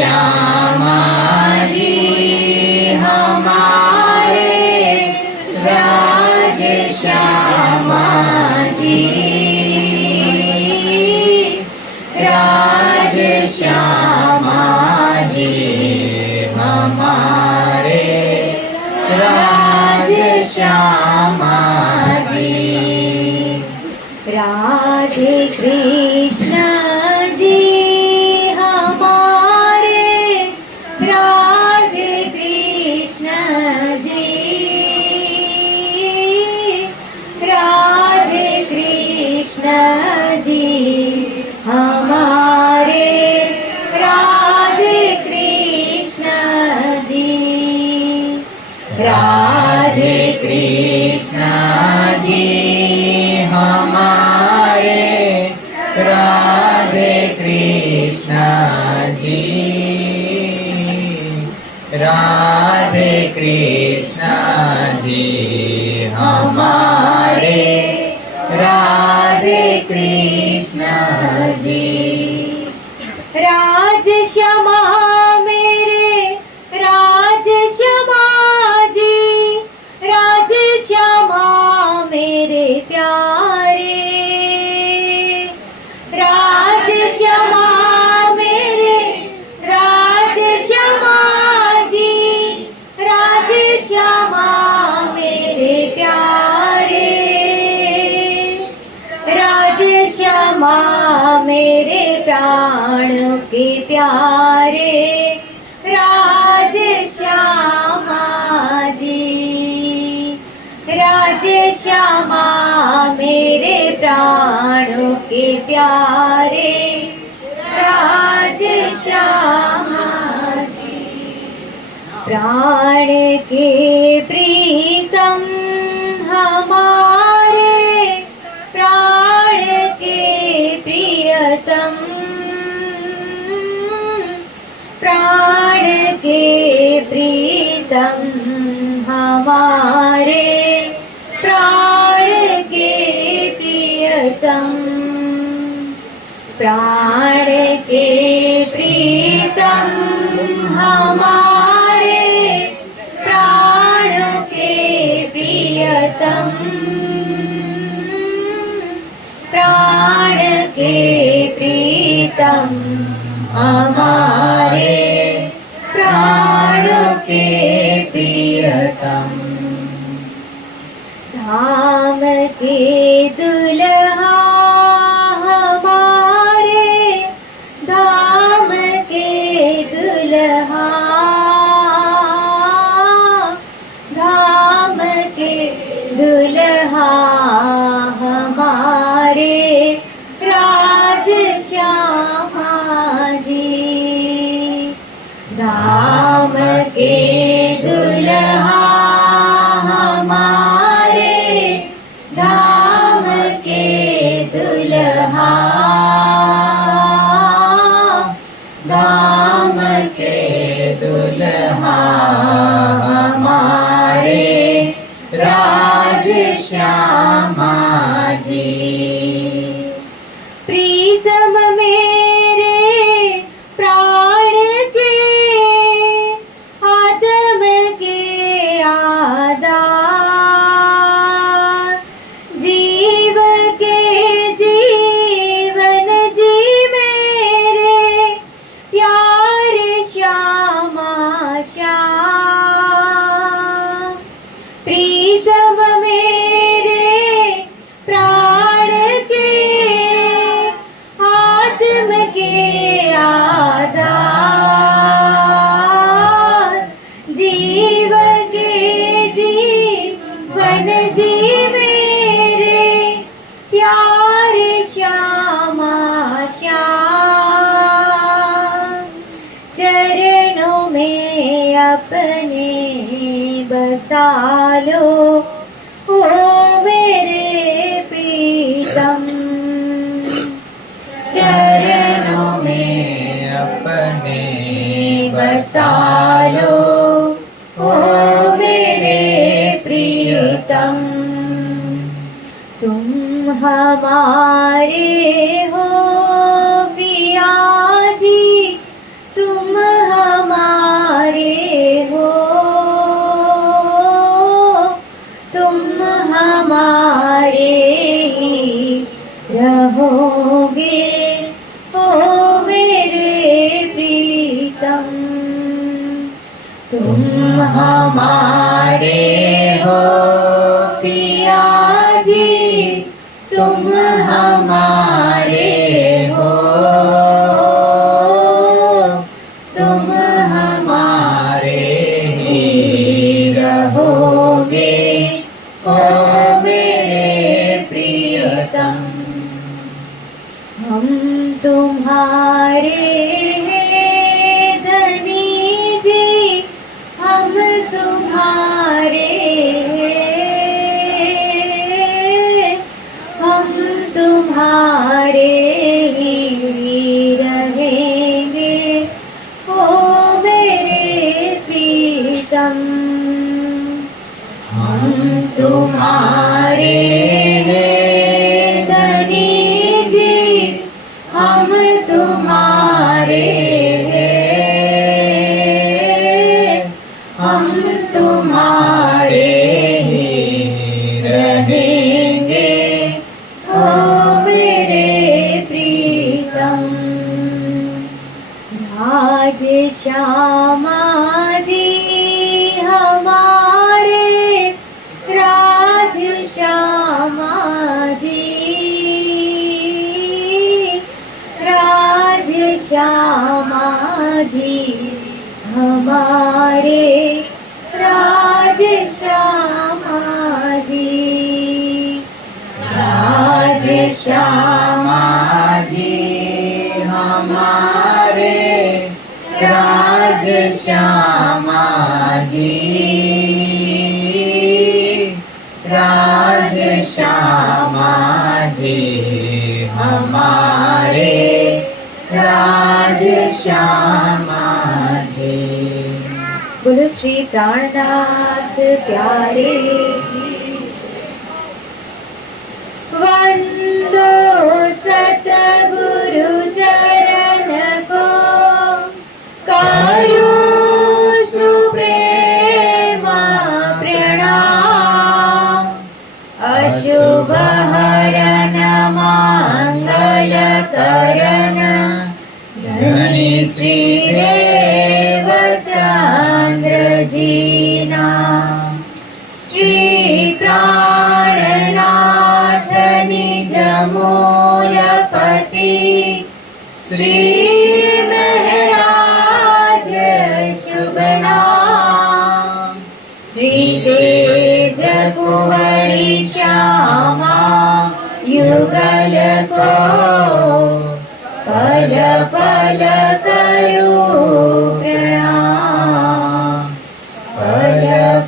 श्यामा जी हमारे राज श्यामा जी, राज श्यामा जी हमारे राज श्यामा जी। राधे कृष्ण जी हमारे राधे कृष्ण जी, राधे कृष्ण जी हमारे राधे कृष्ण जी, राधे कृष्ण जी हमारे राधे कृष्ण जी, राधे कृष्ण जी हमारे राधे कृष्ण जी। राज श्यामा मेरे राज श्यामा जी, राज श्यामा मेरे प्यारे, राज श्यामा मेरे राज श्यामा जी, राज श्यामा मेरे प्यारे, राज श्यामा मेरे प्राण के प्यारे, राज श्यामा जी, राज श्यामा मेरे प्राणों के प्यारे, राज श्यामा जी। प्राण के प्रीतम हमारे, प्राण के प्रियतम, प्राण के प्रीतम हमारे, प्राण के प्रियतम, प्राण के प्रीतम हमारे, प्राण के प्रियतम, प्राण के प्रीतम हमारे, प्राण के प्रियतम। धाम के दुल्हा हमारे, धाम के दुल्हा, धाम के दुल्हा हमारे राज श्यामा जी, धाम के दुल्हा हमारे, धाम के दुल्हा, धाम के दुल्हा हमारे राज श्यामा जी। प्रीतम मेरे प्राण के आत्म के आधार, जीव के जीवन जी मेरे यार श्यामा श्याम। प्रीतम मेरे प्राण के आत्म के आधार, जीव के जीवन जी मेरे प्यार श्यामा श्याम। चरणों में अपने बसा लो ओ मेरे प्रीतम, चरणों में अपने बसा लो ओ मेरे प्रियतम। तुम हमारे हो पिया जी, तुम हमारे हो, तुम हमारे ही रहोगे ओ मेरे प्रीतम। तुम हमारे हो पिया जी, तुम हमारे हो, तुम हमारे ही रहोगे ओ मेरे प्रियतम। हम तुम्हारे हैं धनी जी, हम तुम्हारे हैं, हम तुम्हारे ही रहेंगे ओ मेरे प्रीतम। हम तुम्हारे हैं धनी जी, हम तुम्हारे हैं, हम तुम्हारे ही रहेंगे ओ मेरे प्रीतम। राज श्यामा जी हमारे, राज श्यामा जी, राज श्यामा जी हमारे, राज श्यामा जी, राज श्यामा जी हमारे, राज श्यामा जी, राज श्यामा जी हमारे, राज श्यामा जी। बोलो श्री प्राणनाथ प्यारे जी। वंदो सतगुरु चरण को, करूं सुप्रेम प्रणाम। अशुभ हरन मंगल करन, धनी श्री देवचंद्र जीना। श्री प्राणनाथ निज मूलपति, श्री महराज शुभ नाम। श्री तेज कुंवरी श्यामा युगल को, पल पल करूं प्रणाम, पल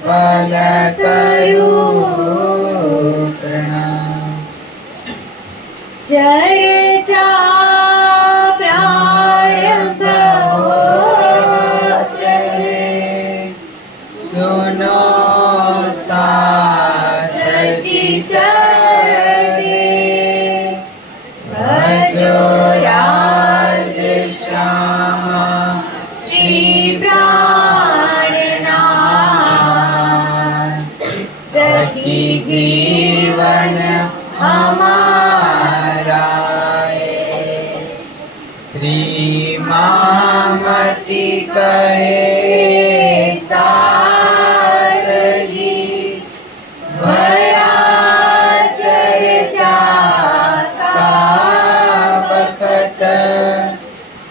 पल करूं प्रणाम। चर्चा प्रारंभ होत है, सुनो साथ चित दे। भजो राज श्यामा श्री प्राणनाथ, सखी जीवन हमारा श्री महामती कहे साथ जी। भया चर्चा का बखत,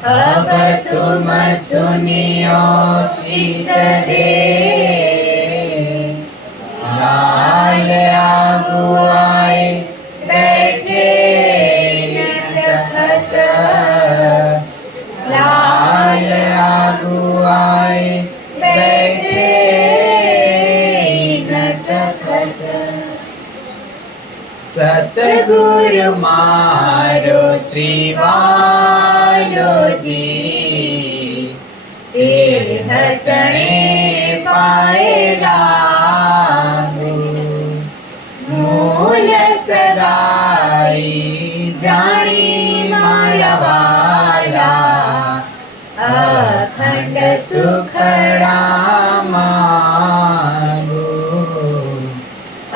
अब तुम सुनियो चित दे। लाल आगुआए बैठे तखत, लाल आगुआए बैठे तखत। सतगुरु मारो श्री वालो जी, हतणे पाए लागू। मूल सदाई जानी माया वाला, સુખડા માંગુ,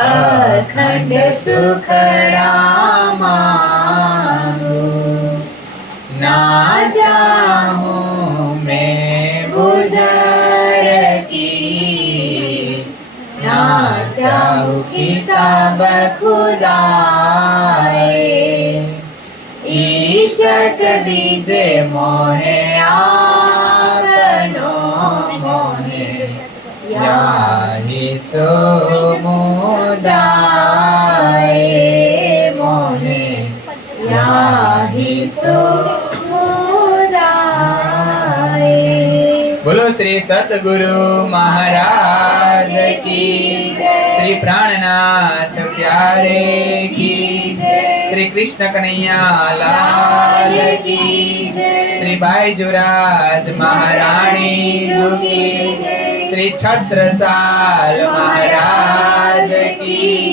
અખંડ સુખડા માંગુ. ના ચાહું મેં ગુજર કી, ના ચાહું કિતાબ ખુદાએ. ઈશક દીજે મોહે આપનો મોહે, યાહી સો મુદાએ મોહે, યાહી સો મુદાએ. બોલો શ્રી સતગુરુ મહારાજ કી, શ્રી પ્રાણનાથ પ્યારે કી, શ્રી કૃષ્ણ કનૈયા લાલ કી, શ્રી બાઈજુરાજ મહારાણી કી, શ્રી છત્રસાલ મહારાજ કી,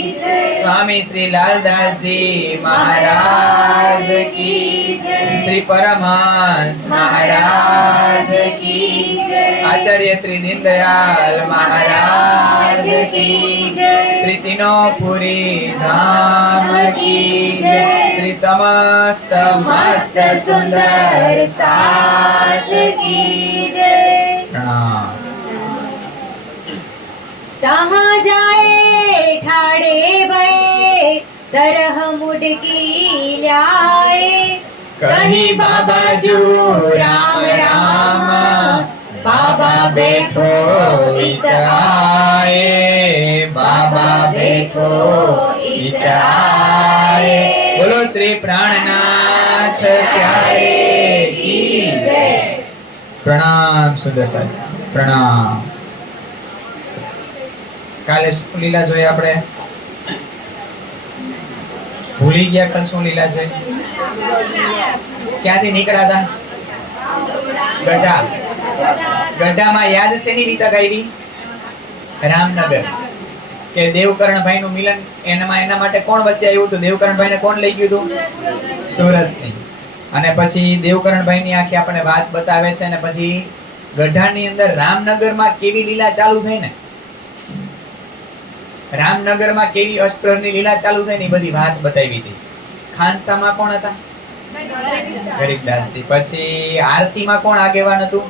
સ્વામી શ્રી લાલદાસજી મહારાજ કી, શ્રી પરમહંસ મહારાજ કી, આચાર્ય શ્રી દીનદયાલ મહારાજ કી, શ્રી તીનોપુરી ધામ કી, શ્રી સમસ્ત મસ્ત સુંદર સાથ કી જય. પ્રણામ. तहाँ जाए ठाड़े भये तरह मुड़की लाए, कहीं बाबाजू राम राम, बाबा बैठो इत आए, बाबा बैठो इत आए. बोलो श्री प्राणनाथ प्यारे की जय. प्रणाम સુંદર સાહેબ, પ્રણામ. કાલે શું લીલા જોઈ આપણે? ભૂલી ગયા કાલ શું લીલા જોઈ? ક્યાંથી નીકળ્યા હતા? ગઢા. ગઢામાં યાદ શેની રીતક આવી? રામનગર. કે દેવકરણભાઈ નું મિલન, એના માટે કોણ વચ્ચે આવ્યું હતું? દેવકરણભાઈ ને કોણ લઈ ગયું હતું? સુરતસિંહ. અને પછી દેવકરણભાઈ ની આખી આપણને વાત બતાવે છે. અને પછી ગઢાની અંદર રામનગરમાં કેવી લીલા ચાલુ થઈ ને, રામનગરમાં કેવી અષ્ટપ્રહરની લીલા ચાલુ થઈ ને એ બધી વાત બતાવી હતી. ખાનસામાં કોણ હતા? ગરીબદાસજી. પછી આરતીમાં કોણ આગેવાન હતું?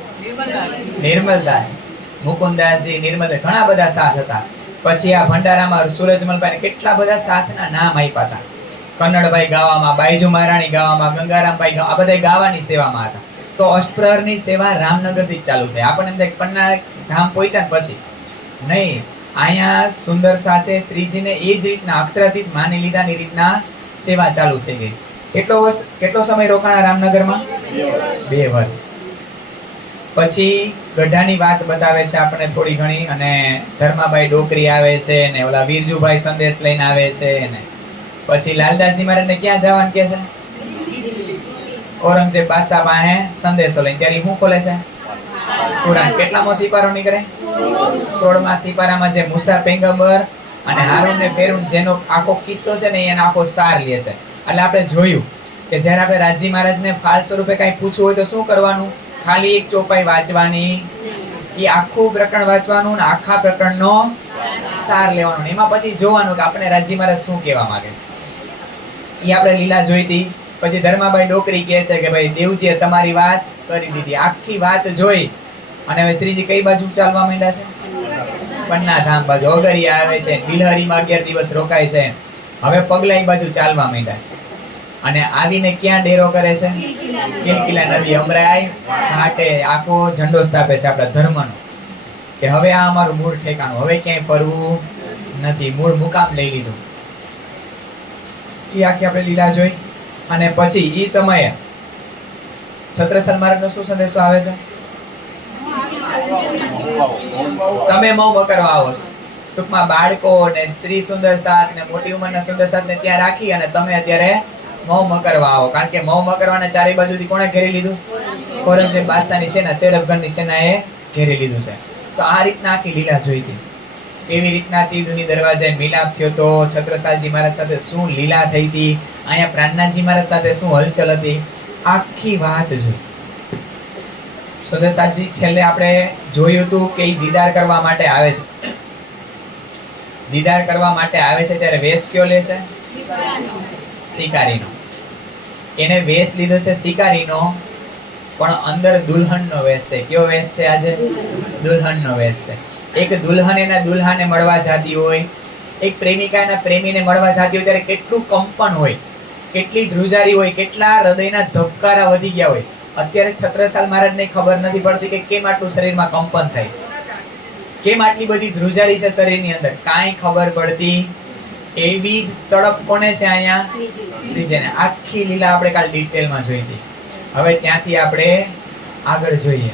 નિર્મલદાસ. મુકુંદાસજી, નિર્મલ, ઘણા બધા સાથ હતા. પછી આ ભંડારામાં સૂરજમલભાઈ કેટલા બધા સાથના નામ આપ્યા હતા. કન્નડભાઈ ગાવામાં, બાઈજુ મહારાણી ગાવામાં, ગંગારામભાઈ આ બધા ગાવાની સેવામાં હતા. તો અષ્ટપ્રહરની સેવા રામનગરથી જ ચાલુ થઈ. આપણને એમ થાય પન્ના ધામ પહોંચ્યા પછી નહીં, અહીંયા સુંદર સાથે શ્રીજીને એ જ રીતના અક્ષરાતીત માની લીધાની રીતના સેવા ચાલુ થઈ ગઈ. કેટલો સમય રોકાણા રામનગરમાં? 2 વર્ષ. પછી ગઢાની વાત બતાવે છે આપણે થોડી ઘણી. અને ધર્માબાઈ ડોકરી આવે છે ને ઓલા વીરજુભાઈ સંદેશ લઈને આવે છે ને પછી લાલદાસજી મહારાજને ક્યાં જવાનું કે છે? ઔરંગઝેબ બાદશાહ પાસે સંદેશો લઈને. ત્યારે શું ખોલે છે? કુરાન. કેટલામો સિપારો નીકળે? 16મા સિપારામાં જે મુસા પૈગંબર અને હારૂન ને ફેરૂન જેનો આખો કિસ્સો છે ને એનો આખો સાર લે છે. એટલે આપણે જોયું કે જ્યારે આપણે રાજજી મહારાજને ફાલ સ્વરૂપે કઈ પૂછવું હોય તો શું કરવાનું? ખાલી એક ચોપાઈ વાંચવાની, એ આખું પ્રકરણ વાંચવાનું ને આખા પ્રકરણનો સાર લેવાનો. એમાં પછી જોવાનું કે આપણે રાજજી મહારાજ શું કહેવા માંગે છે. એ આપણે લીલા જોઈતી. પછી ધર્માબાઈ ડોકરી કહે છે કે ભાઈ દેવજીએ તમારી વાત કરી દીધી. આખી વાત જોઈ અને હવે શ્રીજી કઈ બાજુ ચાલવા માંડ્યા છે? પન્ના ધામ બાજુ. ઓગરિયા આવે છે, બિલહરીમાં 11 દિવસ રોકાય છે. હવે પગલાઈ બાજુ ચાલવા માંડ્યા છે. અને આવીને ક્યાં ડેરો કરે છે? કિલકિલા નદી અમરાય ઘાટે આખો ઝંડો સ્થાપે છે આપણા ધર્મનો, કે હવે આ અમારું મૂળ ઠેકાણું, હવે ક્યાંય ફરવું નથી, મૂળ મુકામ લઈ લીધું. એ આખી આપણે લીલા જોઈ. અને પછી એ સમયે છત્રસાલ મહારાજનો શું સંદેશો આવે છે? તમે મૌ કરવા આવો છો. ટૂંકમાં બાળકો ને સ્ત્રી સુંદર સાથ ને મોટી ઉંમરના સુંદર સાથ ને ત્યાં રાખી અને તમે અત્યારે મૌ મકરવા આવો. કારણ કે મૌ મકરવાને ચારે બાજુથી કોણે ઘેરી લીધું? ઔરંગઝેબ બાદશાહની સેના, શેરઅફગનની સેનાએ ઘેરી લીધું છે. તો આ રીતના આખી લીલા જોઈ હતી. એવી રીતના તીર્થની દરવાજે મિલાપ થયો તો છત્રસાલજી મહારાજ સાથે શું લીલા થઈ હતી, અહીંયા પ્રાણનાથજી મહારાજ સાથે શું હલચલ હતી, આખી વાત જોઈ. સુદર્શનજી છેલ્લે આપણે જોયું હતું કે ઈ દીદાર કરવા માટે આવે છે. દીદાર કરવા માટે આવે છે ત્યારે વેશ કયો લેશે? શિકારીનો. એને વેશ લીધો છે શિકારીનો, પણ અંદર દુલ્હનનો વેશ છે. કયો વેશ છે આજે? દુલ્હનનો વેશ છે. એક દુલ્હન એના દુલ્હાને મળવા જતી હોય, એક પ્રેમિકા એના પ્રેમીને મળવા જતી હોય ત્યારે કેટલું કંપન હોય, કેટલી ધ્રુજારી હોય, કેટલા હૃદયના ધબકારા વધી ગયા હોય. અત્યારે છત્રસાલ મહારાજને ખબર નથી પડતી કે કેમ આટલું શરીરમાં કંપન થાય, કેમ આટલી બધી ધ્રુજારી છે શરીરની અંદર, કાંઈ ખબર પડતી. એવી જ તડપ કોને છે અહીંયા? શ્રીજીને. આખી લીલા આપણે કાલ ડિટેલમાં જોઈ હતી. હવે ત્યાંથી આપણે આગળ જોઈએ.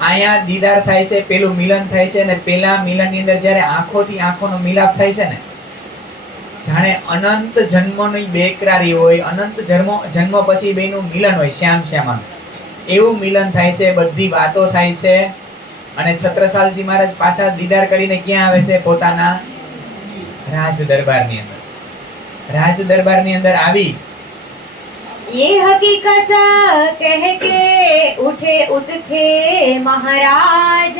અહીંયા દીદાર થાય છે, પેલું મિલન થાય છે, અને પેલા મિલનની અંદર જ્યારે આંખોથી આંખોનો મિલાપ થાય છે ને, જાણે અનંત જન્મની બેકરારી હોય, અનંત જન્મ પછી બેનું મિલન હોય, શ્યામ શ્યામાનું એવું મિલન થાય છે. બધી વાતો થાય છે. અને છત્રસાલજી મહારાજ પાછા દીદાર કરીને ક્યાં આવે છે? પોતાના રાજ દરબારની અંદર. રાજ દરબારની અંદર આવી ये हकीकत कह के उठे उठे महाराज,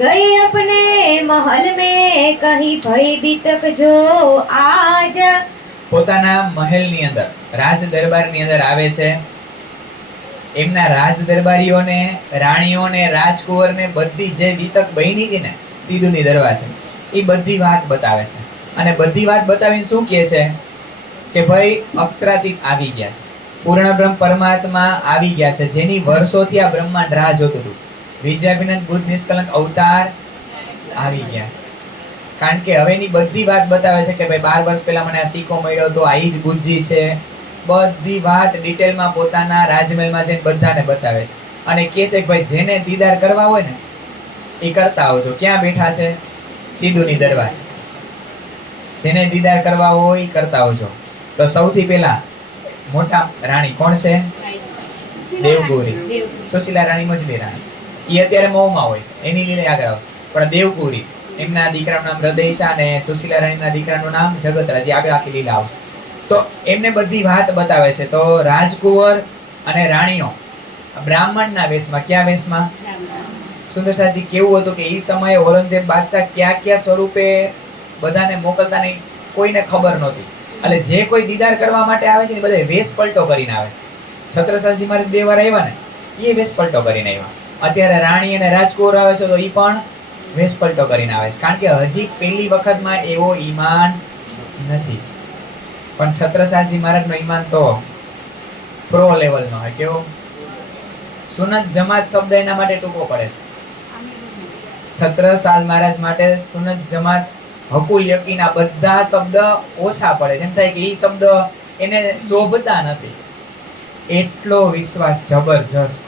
गए अपने महल में कहीं भय बीतक जो आज. પોતાના મહેલની અંદર, રાજ દરબારની અંદર આવે છે. એમના રાજ દરબારીઓને, રાણીઓને, રાજકુંવરને બધી જે વિતક બની હતી ને તીદુની દરવા છે, એ બધી વાત બતાવે છે. અને બધી વાત બતાવીને શું કહે છે કે ભાઈ અક્ષરાતીત આવી ગયા છે, પૂર્ણ બ્રહ્મ પરમાત્મા આવી ગયા છે, જેની વર્ષોથી આ બ્રહ્માંડ રાહ જોતું હતું. વિજયાભિનંદ બુદ્ધ નિષ્કલંક અવતાર આવી ગયા છે. કારણ કે હવેની બધી વાત બતાવે છે કે ભાઈ 12 વર્ષ પહેલા મને આ સિક્કો મળ્યો હતો, આ જ બુદ્ધજી છે. બધી વાત ડિટેલમાં પોતાના રાજમહેલમાં જઈને બધાને બતાવે છે. અને કહે છે કે ભાઈ જેને દીદાર કરવા હોય ને એ કરતા આવજો. ક્યાં બેઠા છે? તીદુની દરવા છે. જેને દીદાર કરવા હોય એ કરતા આવજો. તો સૌથી પહેલા મોટા રાણી કોણ છે? દેવગૌરી. સુશીલા રાણી, મજલી રાણી. એ અત્યારે મોહમાં હોય, એની લીલે આગળ આવે. પણ દેવગૌરી, એમના દીકરાનું નામ હૃદયશા અને સુશીલા રાણીના દીકરાનું નામ જગતરાજ. આગળ આખી લીલા આવશે. તો એમને બધી વાત બતાવે છે. તો રાજકુંવર અને રાણીઓ બ્રાહ્મણના વેશમાં. ક્યાં વેશમાં? સુંદરસાજી કેવું હતું કે એ સમયે ઔરંગઝેબ બાદશાહ ક્યાં ક્યાં સ્વરૂપે બધાને મોકલતા નહીં, કોઈને ખબર નહોતી. એટલે જે કોઈ દીદાર કરવા માટે આવે છે એ બધા વેશ પલટો કરીને આવે છે. છત્રસાલજી મહારાજ 2 વાર આવ્યા ને, એ વેશ પલટો કરીને આવ્યા. અત્યારે રાણી અને રાજકુંવર આવે છે તો એ પણ વેશ પલટો કરીને આવે છે. કારણ કે હજી પહેલી વખતમાં એવો ઈમાન નથી. પણ છત્રસાલજી મહારાજનો ઈમાન તો પ્રો લેવલનો હોય. કેવો? સુનત જમાત શબ્દ એના માટે ટૂંકો પડે છે. છત્રસાલ મહારાજ માટે સુનત જમાત, હકુલ યકીન, આ બધા શબ્દ ઓછા પડે. એમ થાય કે એ શબ્દ એને શોભતા નથી. એટલો વિશ્વાસ જબરજસ્ત.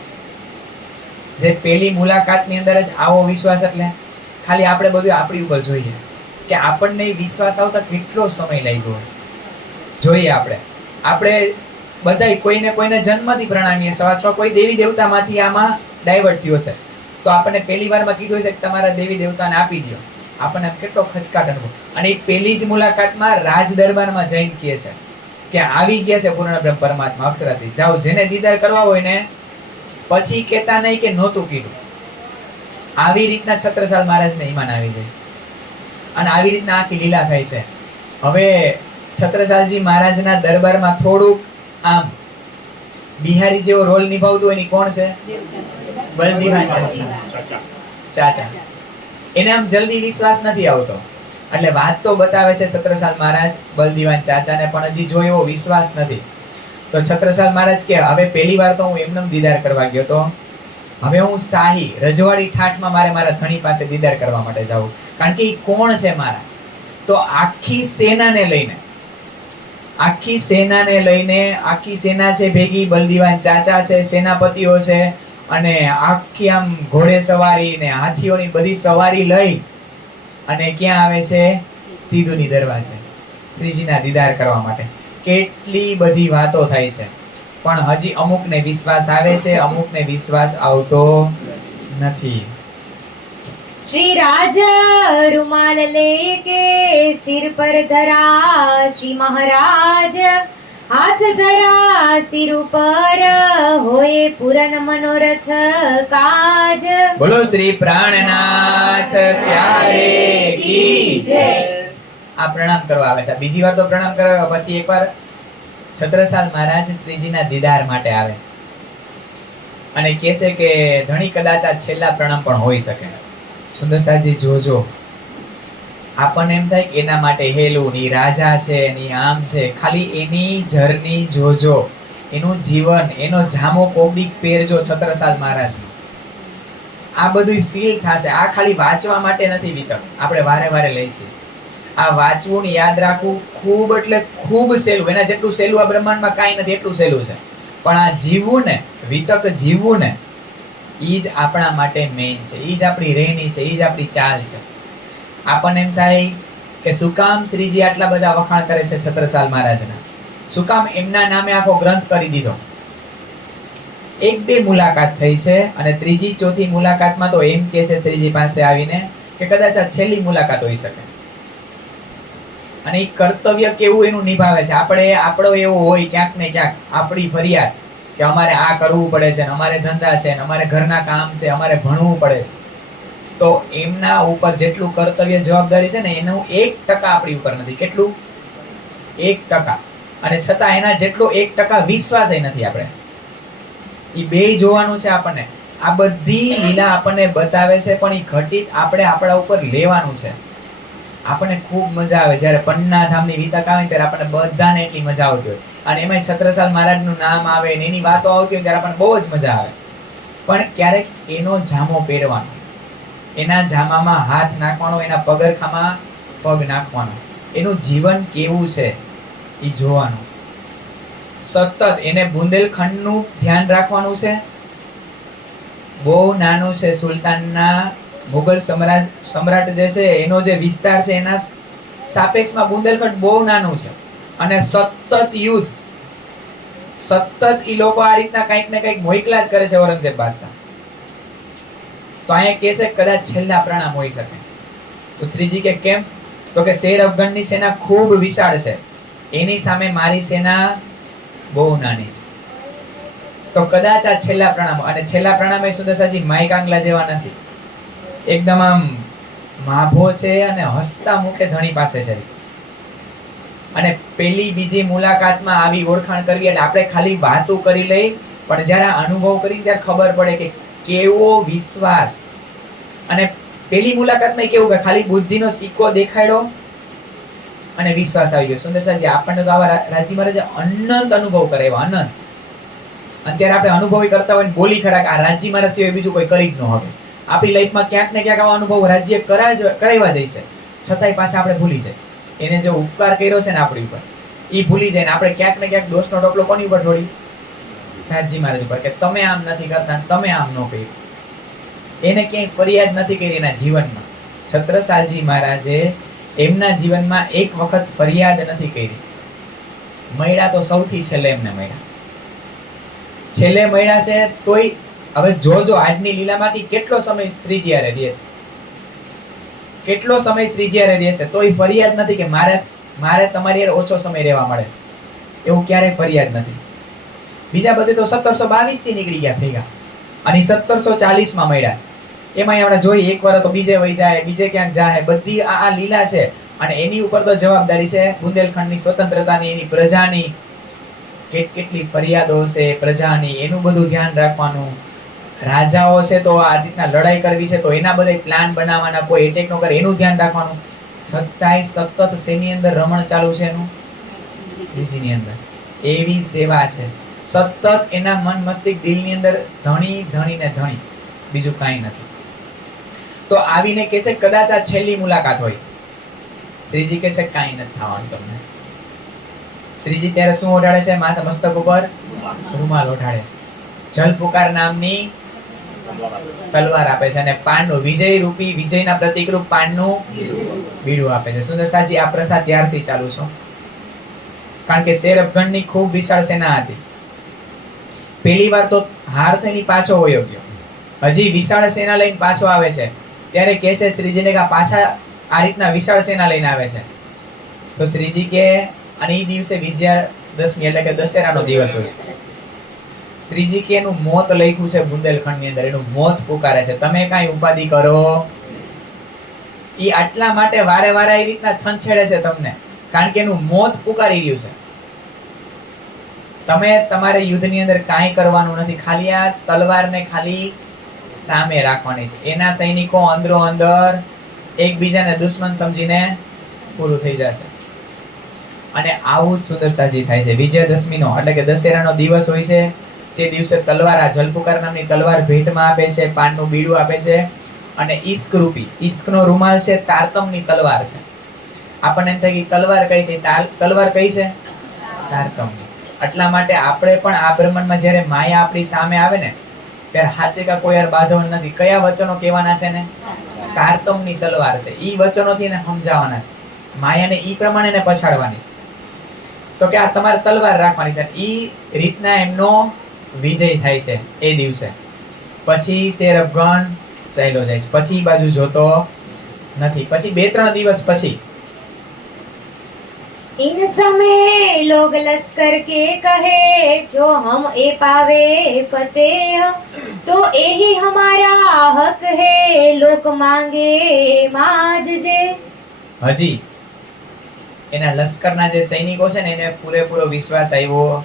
જે પહેલી મુલાકાતની અંદર જ આવો વિશ્વાસ, એટલે ખાલી આપણે બધું આપણી ઉપર જોઈએ કે આપણને વિશ્વાસ આવતા કેટલો સમય લાગ્યો. જોઈએ આપણે બધા કોઈને જન્મથી પ્રણામીએ, અથવા કોઈ દેવી દેવતામાંથી આમાં ડાયવર્ટ થયો છે તો આપણને પહેલી વારમાં કીધું છે કે તમારા દેવી દેવતાને આપી દો. આપણને કેટલો ખચકાટ અનુભવ. અને એ પહેલી જ મુલાકાતમાં રાજ દરબારમાં જઈને કહે છે કે આવી ગયા છે પૂર્ણ બ્રહ્મ પરમાત્મા અક્ષરાથી, જાઓ જેને દીદાર કરવા હોય ને. પછી કહેતા નહીં કે નહોતું કીધું. આવી રીતના છત્રસાલ મહારાજને ઈમાન આવી જાય અને આવી રીતના આખી લીલા થાય છે. હવે છત્રસાલજી મહારાજના દરબારમાં થોડુંક આમ બિહારી જેવો રોલ નિભાવતું હોય ને કોણ છે? બલદીવાન ચાચા. એને આમ જલ્દી વિશ્વાસ નથી આવતો. એટલે વાત તો બતાવે છે છત્રસાલ મહારાજ બલદીવાન ચાચાને, પણ હજી જો એવો વિશ્વાસ નથી. તો છત્રસાલ મહારાજ કે હવે પહેલી વાર તો હું એમને દીદાર કરવા ગયો તો, હવે હું શાહી રજવાડી ઠાઠમાં મારા ધણી પાસે દીદાર કરવા માટે જાઉં. કારણ કે એ કોણ છે મારા? તો આખી સેનાને લઈને, આખી સેના છે ભેગી, બલદીવાન ચાચા છે, સેનાપતિઓ છે, અને આખી આમ ઘોડે સવારી ને હાથીઓની બધી સવારી લઈ અને ક્યાં આવે છે? તીદુની દરવા છે, શ્રીજીના દીદાર કરવા માટે. કેટલી બધી વાતો થાય છે, પણ હજી અમુકને વિશ્વાસ આવે છે, અમુકને વિશ્વાસ આવતો નથી. श्री राज रुमाल लेके सिर पर धरा श्री महाराज, હાથ ધરા સિર ઉપર હોય પૂરન મનોરથ કાજ. બોલો શ્રી પ્રાણનાથ પ્યારે કી જય. આ પ્રણામ કરવા આવે છે. બીજી વાર તો પ્રણામ કરવા પછી એકવાર છત્રસાલ મહારાજ શ્રીજીના દીદાર માટે આવે અને કહે છે કે ધણી કદાચ આ છેલ્લા પ્રણામ પણ હોઈ શકે. સુંદરસાજી જોજો, આપણને એમ થાય કે એના માટે હેલું ની રાજા છે ની આમ છે, ખાલી એની જર્ની જોજો, એનું જીવન, એનો જામો કોબીક પહેરજો છત્રસાલ મહારાજ. આ બધું ફીલ થશે. આ ખાલી વાંચવા માટે નથી વિતક, આપણે વારે વારે લઈ છીએ. આ વાંચવું ને યાદ રાખવું ખૂબ એટલે ખૂબ સહેલું. એના જેટલું સહેલું આ બ્રહ્માંડમાં કાંઈ નથી, એટલું સહેલું છે. પણ આ જીવવું ને, વિતક જીવવું ને, ઈ જ આપણા માટે મેઇન છે. ઈ જ આપણી રહેણી છે, ઈ જ આપણી ચાલ છે. આપણને એમ થાય કે શું કામ શ્રીજી આટલા બધા વખાણ કરે છે છત્રસાલ મહારાજના, શું કામ એમના નામે આખો ગ્રંથ કરી દીધો. એક બે મુલાકાત થઈ છે અને ત્રીજી ચોથી મુલાકાતમાં તો એમ કહે છે શ્રીજી પાસે આવીને કે કદાચ આ છેલ્લી મુલાકાત હોઈ શકે. અને એ કર્તવ્ય કેવું એનું નિભાવે છે. આપણો એવો હોય ક્યાંક ને ક્યાંક આપણી ફરિયાદ કે અમારે આ કરવું પડે છે, અમારે ધંધા છે, અમારે ઘરના કામ છે, અમારે ભણવું પડે છે. તો એમના ઉપર જેટલું કર્તવ્ય જવાબદારી છે ને એનું 1% આપણી ઉપર નથી. કેટલું? 1%. અને છતાં એના જેટલો 1% વિશ્વાસ નથી આપણે. એ બે જોવાનું છે આપણને. આ બધી લીલા આપણને બતાવે છે પણ એ ઘટિત આપણે આપણા ઉપર લેવાનું છે. આપણને ખૂબ મજા આવે જ્યારે પન્ના ધામની વિતક આવે ત્યારે આપણને બધાને એટલી મજા આવતી હોય. અને એમાં છત્રસાલ મહારાજનું નામ આવે ને એની વાતો આવતી હોય ત્યારે આપણને બહુ જ મજા આવે. પણ ક્યારેક એનો જામો પહેરવાનો, એના જામામાં હાથ નાખવાનો, એના પગરખામાં પગ નાખવાનો, એનું જીવન કેવું છે એ જોવાનું. સતત એને બુંદેલખંડનું ધ્યાન રાખવાનું છે. બહુ નાનું છે. સુલતાનના મુગલ સમ્રાટ જે છે એનો જે વિસ્તાર છે એના સાપેક્ષમાં બુંદેલખંડ બહુ નાનું છે. અને સતત યુદ્ધ, સતત ઈ લોકો આ રીતના કંઈક ને કંઈક મોકલા જ કરે છે ઔરંગઝેબ બાદશાહ. તો અહીંયા કહે છે કદાચ છેલ્લા પ્રણામ હોઈ શકે. તો શ્રીજી કે કેમ? તો કે શેર અફઘાનની સેના ખૂબ વિશાળ છે, એની સામે મારી સેના બહુ નાની છે. તો કદાચ આ છેલ્લા પ્રણામ. અને છેલ્લા પ્રણામ એ સુદર્શાજી માઈકાંગલા જેવા નથી. એકદમ આમ માભો છે અને હસતા મુખે ધણી પાસે છે. અને પેલી બીજી મુલાકાતમાં આવી ઓળખાણ કરવી એટલે આપણે ખાલી વાતો કરી લઈ, પણ જ્યારે અનુભવ કરી ત્યારે ખબર પડે કે કેવો વિશ્વાસ. અને પેલી મુલાકાતમાં કેવું કે ખાલી બુદ્ધિનો સિક્કો દેખાડ્યો અને વિશ્વાસ આવી ગયો. સુંદરસાજી આપણને તો આવા રાજી મહારાજે અનંત અનુભવ કરાવ્યો, અનંત. અત્યારે આપણે અનુભવી કરતા હોય બોલી ખરા કે આ રાજી મહારાજ સિવાય બીજું કોઈ કરી જ ન હવે. આપણી લાઈફમાં ક્યાંક ને ક્યાંક આવા અનુભવ રાજ્ય કરાવ્યા જાય છે, છતાંય પાછા આપણે ભૂલી જાય. એને જે ઉપકાર કર્યો છે ને આપણી ઉપર એ ભૂલી જાય ને આપણે ક્યાંક ને ક્યાંક દોષનો ટોપલો કોની ઉપર ઢોળી? રાજી મહારાજ ઉપર કે તમે આમ નથી કરતા, તમે આમ ન કર્યું. એને ક્યાંય ફરિયાદ નથી કરી એના જીવનમાં. છત્રસાલજી મહારાજે એમના જીવનમાં એક વખત ફરિયાદ નથી કરી. મળ્યા તો સૌથી છેલ્લે એમને મળ્યા. છેલ્લે મળ્યા છે તોય હવે જોજો આજની લીલામાંથી કેટલો સમય શ્રીજી હારે રહે છે, કેટલો સમય શ્રીજી હારે રહે છે, તોય ફરિયાદ નથી કે મારે તમારી હારે ઓછો સમય રહેવા મળે. એવું ક્યારેય ફરિયાદ નથી. બીજા બધે તો 1722 થી નીકળી ગયા ભેગા અને 1740 મળ્યા છે. એમાં આપણે જોઈએ એક વાર તો બીજે વહી જાય, બીજે ક્યાંક જાય. બધી આ લીલા છે અને એની ઉપર તો જવાબદારી છે બુંદેલખંડની સ્વતંત્રતાની, એની પ્રજાની. કેટલી ફરિયાદો છે પ્રજાની, એનું બધું ધ્યાન રાખવાનું. રાજાઓ છે તો આ રીતના લડાઈ કરવી છે તો એના બધા પ્લાન બનાવવાના, કોઈ એટેક નો કરે એનું ધ્યાન રાખવાનું. છતાંય સતત શેની અંદર રમણ ચાલુ છે એનું? શ્રીજીની અંદર. એવી સેવા છે સતત એના મન મસ્તિષ્ક દિલની અંદર ધણી ધણી ને ધણી, બીજું કાંઈ નથી. તો આવીને કહેશે કદાચ આ છેલ્લી મુલાકાત હોય. શ્રીજી કહેશે કાંઈ નથી થવાનું તમને. શ્રીજી ત્યારે શું ઓઢાડે છે? માથા મસ્તક ઉપર રૂમાલ ઓઢાડે છે. જલપુકાર નામની તલવાર આપે છે અને પાનનું વિજય રૂપી, વિજયના પ્રતીક રૂપ પાનનું બીડું આપે છે. સુંદરસાજી આ પ્રથા ત્યારથી ચાલુ છે, કારણ કે શેર અફઘાનની ખૂબ વિશાળ સેના હતી. પહેલી વાર તો હાર થઈને પાછો વયો ગયો, હજી વિશાળ સેના લઈને પાછો આવે છે. ત્યારે કહે છે શ્રીજીને કે પાછા આ રીતના વિશાળ સેના લઈને આવે છે. તો શ્રીજી કે અને એ દિવસે દસમી એટલે કે દશેરાનો દિવસ હોય છે. શ્રીજી કે એનું મોત લખ્યું છે બુંદેલખંડની અંદર, એનું મોત પુકારે છે. તમે કાંઈ ઉપાધિ કરો, ઈ આટલા માટે વારે વારે એ રીતના છંછેડે છે તમને, કારણ કે એનું મોત પુકારી રહ્યું છે. તમે તમારે યુદ્ધની અંદર કાંઈ કરવાનું નથી, ખાલી આ તલવારને ખાલી સામે રાખવાની છે. એના સૈનિકો અંદરો અંદર એકબીજાને દુશ્મન સમજીને પૂરું થઈ જશે. અને આવું જ સુંદર સાજી થાય છે. વિજયાદશમીનો એટલે કે દશેરાનો દિવસ હોય છે, તે દિવસે તલવાર, આ જલપુકાર નામની તલવાર ભેટમાં આપે છે, પાનનું બીડું આપે છે, અને ઈશ્ક રૂપી, ઈશ્કનો રૂમાલ છે, તારતમની તલવાર છે. આપણને એમ થાય કે તલવાર કઈ છે, તલવાર કઈ છે? તારતમની. એટલા માટે આપણે પણ આ બ્રહ્માંડમાં જ્યારે માયા આપણી સામે આવે ને, ત્યારે હાચે કા કોઈ યાર બાંધવાનું નથી. કયા વચનો કહેવાના છે ને? તારતમની તલવાર છે. ઈ વચનોથી એને સમજાવવાના છે, માયાને ઈ પ્રમાણે એને પછાડવાની છે. તો કે આ તમારે તલવાર રાખવાની છે. ઈ રીતના એમનો વિજય થાય છે એ દિવસે. પછી શેર અફઘાન ચાલ્યો જાય છે, પછી બાજુ જોતો નથી. પછી 2-3 દિવસ પછી इन समय लोग लश्कर के कहे जो हम ए पावे फतेह तो यही हमारा हक है लोक मांगे माजजे. હજી એના લશ્કરના જે સૈનિકો છે ને એને પૂરેપૂરો વિશ્વાસ આવ્યો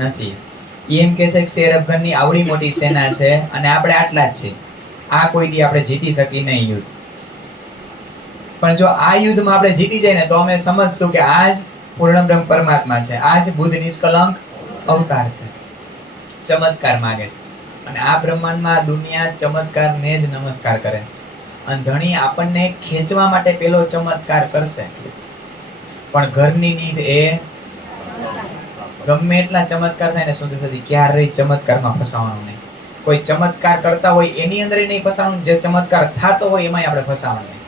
નથી. એમ કે છે કે શેર અફઘાનની આવડી મોટી સેના છે અને આપણે આટલા જ છે, આ કોઈ દી આપણે જીતી શકી નહીં યુદ્ધ. પણ જો આ યુદ્ધમાં આપણે જીતી જાય ને તો અમે સમજશું કે આજ પૂર્ણ બ્રહ્મ પરમાત્મા છે, આજ બુદ્ધ નિષ્કલંક અવતાર છે, ચમત્કાર માંગે છે. અને આ બ્રહ્માંડમાં દુનિયા ચમત્કારને જ નમસ્કાર કરે છે. અને ધણી આપણને ખેંચવા માટે પેલો ચમત્કાર કરશે, પણ ઘરની નીંદ એ ગમે એટલા ચમત્કાર થાય ને સુંદર સુધી ક્યારેય ચમત્કારમાં ફસાવાનું નહીં. કોઈ ચમત્કાર કરતા હોય એની અંદર નહીં ફસાવાનું, જે ચમત્કાર થતો હોય એમાં આપણે ફસાવાનું નહીં.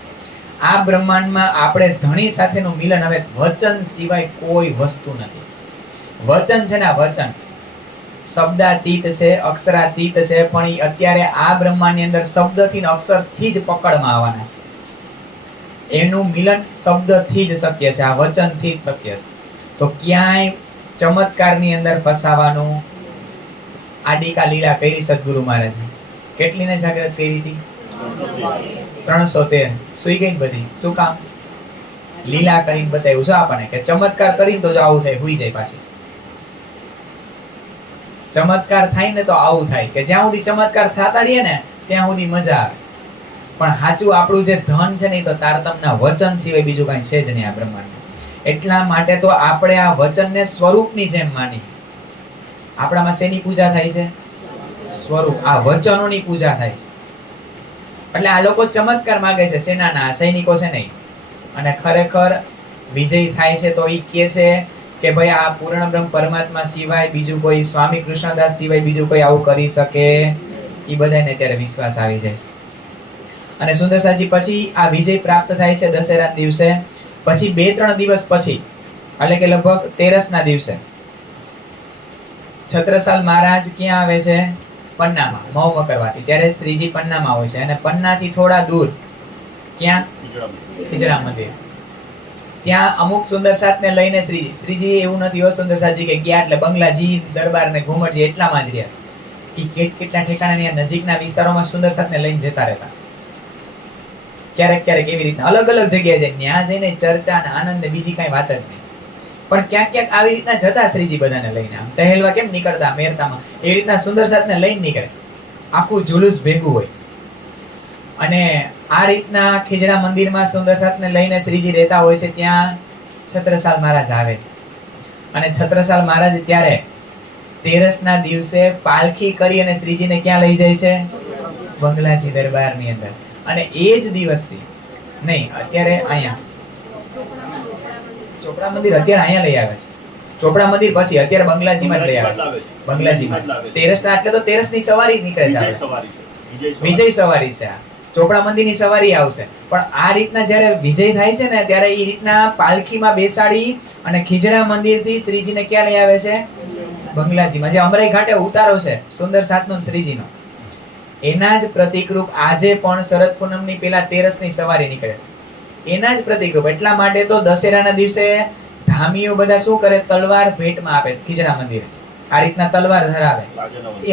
આ બ્રહ્માંડમાં આપણે ધણી સાથેનું મિલન હવે વચન સિવાય કોઈ વસ્તુ નથી. વચન છે ને, આ વચન શબ્દાતીત છે, અક્ષરાતીત છે, પણ એ અત્યારે આ બ્રહ્માંડની અંદર શબ્દથી ને અક્ષરથી જ પકડમાં આવવાના છે. એનું મિલન શબ્દથી જ શક્ય છે, આ વચનથી જ શક્ય છે. તો ક્યાંય ચમત્કારની અંદર ફસાવાનું. આડિકા લીલા કરી સદગુરુ મહારાજે કેટલીને જાગૃત કરી હતી? 313. સુઈ ગઈ બધી. શું કામ? લીલા કરીને બતાવ્યું છે આપણને કે ચમત્કાર કરીને તો જો આવું થાય, હુઈ જાય પાછી. ચમત્કાર થાય ને તો આવું થાય કે જ્યાં સુધી ચમત્કાર થતા રહીએ ને ત્યાં સુધી મજા આવે. પણ સાચું આપણું જે ધન છે ને એ તો તારતમના વચન સિવાય બીજું કઈ છે જ નહીં આ બ્રહ્માંડમાં. એટલા માટે તો આપણે આ વચનને સ્વરૂપની જેમ માની. આપણામાં શેની પૂજા થાય છે? સ્વરૂપ. આ વચનોની પૂજા થાય છે. એટલે આ લોકો ચમત્કાર માંગે છે, સેનાના સૈનિકો છે નહીં. અને ખરેખર વિજય થાય છે તો એ કહે છે કે ભાઈ આ પૂર્ણ બ્રહ્મ પરમાત્મા સિવાય બીજું કોઈ, સ્વામી કૃષ્ણદાસ સિવાય બીજું કોઈ આવું કરી શકે? એ બધાને ત્યારે વિશ્વાસ આવી જાય છે. અને સુંદરસાજી પછી આ વિજય પ્રાપ્ત થાય છે દશેરાના દિવસે. પછી 2-3 દિવસ પછી એટલે કે લગભગ 13ના દિવસે છત્રસાલ મહારાજ ક્યાં આવે છે? પન્નામાં, મહુ મકરવાથી. ત્યારે શ્રીજી પન્નામાં હોય છે અને પન્નાથી થોડા દૂર ક્યાં? ખીજડા મંદિર. ત્યાં અમુક સુંદરસાતને લઈને શ્રીજી એવું નથી હો સુંદરસાજી કે ગયા એટલે બંગલાજી, દરબાર ને ઘુમટજી એટલામાં જ રહ્યા છે. કેટલા ઠેકાણા નજીકના વિસ્તારોમાં સુંદરસાતને લઈને જતા રહેતા. ક્યારેક ક્યારેક એવી રીતના અલગ અલગ જગ્યાએ જાય, ત્યાં જઈને ચર્ચા અને આનંદ ને બીજી કઈ વાત જ નહીં. પણ ક્યાંક ક્યાંક આવી રીતના જતા શ્રીજી બધાને લઈને. આમ ટહેલવા કેમ નીકળતા મેરતામાં, એવી રીતના સુંદરસાતને લઈને નીકળે. આખું જુલુસ ભેગું હોય. અને આ રીતના ખીજડા મંદિરમાં સુંદરસાતને લઈને શ્રીજી રહેતા હોય છે. ત્યાં છત્રસાલ મહારાજ આવે છે. અને છત્રસાલ મહારાજ ત્યારે 13ના દિવસે પાલખી કરી અને શ્રીજીને ક્યાં લઈ જાય છે? બંગલાજી દરબારની અંદર. અને એ જ દિવસથી નહીં, અત્યારે અહીંયા ચોપડા મંદિર અત્યારે અહીંયા લઈ આવે છે. ચોપડા મંદિર પછી અત્યારે બંગલાજીમાં જ લઈ આવે છે. બંગલાજીમાં 13ના એટલે તો 13ની સવારી નીકળે છે, વિજય સવારી છે. આ ચોપડા મંદિરની સવારી આવશે. પણ આ રીતના જ્યારે વિજય થાય છે ને ત્યારે એ રીતના પાલખીમાં બેસાડી અને ખીજડા મંદિરથી શ્રીજીને ક્યાં લઈ આવે છે? બંગલાજીમાં. જે અમરાઈ ઘાટે ઉતારો છે સુંદર સાતનો શ્રીજીનો, એના જ પ્રતિકરૂપ આજે પણ શરદ પૂનમની પેલા 13ની સવારી નીકળે છે. એના જ પ્રતિકરૂપ. એટલા માટે તો દશેરાના દિવસે ધામીઓ બધા શું કરે, તલવાર ભેટમાં આપે ખીજડા મંદિરે, આ રીતના તલવાર ધરાવે.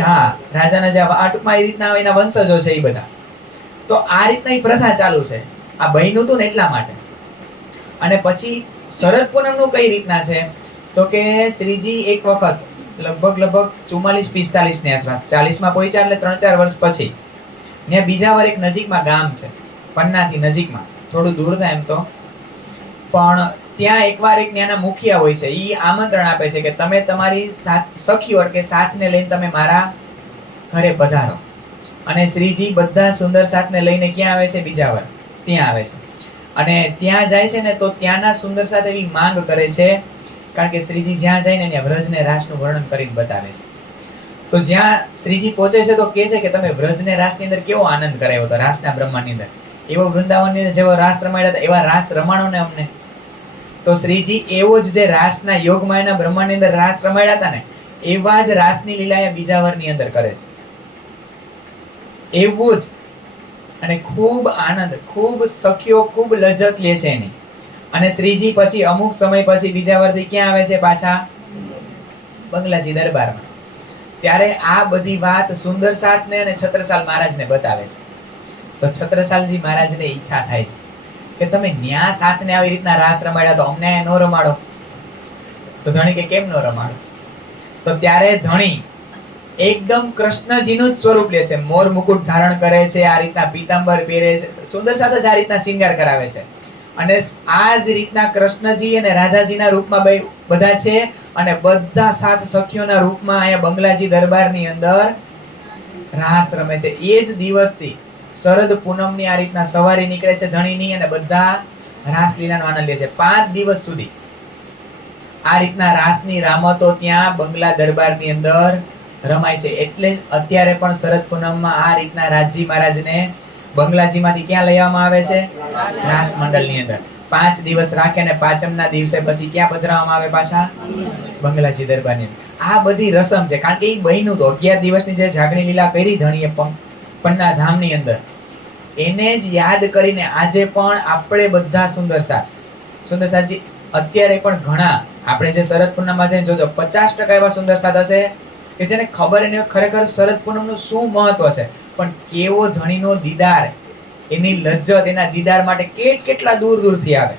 હા, રાજાના જે આ ટૂંકમાં એ રીતના એના વંશજો છે એ બધા. તો આ રીતના એ પ્રથા ચાલુ છે. આ બન્યું હતું ને એટલા માટે. અને પછી શરદ પૂનમનું કઈ રીતના છે તો કે શ્રીજી એક વખત લગભગ 44-45 ની આસપાસ, 40 માં પહોંચ્યા એટલે 3-4 વર્ષ પછી ત્યાં બીજા વાર એક નજીકમાં ગામ છે, પન્નાથી નજીકમાં, થોડું દૂર થાય એમ તો, પણ ત્યાં એકવાર એક ત્યાંના મુખિયા હોય છે, ઈ આમંત્રણ આપે છે કે તમે તમારી સખીઓ કે સાથને લઈને તમે મારા ઘરે પધારો. અને શ્રીજી બધા સુંદર સાથને લઈને ક્યાં આવે છે? બીજા વાર ત્યાં આવે છે. અને ત્યાં જાય છે ને તો ત્યાંના સુંદર સાથ એવી માંગ કરે છે, કારણ કે શ્રીજી જ્યાં જાય ને ત્યાં વ્રજને રાસનું વર્ણન કરીને બતાવે છે. તો જ્યાં શ્રીજી પહોંચે છે તો કહે છે કે તમે વ્રજને રાસની અંદર કેવો આનંદ કરાવ્યો હતો, રાસના બ્રહ્માંડની અંદર, એવો વૃંદાવનની અંદર જેવો રાસ રમાડ્યા હતા એવા રાસ રમાડો ને અમને. તો શ્રીજી એવો જ જે રાસના યોગમાયાના બ્રહ્માંડની અંદર રાસ રમાડ્યા હતા ને એવા જ રાસની લીલા એ બીજા વરની અંદર કરે છે. એવું જ. અને ખૂબ આનંદ, ખૂબ સખીઓ ખૂબ લજ્જત લે છે એની. અને શ્રીજી પછી અમુક સમય પછી બીજા વર્ષથી ક્યાં આવે છે? પાછા બંગલાજી દરબારમાં. ત્યારે આ બધી વાત સુંદર સાથને અને છત્રસાલ મહારાજને બતાવે છે. તો છત્રસાલજી મહારાજને ઈચ્છા થાય છે કે તમે ન્યા સાથને આવી રીતના રાસ રમાડ્યા તો અમને ન રમાડો. તો ધણી કે કેમ ન રમાડો? તો ત્યારે ધણી એકદમ કૃષ્ણજીનું જ સ્વરૂપ લે છે, મોર મુકુટ ધારણ કરે છે, આ રીતના પીતાંબર પહેરે છે, સુંદર સાથે જ આ રીતના શિંગાર કરાવે છે. અને આ જ રીતના કૃષ્ણજી અને રાધાજીના રૂપમાં બધા છે, અને બધા સાત સખીઓના રૂપમાં અહીંયા બંગલાજી દરબારની અંદર રાસ રમે છે. એ જ દિવસથી શરદ પૂનમની આ રીતના સવારી નીકળે છે ધણીની, અને બધા રાસલીલાનો આનંદ લે છે. 5 દિવસ સુધી આ રીતના રાસની રામતો ત્યાં બંગલા દરબારની અંદર રમાય છે. એટલે જ અત્યારે પણ શરદ પૂનમમાં આ રીતના રાજી મહારાજને બંગલાજીમાંથી ક્યાં લઈ આવવામાં આવે છે? રાસ મંડળની અંદર 5 દિવસ રાખે ને પાંચમના દિવસે પછી ક્યાં પધરાવવામાં આવે? પાછા બંગલાજી દરબારની અંદર. આ બધી રસમ છે, કારણ કે એ બન્યું તો 11 દિવસની જે જાગણી લીલા કરી ધણીએ પન્ના ધામની અંદર, એને જ યાદ કરીને આજે પણ આપણે બધા સુંદર સાથજી અત્યારે પણ ઘણા આપણે જે શરદ પૂનમમાં જઈને જોજો 50% એવા સુંદર સાથ હશે કે જેને ખબર નહીં ખરેખર શરદ પૂનમનું શું મહત્વ છે, પણ કેવો ધણીનો દીદાર, એની લજ્જત, એના દીદાર માટે કેટલા દૂરથી આવે,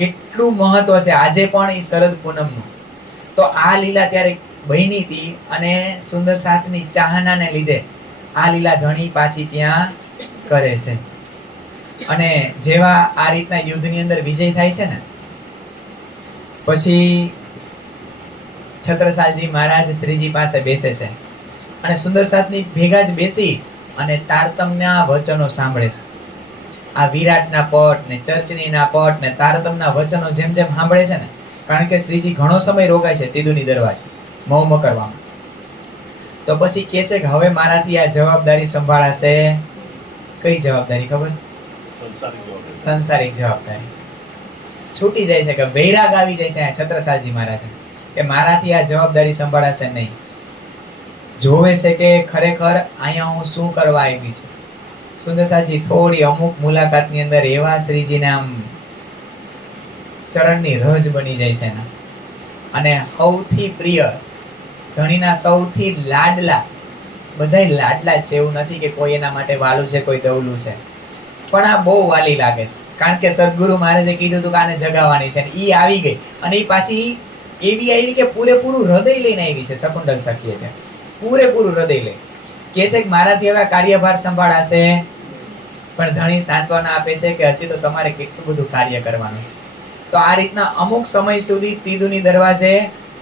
કેટલું મહત્વ છે આજે પણ એ શરદ પૂનમનું. તો આ લીલા ત્યારે બની હતી, અને સુંદર સાથની ચાહનાને લીધે આ લીલા ધણી પાછી ત્યાં કરે છે. અને જેવા આ રીતના યુદ્ધની અંદર વિજય થાય છે ને પછી છત્રસાલજી મહારાજ શ્રીજી પાસે બેસે છે, અને સુંદર સાથની ભેગા જ બેસી અને તારતમ્યના વચનો સાંભળે છે. આ વિરાટના પટ ને ચર્ચનીના પટ ને તારતમ્યના વચનો જેમ જેમ સાંભળે છે ને, કારણ કે શ્રીજી ઘણો સમય રોકાય છે તીદુની દરવાજે મૌમ કરવામાં. તો પછી કહે છે કે હવે મારાથી આ જવાબદારી સંભાળાશે. કઈ જવાબદારી ખબર? સંસારિક જવાબદારી. છૂટી જાય છે, કે વૈરાગ આવી જાય છે છત્રસાલજી મહારાજ કે મારાથી આ જવાબદારી સંભાળાશે નહીં. જોવે છે કે ખરેખર અહીંયા હું શું કરવા આવી છું. સુંદરસાજી થોડી અમુક મુલાકાતની અંદર એવા શ્રીજીને આમ ચરણની રજ બની જાય છે એના. અને સૌથી પ્રિય ધણીના સૌથી લાડલા, બધાય લાડલા છે, એવું નથી કે કોઈ એના માટે વાલું છે કોઈ દવલું છે, પણ આ બહુ વાલી લાગે છે, કારણ કે સદગુરુ મહારાજે કીધું હતું કે આને જગાવવાની છે, ઈ આવી ગઈ. અને ઈ પાછી એવી આવી કે પૂરેપૂરું હૃદય લઈને આવી છે. શકુંતલ સખીએ ત્યાં પૂરેપૂરું હૃદય લઈ કે છે કે મારાથી હવે કાર્યભાર સંભાળાશે, પણ ધણી સાંત્વના આપે છે કે હજી તો તમારે કેટલું બધું કાર્ય કરવાનું છે. તો આ રીતના અમુક સમય સુધી તીદુની દરવાજે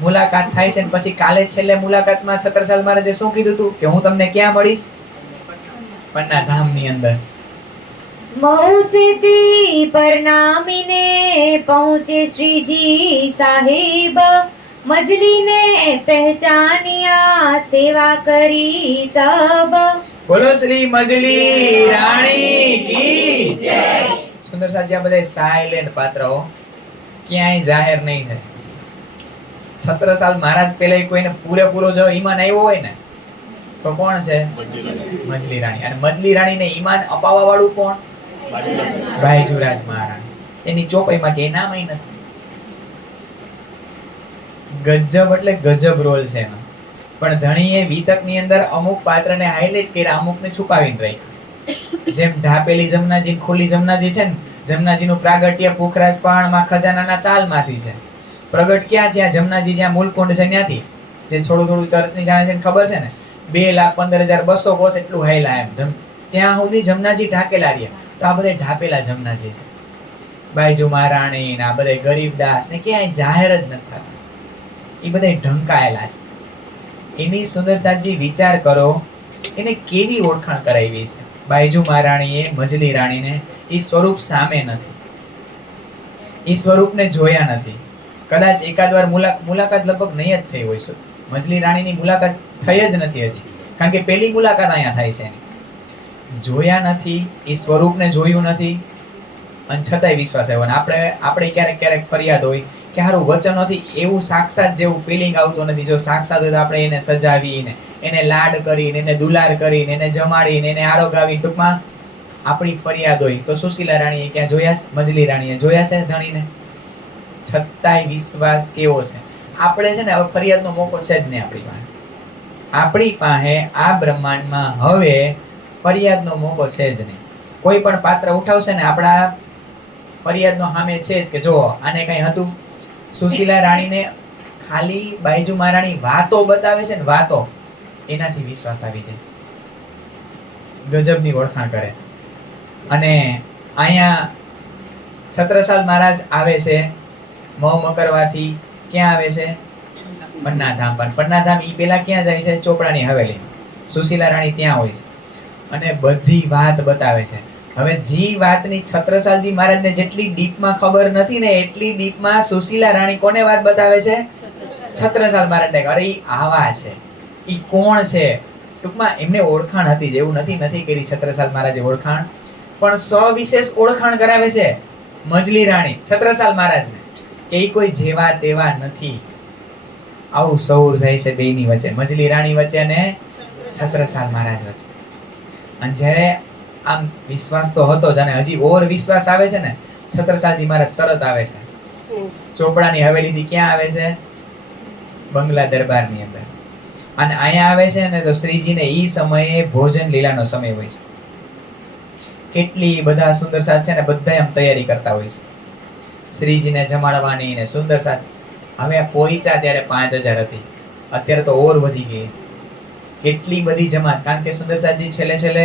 મુલાકાત થાય છે. પછી કાલે છેલ્લે મુલાકાતમાં છત્રસાલ મહારાજે શું કીધું હતું કે હું તમને ક્યાં મળીશ? પન્ના ધામની અંદર. મૌસેથી પરનામીને પહોંચે શ્રીજી સાહેબ, મજલીને પહેચાનિયા સેવા કરી તબ. બોલો શ્રી મજલી રાણી કી જય. સુંદર સાજી બધા સાયલેન્ટ પાત્રો, ક્યાંય જાહેર નહીં થાય. છત્રસાલ મહારાજ પેલા કોઈને પૂરેપૂરો જો ઈમાન આવ્યો હોય ને તો કોણ છે? મજલી રાણી. અને મજલી રાણીને ઈમાન અપાવવા વાળું કોણ? બાયજુરાજ મહારાણી. એની ચોપાઈમાં કે નામ નથી. ગજબ એટલે ગજબ રોલ છે એનો. પણ ધણીએ વિતકની અંદર અમુક પાત્રને હાઇલાઇટ કર્યા, અમુકને છુપાવીને રાખ્યા. જેમ ઢાપેલી જમનાજી ને ખુલ્લી જમનાજી છે ને, જમનાજીનું પ્રાગટ્ય પુખરાજ પહાણમાં ખજાનાના તાલમાંથી છે. પ્રગટ ક્યાં થયા? જમનાજી જ્યાં મૂલકુંડ છે ત્યાંથી. જે થોડું થોડું ચર્ચની જાણે છે ને ખબર છે ને, 2,15,200 કોસ એટલું હાયલા એમ. ત્યાં સુધી જમનાજી ઢાકેલા રહ્યા. તો આ બધા ઢાપેલા જમનાજી છે. બાઈજુ મહારાણી ને આ બધા ગરીબદાસ ને ક્યાંય જાહેર જ નથી થતા. એ બધા ઢંકાયેલા છે. એની સુંદરસાજી વિચાર કરો, એને કેવી ઓળખાણ કરાવી છે. બાઈજુ મહારાણીએ મજલી રાણીને એ સ્વરૂપ સામે નથી, એ સ્વરૂપને જોયા નથી. કદાચ એકાદ વાર મુલાકાત લગભગ નહીં જ થઈ હોય. મજલી રાણીની મુલાકાત થઈ જ નથી હજી, કારણ કે પહેલી મુલાકાત અહીંયા થાય છે એની. જોયા નથી, એ સ્વરૂપને જોયું નથી, અને છતાંય વિશ્વાસ આવ્યો. આપણે ક્યારેક ક્યારેક ફરિયાદ હોય કે હારું વચનોથી એવું સાક્ષાત જેવું ફિલિંગ આવતું નથી. જો સાક્ષાત હોય તો આપણે એને સજાવીને, એને લાડ કરીને, એને દુલાર કરીને, એને જમાડીને, એને આરોગાવીને, ટૂંકમાં આપણી ફરિયાદ હોય. તો સુશીલા રાણીએ ક્યાં જોયા છે? મજલી રાણીએ જોયા છે ધણીને? છતાંય વિશ્વાસ કેવો છે? આપણે છે ને હવે ફરિયાદનો મોકો છે જ નહીં આપણી પાસે. આપણી પાસે આ બ્રહ્માંડમાં હવે ફરિયાદનો મોકો છે જ નહીં. કોઈ પણ પાત્ર ઉઠાવશે ને આપણા ફરિયાદનો સામે છે જ કે જો આને કઈ હતું. સુશીલા રાણીને ખાલી બાઈજુ મહારાણી વાતો બતાવે છે ને, વાતો, એનાથી વિશ્વાસ આવી જાય. ગજબની ઓળખાણ કરે છે. અને અહીંયા છત્રસાલ મહારાજ આવે છે મકરવાથી. ક્યાં આવે છે? પન્નાધામ. પણ પન્નાધામ ઈ પેલા ક્યાં જાય છે? ચોપડાની હવેલી. સુશીલા રાણી ત્યાં હોય છે અને બધી વાત બતાવે છે. હવે જે વાતની છત્રસાલજી મહારાજને જેટલી ડીપમાં ખબર નથી ને, એટલી ડીપમાં સુશીલા રાણી કોને વાત બતાવે છે? છત્રસાલ મહારાજને. અરે ઈ આવા છે, ઈ કોણ છે? ટૂંકમાં એમને ઓળખાણ હતી જ, એવું નથી કરી છત્રસાલ મહારાજે ઓળખાણ, પણ સવિશેષ ઓળખાણ કરાવે છે મજલી રાણી છત્રસાલ મહારાજને કે ઈ કોઈ જેવા તેવા નથી. આવું સૌર થાય છે બેયની વચ્ચે, મજલી રાણી વચ્ચે અને છત્રસાલ મહારાજ વચ્ચે. અને જ્યારે આમ વિશ્વાસ તો હતો જ, અને હજી ઓર વિશ્વાસ આવે છે ને, છત્રસાલજી મહારાજ તરત આવે છે ચોપડાની હવેલીથી. ક્યાં આવે છે? બંગલા દરબારની અંદર. અને અહીંયા આવે છે ને તો શ્રીજીને ઈ સમયે ભોજન લીલાનો સમય હોય છે. કેટલી બધા સુંદર સાથ છે ને, બધા આમ તૈયારી કરતા હોય છે શ્રીજીને જમાડવાની ને સુંદર સાથ. હવે પહોંચ્યા ત્યારે 5,000 હતી, અત્યારે તો ઓર વધી ગઈ છે. કેટલી બધી જમાત, કારણ કે સુંદર સાથજી છેલ્લે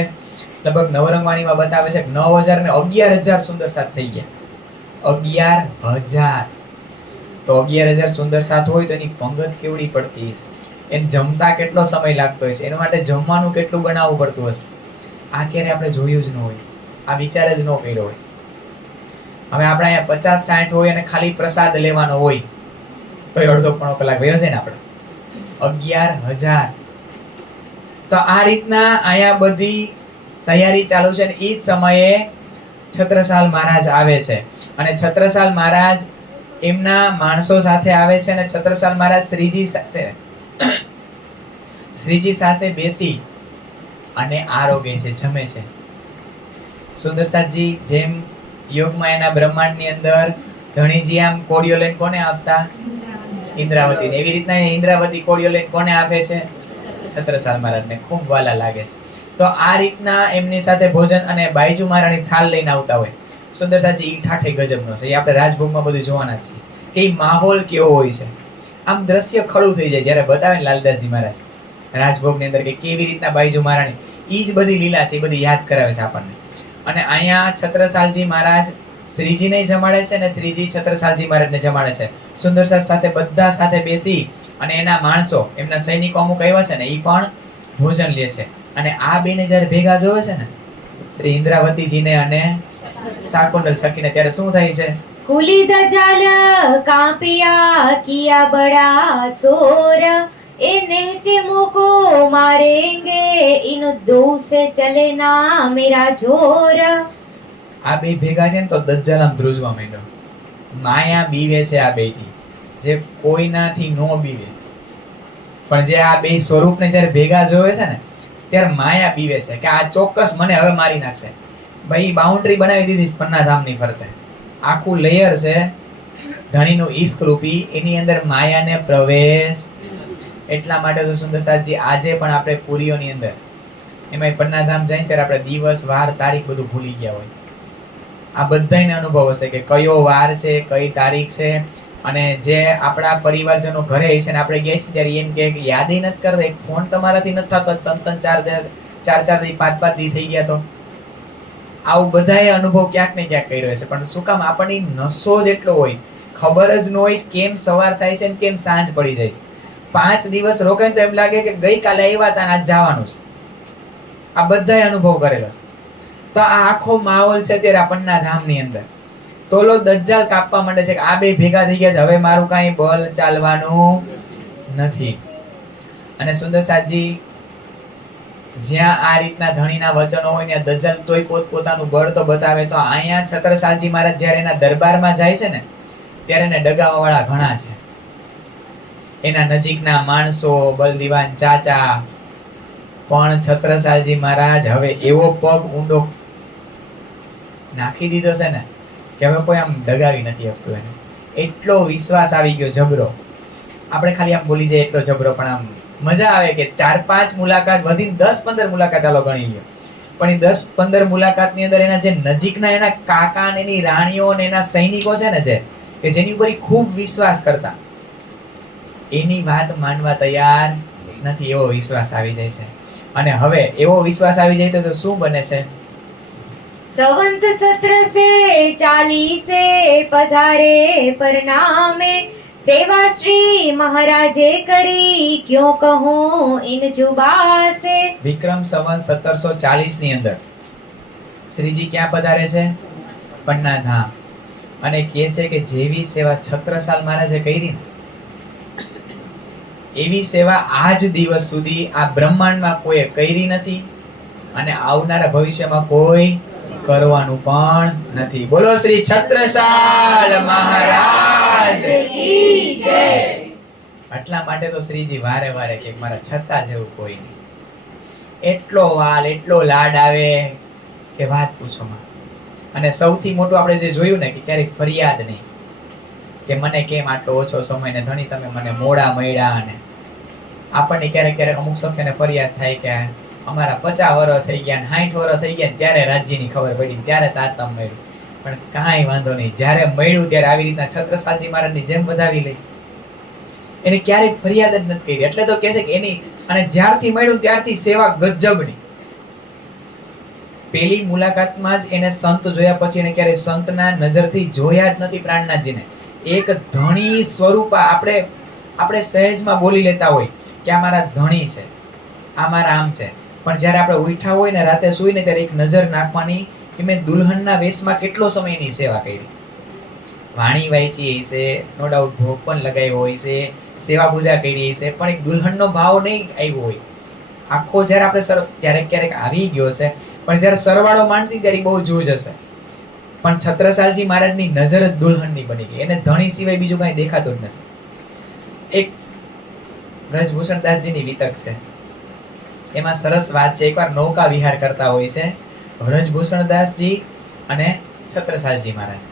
લગભગ નવરંગવાણીમાં બતાવે છે 9,000 ને 11,000 સુંદર સાથ થઈ ગયા. 11,000. તો 11,000 સુંદર સાથ હોય તો એની પંગત કેવડી પડતી હશે, એને જમતા કેટલો સમય લાગતો હશે, એના માટે જમવાનું કેટલું બનાવવું પડતું હશે. આ ક્યારે આપણે જોયું જ ન હોય, આ વિચાર જ ન કર્યો હોય. હવે આપણે અહીંયા 50-60 હોય અને ખાલી પ્રસાદ લેવાનો હોય તો અડધો પોણો કલાક વયો છે ને આપણે. 11,000. તો આ રીતના અહીંયા બધી તૈયારી ચાલુ છે. ને એ જ સમયે છત્રસાલ મહારાજ આવે છે, અને છત્રસાલ મહારાજ એમના માણસો સાથે આવે છે. અને છત્રસાલ મહારાજ શ્રીજી સાથે બેસી અને આરોગે છે, જમે છે. સુંદરસાજી જેમ યોગમાં એના બ્રહ્માંડની અંદર ધણીજી આમ કોળીઓ લઈને કોને આપતા? ઇન્દ્રાવતી. એવી રીતના ઇન્દ્રાવતી કોળીઓ લઈને કોને આપે છે? છત્રસાલ મહારાજને. ખૂબ વાલા લાગે છે. તો આ રીતના એમની સાથે ભોજન, અને બાઈજુ મહારાણી થાળ લઈને આવતા હોય. સુંદરસાજી ઈ ઠાઠે ગજબનો છે. એ આપણે રાજભોગમાં બધું જોવાના જ છીએ કે ઈ માહોલ કેવો હોય છે. આમ દ્રશ્ય ખડું થઈ જાય જ્યારે બતાવે ને લાલદાસજી મહારાજ રાજભોગની અંદર કે કેવી રીતના બાઈજુ મહારાણી, ઈ જ બધી લીલા છે, એ બધી યાદ કરાવે છે આપણને. અને અહીંયા છત્રસાલજી મહારાજ શ્રીજીને જમાડે છે, અને શ્રીજી છત્રસાલજી મહારાજને જમાડે છે. સુંદરસાલ સાથે બધા સાથે બેસી અને એના માણસો, એમના સૈનિકો અમુક આવ્યા છે ને, ઈ પણ ભોજન લે છે. અને આ બેને જ્યારે ભેગા જોવે છે ને, શ્રી ઇન્દ્રાવતીજીને અને શાકુંતલ સખીને, ત્યારે શું થાય છે? ખુલી દજાલ કાંપિયા કિયા બડા સોર, એ નેચે મોકો મારેંગે ઇન દો સે ચલે ના મેરા જોર. આ બે ભેગા છે ને તો દજ્જાલ આમ ધ્રુજવા માંડ્યો. માયા બીવે છે આ બેથી, જે કોઈનાથી નો બીવે. પણ જે આ બે સ્વરૂપને જ્યારે ભેગા જોવે છે ને, ત્યારે માયા બીવે છે કે આ ચોક્કસ મને હવે મારી નાખશે. ભાઈ બાઉન્ડ્રી બનાવી દીધી પન્નાધામની ફરતે, આખું લેયર છે ધણીનું ઈશ્ક રૂપી એની અંદર માયાને પ્રવેશ. એટલા માટે તો સુંદરસાજી આજે પણ આપણે પુરીઓની અંદર એમાં પન્નાધામ જઈને ત્યારે આપણે દિવસ વાર તારીખ બધું ભૂલી ગયા હોય. આ બધાને અનુભવ હશે કે કયો વાર છે, કઈ તારીખ છે. અને જે આપણા પરિવારજનો ઘરે હશે ને આપણે ગયા છીએ ત્યારે એમ કે યાદ નથી કરતા, એક ફોન તમારાથી નથી થતો, 3-4 દી 5-5 દી થઈ ગયા. તો આવું બધાએ અનુભવ ક્યાંક ને ક્યાંક કર્યો છે. પણ શું કામ આપણને નશો જ એટલો હોય, ખબર જ ન હોય કેમ સવાર થાય છે ને કેમ સાંજ પડી જાય છે. 5 દિવસ રોકાય તો એમ લાગે કે ગઈકાલે આવ્યા હતા ને આજ જવાનું છે. આ બધાએ અનુભવ કરેલો છે. તો આ આખો માહોલ છે ત્યારે આપણના ધામની અંદર તોલો દજ્જાલ કાપવા માંડે છે કે આ બે ભેગા થઈ ગયા છે, હવે મારું કાંઈ બળ ચાલવાનું નથી. અને સુંદરસાજી જ્યાં આ રીતના ધણીના વચનો હોય ને દજ્જાલ તોય પોતાનું બળ તો બતાવે. તો અહીંયા છત્રસાલજી મહારાજ જ્યારે એના દરબારમાં જાય છે ને ત્યારે એને ડગાવવા વાળા ઘણા છે. એના નજીકના માણસો, બલદીવાન ચાચા. પણ છત્રસાલજી મહારાજ હવે એવો પગ ઊંડો નાખી દીધો છે ને કે હવે કોઈ આમ ડગાવી નથી શકતું એને. એટલો વિશ્વાસ આવી ગયો, જબરો. આપણે ખાલી આમ બોલી જાય એટલો જબરો, પણ આમ મજા આવે કે 4-5 મુલાકાત વધીને 10-15 મુલાકાત આલો ગણી લ્યો. પણ એ 10-15 મુલાકાતની અંદર એના જે નજીકના એના કાકા ને એની રાણીઓ ને એના સૈનિકો છે ને જે કે જેની ઉપર ખૂબ વિશ્વાસ કરતા, એની વાત માનવા તૈયાર નથી. એવો વિશ્વાસ આવી જાય છે. અને હવે એવો વિશ્વાસ આવી જાય તો શું બને છે? સંવંત 1740 પધારે પરનામે, સેવા શ્રી મહારાજે કરી ક્યો કહું ઇન જુબા સે. વિક્રમ સંવંત 1740 ની અંદર શ્રીજી ક્યાં પધારે છે? પન્ના ધામ. અને કહે છે કે જેવી સેવા છત્રસાલ મહારાજે કરી એવી સેવા આજ દિવસ સુધી આ બ્રહ્માંડમાં કોઈએ કરી નથી અને આવનારા ભવિષ્યમાં કોઈ કરવાનું પણ નથી. બોલો શ્રી છત્રસાલ મહારાજ કી જય. એટલા માટે તો શ્રીજી વારે વારે કે મારા છત્તા જેવું કોઈ નહીં. એટલો વાલ, એટલો લાડ આવે કે વાત પૂછો માં. અને સૌથી મોટું આપણે જે જોયું ને કે ક્યારેક ફરિયાદ નહીં કે મને કેમ આટલો ઓછો સમય ને ધણી તમે મને મોડા મળ્યા. અને આપણને ક્યારેક ક્યારેક અમુક સખ્યને ફરિયાદ થાય કે અમારા 50 વર્ષ થઈ ગયા, 60 વર્ષ થઈ ગયા, ત્યારે રાજ્યની ખબર પડી, ત્યારે તાતમ મળ્યું. પણ કાંઈ વાંધો નહીં, જ્યારે મળ્યું ત્યારે આવી રીતના છત્રસાલજી મહારાજની જેમ વધાવી લઈ. એને ક્યારેય ફરિયાદ જ નથી કરી. એટલે તો કહે છે કે એની અને જ્યારથી મળ્યું ત્યારથી સેવા ગજબની. પેલી મુલાકાતમાં જ એને સંત જોયા, પછી એને ક્યારેય સંતના નજરથી જોયા જ નથી પ્રાણનાથજીને. એક ધણી સ્વરૂપ આપણે સહેજમાં બોલી લેતા હોય કે આ મારા ધણી છે, આ મારા આમ છે. પણ જ્યારે આપણે ઉઠ્યા હોય ને રાતે સૂઈને ત્યારે એક નજર નાખવાની કે મેં દુલ્હનના વેશમાં કેટલો સમય એની સેવા કરી. વાણી વાંચી હશે, નો ડાઉટ ભોગ પણ લગાવ્યો હોય છે, સેવા પૂજા કરી હશે, પણ એક દુલ્હનનો ભાવ નહીં આવ્યો હોય. આખો જ્યારે આપણે ક્યારેક ક્યારેક આવી ગયો છે, પણ જ્યારે સરવાળો માનસી ત્યારે બહુ જૂજ હશે. પણ છત્રસાલજી મહારાજની નજર જ દુલ્હનની બની ગઈ. એને ધણી સિવાય બીજું કઈ દેખાતું જ નથી. એક વ્રજભૂષણદાસજીની વિતક છે, એમાં સરસ વાત છે. એકવાર નૌકા વિહાર કરતા હોય છે વ્રજભૂષણદાસજી અને છત્રસાલજી મહારાજ.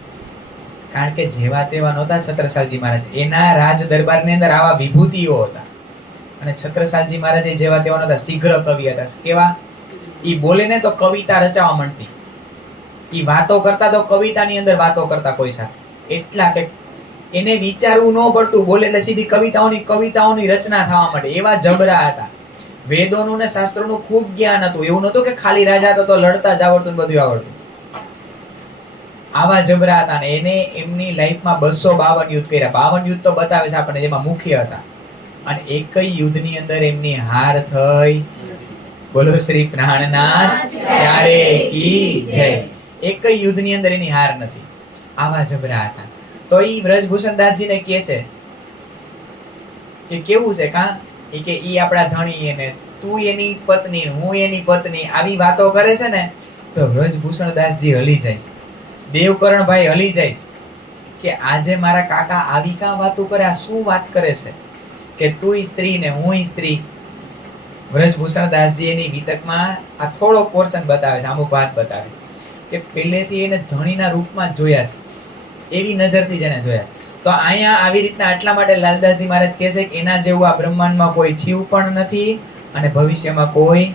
કારણ કે જેવા તેવા નહોતા છત્રસાલજી મહારાજ, એના રાજ દરબારની અંદર આવા વિભૂતિઓ હતા. અને છત્રસાલજી મહારાજ જેવા તેવા નહોતા, શીઘ્ર કવિ હતા. કેવા? ઈ બોલે ને તો કવિતા રચાવા માંડતી, ઈ વાતો કરતા તો કવિતાની અંદર વાતો કરતા કોઈ સાથે. એટલા કે એને વિચારવું ન પડતું, બોલે એટલે સીધી કવિતાઓની રચના થવા માંડે. એવા જબરા હતા. વેદોનું ને શાસ્ત્રોનું ખૂબ જ્ઞાન હતું. એવું નહોતું કે ખાલી રાજા હતો તો લડતા જ આવડતું બધું આવડતું. આવા જબરા હતા. ને એને એમની લાઈફમાં 252 યુદ્ધ કર્યા. 52 યુદ્ધ તો બતાવે છે આપણને, જેમાં મુખ્ય હતા. અને એકય યુદ્ધની અંદર એમની હાર થઈ. બોલો શ્રી પ્રાણનાથ ત્યારે કી જય. એકય યુદ્ધની અંદર એની હાર નથી. આવા જબરા હતા. તો ઈ વ્રજભૂષણદાસજીને કહે છે કે કેવું છે કા કે ઈ આપણા ધણી એને તું એની પત્ની હું એની પત્ની આવી વાતો કરે છે ને તો વ્રજભૂષણદાસજી હલી જાય છે. દેવકરણભાઈ હલી જાય છે કે આજે મારા કાકા આવી કાં વાતો કરે, આ શું વાત કરે છે કે તું સ્ત્રી ને હું સ્ત્રી. વ્રજભૂષણદાસજી એની વિતકમાં આ થોડો પોર્શન બતાવે છે, અમુક વાત બતાવે કે પહેલેથી એને ધણીના રૂપમાં જોયા છે, એવી નજરથી જેને જોયા. તો અહીંયા આવી રીતના એટલા માટે લાલદાસજી મહારાજ કહે છે કે એના જેવું આ બ્રહ્માંડમાં કોઈ થયું પણ નથી અને ભવિષ્યમાં કોઈ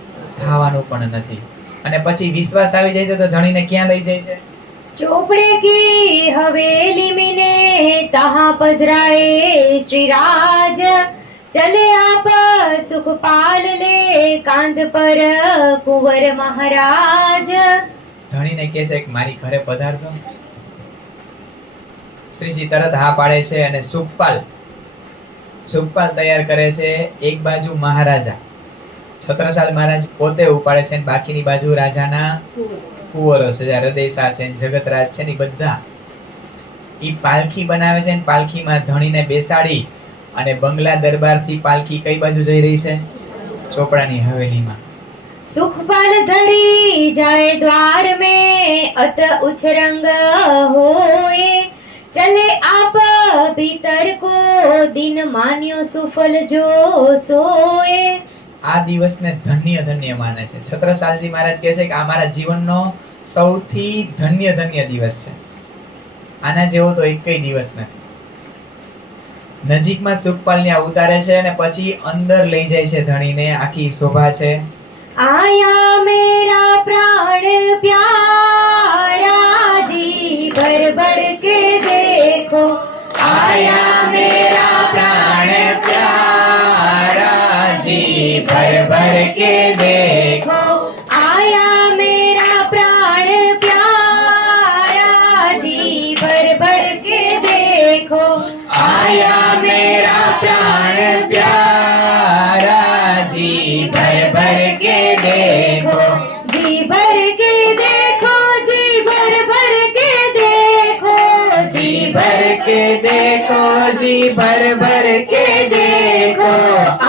થવાનું પણ નથી. અને પછી વિશ્વાસ આવી જાય તો ધણીને ક્યાં લઈ જાય છે? ચોપડે કી હવેલી મીને તહાં પધરાए શ્રી રાજ, ચલે આપ સુખપાલ લે કાંધ પર કુંવર મહારાજ. ધણીને કહે છે કે મારી ઘરે પધારશો? શ્રીજી તરત હા પાડે છે અને સુખપાલ તૈયાર કરે છે. એક બાજુ મહારાજા છત્રસાલ મહારાજ પોતે ઉપાડે છે અને બાકીની બાજુ રાજાના કુંવરો છે, હૃદયસા છે, જગતરાજ છે ને બધા ઈ પાલખી બનાવે છે. પાલખીમાં ધણીને બેસાડી અને બંગલા દરબારથી પાલખી કઈ બાજુ જઈ રહી છે? ચોપડાની હવેલીમાં. સુખપાલ ધરી જાય દ્વાર में अत उछरंग होए, चले आप भीतर को दिन मान्यो सुफल जो सोए. આ દિવસને ધન્ય ધન્ય માને છે. છત્રસાલજી મહારાજ કહે છે કે આ મારા જીવનનો સૌથી ધન્ય દિવસ છે. આના જેવો તો એકેય દિવસ નથી. નજીકમાં સુખપાલને ઉતારે છે અને પછી અંદર લઈ જાય છે ધણીને. આખી શોભા છે. आया मेरा प्राण प्यारा जी भर भर के देखो, आया मेरा प्राण प्यारा जी भर भर के देखो, आया मेरा प्राण प्यारा जी भर भर के देखो, आया मेरा प्राण प्यारा जी भर भर के देखो, जी भर के देखो, जी भर भर के देखो, जी भर के देखो, जी भर भर के देखो,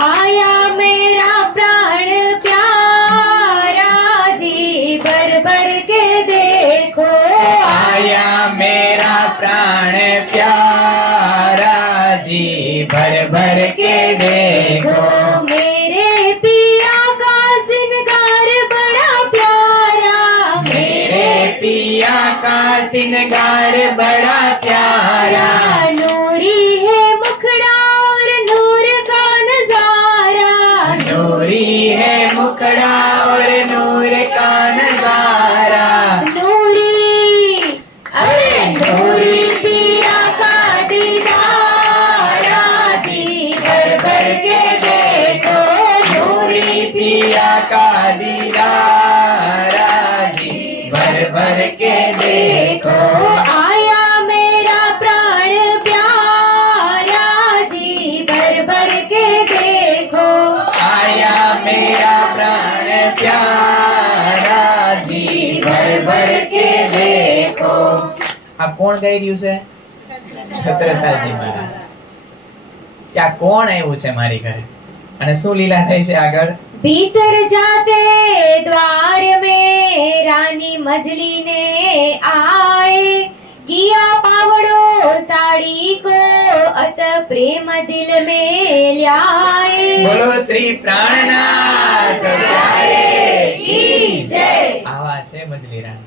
आया मेरा प्राण प्यारा जी भर भर के देखो, आया मेरा प्राण प्यारा जी भर भर के देखो, मेरे पिया का सिंगार बड़ा प्यारा, मेरे पिया का सिंगार बड़ा प्यारा, नूरी है मुखड़ा और नूर का नजारा, नूरी है मुखड़ा और नूर का नजारा, नूरी अरे नूरी पिया का दीदारा जी भर भर के देखो, नूरी पिया का दीदारा जी भर भर के देखो, आया मेरा प्राण प्यारा जी भर भर के देखो, आया मेरा प्राण प्यारा जी भर भर के देखो. આ કોણ ગાઈ રહ્યું છે? છત્રસાલજી મહારાજ. કે આ કોણ આવ્યું છે મારી ઘરે અને શું લીલા થઈ છે આગળ? भीतर जाते द्वार में रानी मजली ने आए, किया पावड़ो साड़ी को अत प्रेम दिल में ल्याए. બોલો શ્રી પ્રાણનાથ પ્યારે की जय. આવા છે મજલી રાણી.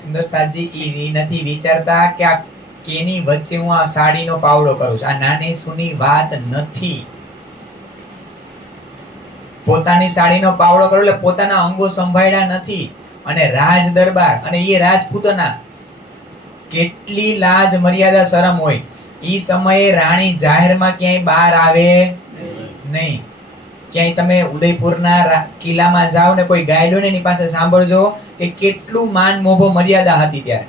સુંદર સાજી ઈ નથી વિચારતા કે આ કેની વચ્ચે હું આ સાડીનો પાવડો કરું છું. આ નાની સુની વાત નથી. પોતાની સાડીનો પાવડો કરો એટલે પોતાના અંગો સંભાળ્યા નથી. અને રાજ દરબાર અને એ રાજપૂતના કેટલી લાજ મર્યાદા શરમ હોય. ઈ સમયે રાણી જાહેરમાં ક્યાંય બહાર આવે નહીં. ક્યાંય તમે ઉદયપુરના કિલ્લામાં જાઓ ને કોઈ ગાઈડ હોય ને એની પાસે સાંભળજો કે કેટલું માન મોભો મર્યાદા હતી ત્યારે.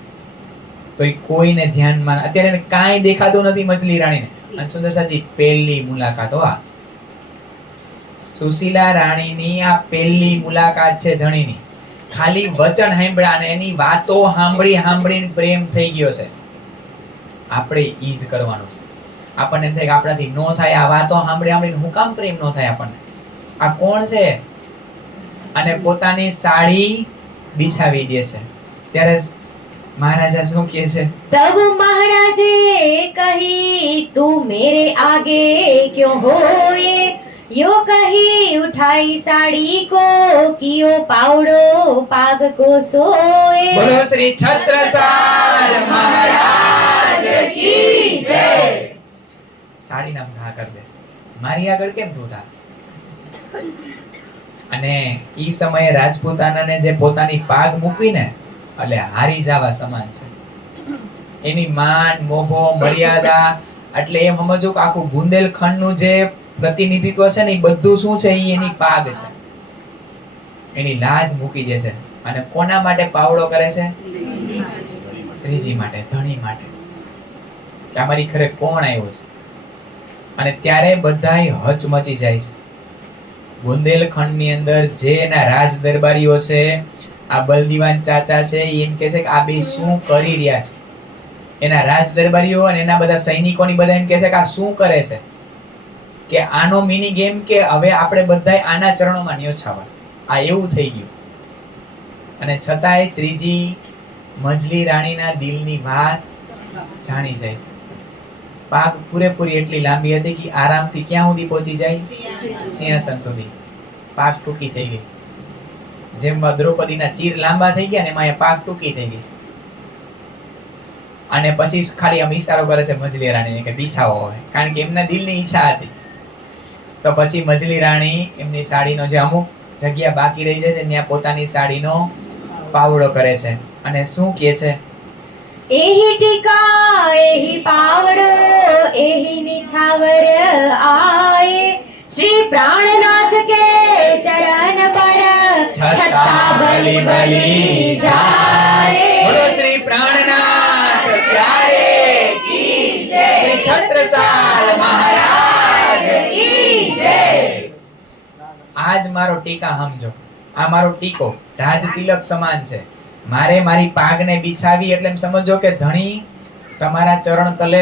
તો એ કોઈને ધ્યાનમાં અત્યારે એને કાંઈ દેખાતું નથી મછલી રાણીને. અને સુંદર સાજી પહેલી મુલાકાત આ સુશીલા રાણીની આ પહેલી મુલાકાત છે ધણીની. ખાલી વચન સાંભળ્યા અને એની વાતો સાંભળીને પ્રેમ થઈ ગયો છે. આપણે ઈ જ કરવાનું છે. આપણને એમ થાય કે આપણાથી નો થાય. આ વાતો સાંભળીને હું કામ પ્રેમ નો થાય આપણને? આ કોણ છે? અને પોતાની સાડી બિછાવી દે છે. ત્યારે મહારાજા શું કહે છે? तब महाराजे कही तू मेरे आगे क्यों होए, यो कही उठाई साड़ी को कियो पावड़ो पाग को सोए। बोलो श्री छत्रसाल महाराज की जय। સાડી નામ ઘા કરી દેશે, મારી આગળ કેમ ધોતા? અને ઈ સમયે રાજપૂતાનાને જે પોતાની પાગ મૂકવીને એટલે હારી જવા સમાન છે. એની માન, મોભો, મર્યાદા, એટલે એમ સમજો કે આખું બુંદેલખંડનું જે પ્રતિનિધિત્વ છે ને એ બધું શું છે, ઈ એની પાગ છે. એની લાજ મૂકી દે છે. અને કોના માટે પાવડો કરે છે? શ્રીજી માટે, ધણી માટે, કે અમારી ઘરે કોણ આવ્યો છે. અને ત્યારે બધાય હચમચી જાય છે. બુંદેલખંડની અંદર જે એના રાજ દરબારીઓ છે, આ બલદીવાન ચાચા છે, એમ કહે છે કે આ બે શું કરી રહ્યા છે. એના રાજ દરબારીઓ અને એના બધા સૈનિકોની બધા એમ કહે છે કે આ શું કરે છે, કે આનો મિનિંગ એમ કે હવે આપણે બધાય આના ચરણોમાં ન્યોછાવા. આ એવું થઈ ગયું. અને છતાંય શ્રીજી મજલી રાણીના દિલની વાત જાણી જાય છે. પાગ પૂરેપૂરી એટલી લાંબી હતી કે આરામથી ક્યાં સુધી પહોંચી જાય? સિંહાસન સુધી. પાગ ટૂંકી થઈ ગઈ. જેમ દ્રૌપદીના ચીર લાંબા થઈ ગયા ને એમાં પાગ ટૂંકી થઈ ગઈ. અને પછી ખાલી આમ ઈશારો કરે છે મજલી રાણીને કે પીછાવો હોય, કારણ કે એમના દિલની ઈચ્છા હતી. તો પછી મજલી રાણી એમની સાડીનો જે અમુક જગ્યા બાકી રહી જાય છે ત્યાં પોતાની સાડીનો પાવડો કરે છે. અને શું કહે છે? एही टीका एही पावड़ो एही निछावर आए, श्री प्राणनाथ के चरण पर छत्ता बलि बलि जाए। बोलो श्री प्राणनाथ प्यारे की जय। श्री छत्रसाल महाराज की जय। આજ મારો ટીકા સમજો. આ મારો ટીકો રાજ તિલક સમાન છે. મારે મારી પાગને બિછાવી એટલે એમ સમજો કે ધણી તમારા ચરણ તલે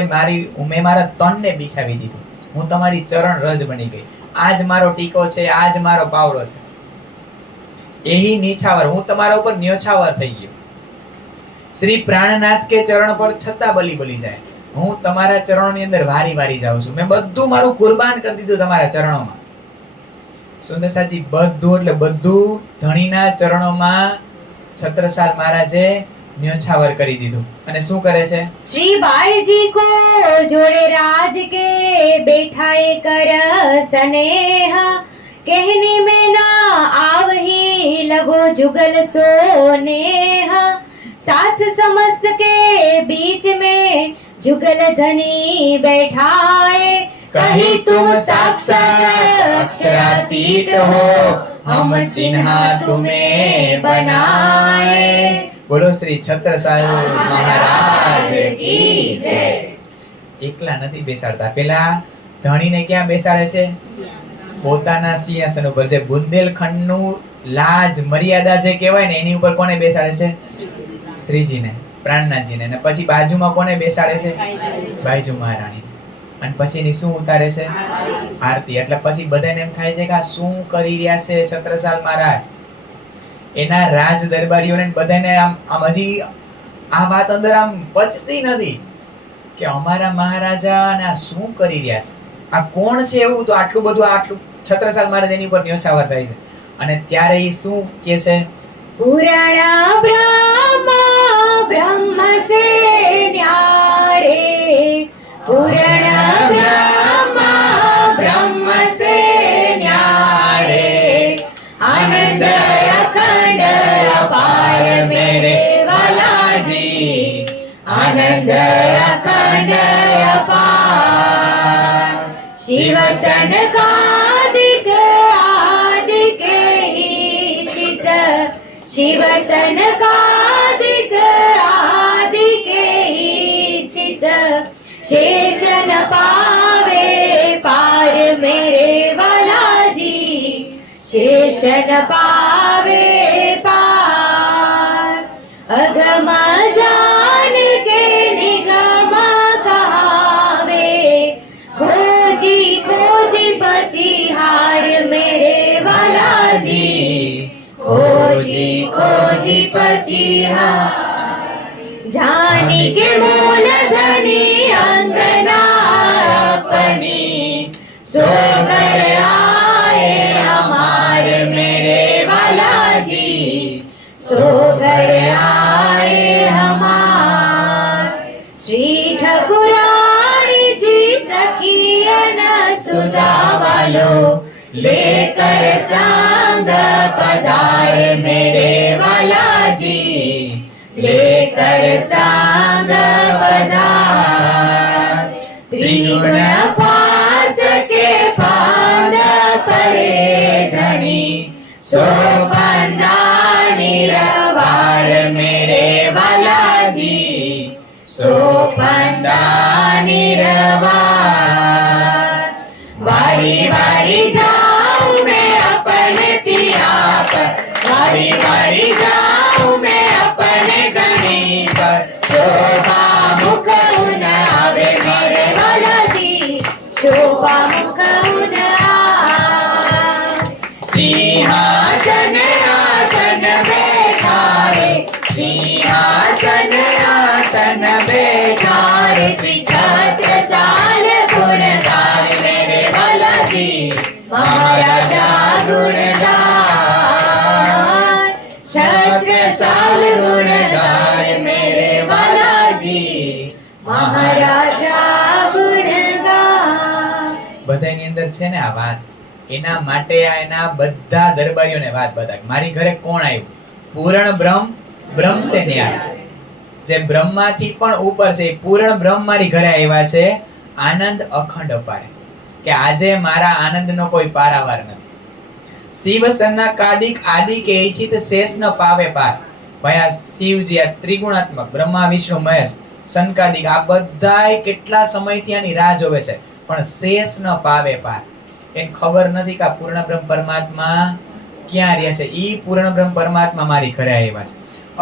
મેં મારા તનને બિછાવી દીધું. હું તમારી ચરણ રજ બની ગઈ. આજ મારો ટીકો છે, આજ મારો પાવડો છે. એહી નીછાવર, હું તમારા ઉપર ન્યોછાવર થઈ ગયો. શ્રી પ્રાણનાથ કે ચરણ પર છતાં બલી બલી જાય. હું તમારા ચરણોની અંદર વારી વારી જાઉં છું. મેં બધું મારું કુરબાન કરી દીધું તમારા ચરણોમાં. સુંદર સાચી બધું એટલે બધું ધણીના ચરણોમાં છત્રસાલ મહારાજે ન્યોછાવર કરી દીધું. અને શું કરે છે? श्री बाईजी को जोड़े राज के बैठाए कर स्नेह, कहने में ना आवही लगो जुगल सोनेह, साथ समस्त के बीच में जुगल धनी बैठाए, कहीं तुम साक्षात अक्षरातीत हो, हम चिन्हा तुम्हें बनाए। બોલો શ્રી છત્રસાલ મહારાજ કી જય. એકલા નથી બેસાડતા. પેલા ધણીને ક્યાં બેસાડે છે? પોતાના સિંહાસન ઉપર. જે બુંદેલખંડનું લાજ મર્યાદા જે કહેવાય ને એની ઉપર કોને બેસાડે છે? શ્રીજીને, પ્રાણનાથજીને. અને પછી બાજુમાં કોને બેસાડે છે? બાઈજુ મહારાણી. અને પછી એની શું ઉતારે છે? આરતી. એટલે પછી બધાને એમ થાય છે કે આ શું કરી રહ્યા છે છત્રસાલ મહારાજ. એના રાજ દરબારીઓને બધાને આમ હજી આ વાત અંદર આમ પચતી નથી કે અમારા મહારાજા ને આ શું કરી રહ્યા છે, આ કોણ છે એવું. તો આટલું બધું આટલું છત્રસાલ મહારાજ એની ઉપર ન્યોછાવર થાય છે. અને ત્યારે એ શું કે છે? પુરાણા બ્રહ્મ સે ન્યારે, પુરાણા બ્રહ્મ સે ન્યારે, આનંદ અખંડ અપાર મેરે વાલાજી, આનંદ અખંડ અપાર, શિવ સનકાદિક આદિક ઈશિત, શિવ સનકાદિક આદિક ઈશિત, शेषन पावे पार मेरे वालाजी, शेषन पावे पार, अगम जान के निगम कहावे, खोजी खोजी बची हार मेरे वालाजी, खोजी खोजी बची हार, जानी के मूल धनी अंगना अपनी, सो कर सुदावालो लेकर संग पधारे मेरे वाला जी, लेकर संग पधार। त्रिगुण फास के फांद पड़े धनी, सो फंदा निरवार मेरे वाला जी, सो फंदा निरवार। वारी वारी जाऊं मैं अपने पिया पर, वारी वारी जाऊं मैं अपने गणी पर, शोभा मुख उन आवे मेरे वाला जी, शोभा मुख उन आवे। सिंहासन आसन बैठाए, सिंहासन आसन बैठाए, श्री छत्रसाल गुणगान मेरे वाला जी, महाराजा गुणगान, छत्रसाल गुणगान मेरे वाला जी, महाराजा ગુણગાન। બધાની અંદર છે ને આ વાત, એના માટે આ એના બધા દરબારીઓને વાત બતાવી, મારી ઘરે કોણ આવ્યું? પૂર્ણ બ્રહ્મ, બ્રહ્મ સે ન્યાય, જે બ્રહ્માથી પણ ઉપર છે, પૂર્ણ બ્રહ્મ મારી ઘરે આવ્યા છે, આનંદ અખંડ અપારે, કે આજે મારા આનંદનો કોઈ પારાવાર નથી। શિવ સન્નાકાદિક આદિ કે ઈચ્છિત શેષ ન પાવે પાર। ભાઈ આ શિવજી, આ ત્રિગુણાત્મક બ્રહ્મા વિષ્ણુ મહેશ સનકાદિક, આ બધાય કેટલા સમયથી આની રાહ જોવે છે, પણ શેષ ન પાવે પાર। એને ખબર નથી કે આ પૂર્ણ બ્રહ્મ પરમાત્મા ક્યાં રહે છે। ઈ પૂર્ણ બ્રહ્મ પરમાત્મા મારી ઘરે આવ્યા છે।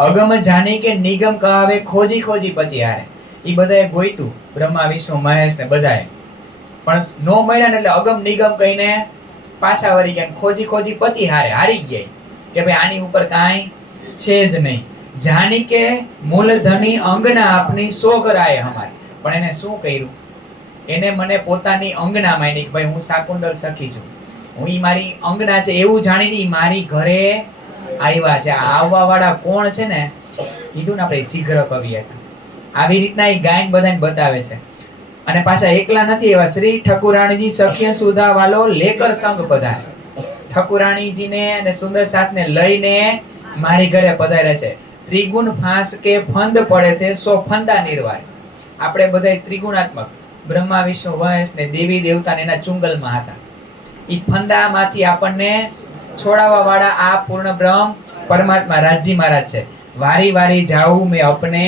અગમ જાની કે નિગમ કહાવે, ખોજી ખોજી પછી હારે। ઈ બધાએ ગોઈતું, બ્રહ્મા વિષ્ણુ મહેશ ને બધાએ, પણ નો મળ્યા ને એટલે અગમ નિગમ કહીને પાછા વળી ગયા, ખોજી ખોજી પછી હારી ગયા કે ભાઈ આની ઉપર કાંઈ છે જ નહીં। જાની કે મૂલધની અંગના આપની સો કરાય હમારી, પણ એને શું કર્યું? એને મને પોતાની અંગના માની કે ભાઈ હું શાકુંડલ સખી છું, હું ઈ મારી અંગના છે એવું જાણીને ઈ મારી ઘરે આવ્યા છે। આવવા વાળા કોણ છે ને, કીધું ને આપણે શીઘ્ર કવિ હતા, આવી રીતના ઈ ગાયન બધાને બતાવે છે। અને પાછા એકલા નથી એવા, શ્રી ઠકુરાણીજી સખ્ય સુધા વાલો લેકર સંગ પધારે। ઠકુરાણીજીને અને સુંદર સાથને લઈને મારી ઘરે પધારે છે। ત્રિગુણ ફાંસ કે ફંદ પડે છે, સો ફંદા નિર્વાય। આપણે બધા ત્રિગુણાત્મક બ્રહ્મા વિષ્ણુ મહેશ ને દેવી દેવતા ને એના ચુંગલમાં હતા, ઈ ફંદામાંથી આપણને છોડાવવા વાળા આ પૂર્ણ બ્રહ્મ પરમાત્મા રાજજી મહારાજ છે। વારી વારી જાઉં મેં અપને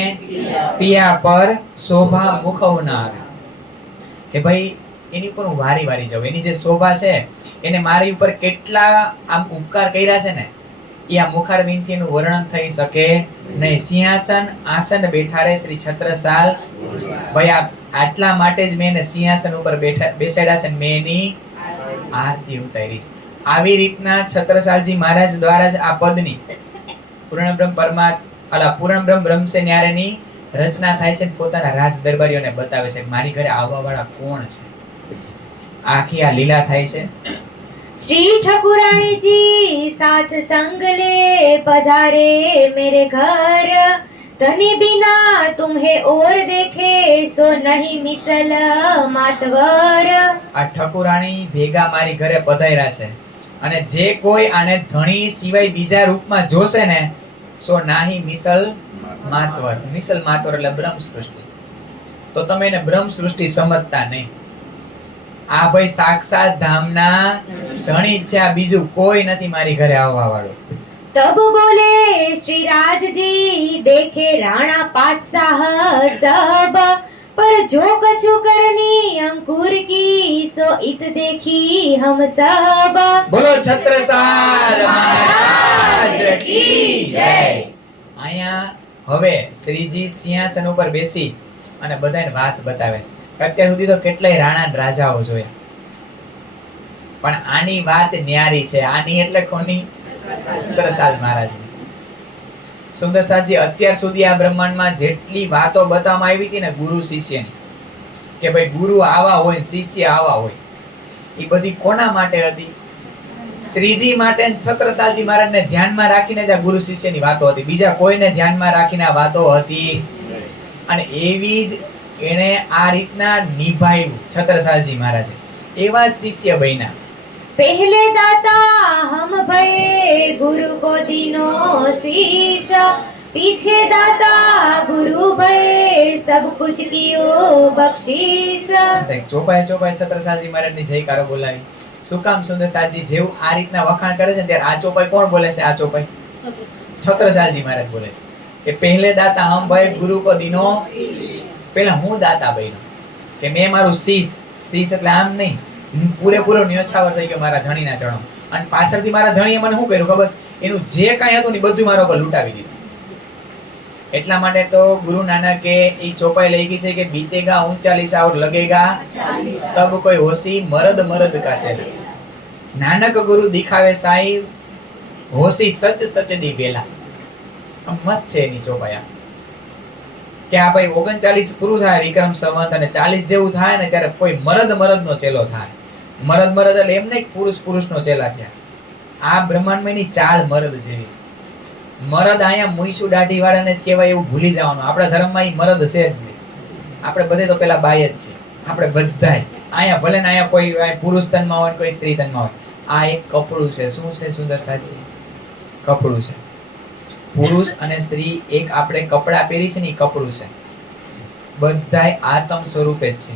પિયા પર, શોભા મુખ ના આવે, કે ભાઈ એની ઉપર હું વારી વારી જાઉં, એની જે શોભા છે એને મારી ઉપર કેટલા આમ ઉપકાર કર્યા છે ને, એ આ મુખારબિંદથી એનું વર્ણન થઈ શકે નહીં। સિંહાસન આસન બેઠારે શ્રી છત્રસાલ, ભાઈ આટલા માટે જ મેં એને સિંહાસન ઉપર બેસાડ્યા છે, મેં એની આરતી ઉતારી છે। આવી રીતના છત્રસાલજી મહારાજ દ્વારા જ આ પદની પૂર્ણ બ્રહ્મ પૂર્ણ બ્રહ્મ બ્રહ્મ છે ન્યારેની રચના થાય છે, પોતાના રાજ દરબારીઓને બતાવે છે મારી ઘરે આવવા વાળા કોણ છે। આખી આ લીલા થાય છે। श्री ठाकुरानी जी साथ संग ले पधारे मेरे घर, तने बिना तुम्हें और देखे सो नहीं मिसल मातवर। આ ઠકુરાણી ભેગા મારી ઘરે પધાર્યા છે, અને જે કોઈ આને ધણી સિવાય બીજા રૂપમાં જોશે ને, સો નાહી મિસલ માતવર। મિસલ માતવર એટલે બ્રહ્મ સૃષ્ટિ, તો તમે એને બ્રહ્મ સૃષ્ટિ સમજતા નહીં। આ ભાઈ સાક્ષાત ધામના ધણી છે, આ બીજું કોઈ નથી મારી ઘરે આવવા વાળું। तब बोले श्री राज जी देखे राणा पातशाह सब, पर जो कछु करनी अंकुर की सो इत देखी हम सब। બોલો છત્રસાલ મહારાજ કી જય। અહીંયા હવે શ્રીજી સિંહાસન ઉપર બેસી અને બધાને વાત બતાવે છે। અત્યાર સુધી તો કેટલાય રાણા રાજાઓ જોયા, પણ આની વાત ન્યારી છે। આની એટલે કોની? છત્રસાલ મહારાજ। સુંદરસાલજી અત્યાર સુધી આ બ્રહ્માંડમાં જેટલી વાતો બતાવવામાં આવી હતી ને ગુરુ શિષ્યની, કે ભાઈ ગુરુ આવા હોય શિષ્ય આવા હોય, એ બધી કોના માટે હતી? શ્રીજી માટે, છત્રસાલજી મહારાજને ધ્યાનમાં રાખીને જ આ ગુરુ શિષ્યની વાતો હતી, બીજા કોઈને ધ્યાનમાં રાખીને આ વાતો હતી। અને એવી જ એને આ રીતના નિભાવ્યું છત્રસાલજી મહારાજે। એવા જ શિષ્ય બન્યા. पहले दाता हम भये गुरु को दीनो शीश, पीछे दाता गुरु भये सब कुछ कियो बख्शीश. ચોપાઈ છત્રસાલજી મહારાજની જયકારો બોલાવી. શું કામ સુંદરસાલજી જેવું આ રીતના વખાણ કરે છે ત્યારે આ ચોપાઈ કોણ બોલે છે? આ ચોપાઈ છત્રસાલજી મહારાજ બોલે છે કે પહેલે દાતા હમ ભય ગુરુ કો દીનો. પેલા હું દાતા બન્યો કે મેં મારું શીશ એટલે આમ નહીં, પૂરેપૂરો ન્યોછાવર થઈ ગયો મારા ધણીના ચરણો. અને પાછળથી મારા ધણીએ મને શું કર્યું ખબર? એનું જે કાંઈ હતું ને બધું મારા ઉપર લૂંટાવી દીધું. એટલા માટે તો ગુરુ નાનકે એ ચોપાઈ લઈ ગઈ છે કે બીતેગા 39 और लगेगा तब कोई होशी मरद मरद का चेहरा. નાનક ગુરુ દિખાવે સાઈ હોશી સચ સચ દી વેલા. મસ્ત છે એની ચોપાયા કે આ ભાઈ 39 પૂરું થાય વિક્રમ સંવત અને 40 જેવું થાય ને ત્યારે કોઈ મરદ નો ચેલો થાય. મરદ એટલે એમ નહીં પુરુષ નો ચેલા થયા. આ બ્રહ્માંડમાં એની ચાલ મરદ જેવી છે. મરદ અહીંયા મુઈસુ દાઢી વાળાને જ કહેવાય એવું ભૂલી જવાનું. આપણા ધર્મમાં ઈ મરદ છે જ નહીં. આપણે બધે તો પેલા બાય જ છે. આપણે બધાય અહીંયા ભલે ને અહીંયા કોઈ પુરુષ તનમાં હોય કોઈ સ્ત્રી તનમાં હોય. આ એક કપડું છે. શું છે સુંદર સાચી? કપડું છે. પુરુષ અને સ્ત્રી એક આપણે કપડા પહેરી છે ને એ કપડું છે. બધાય આત્મ સ્વરૂપે જ છે.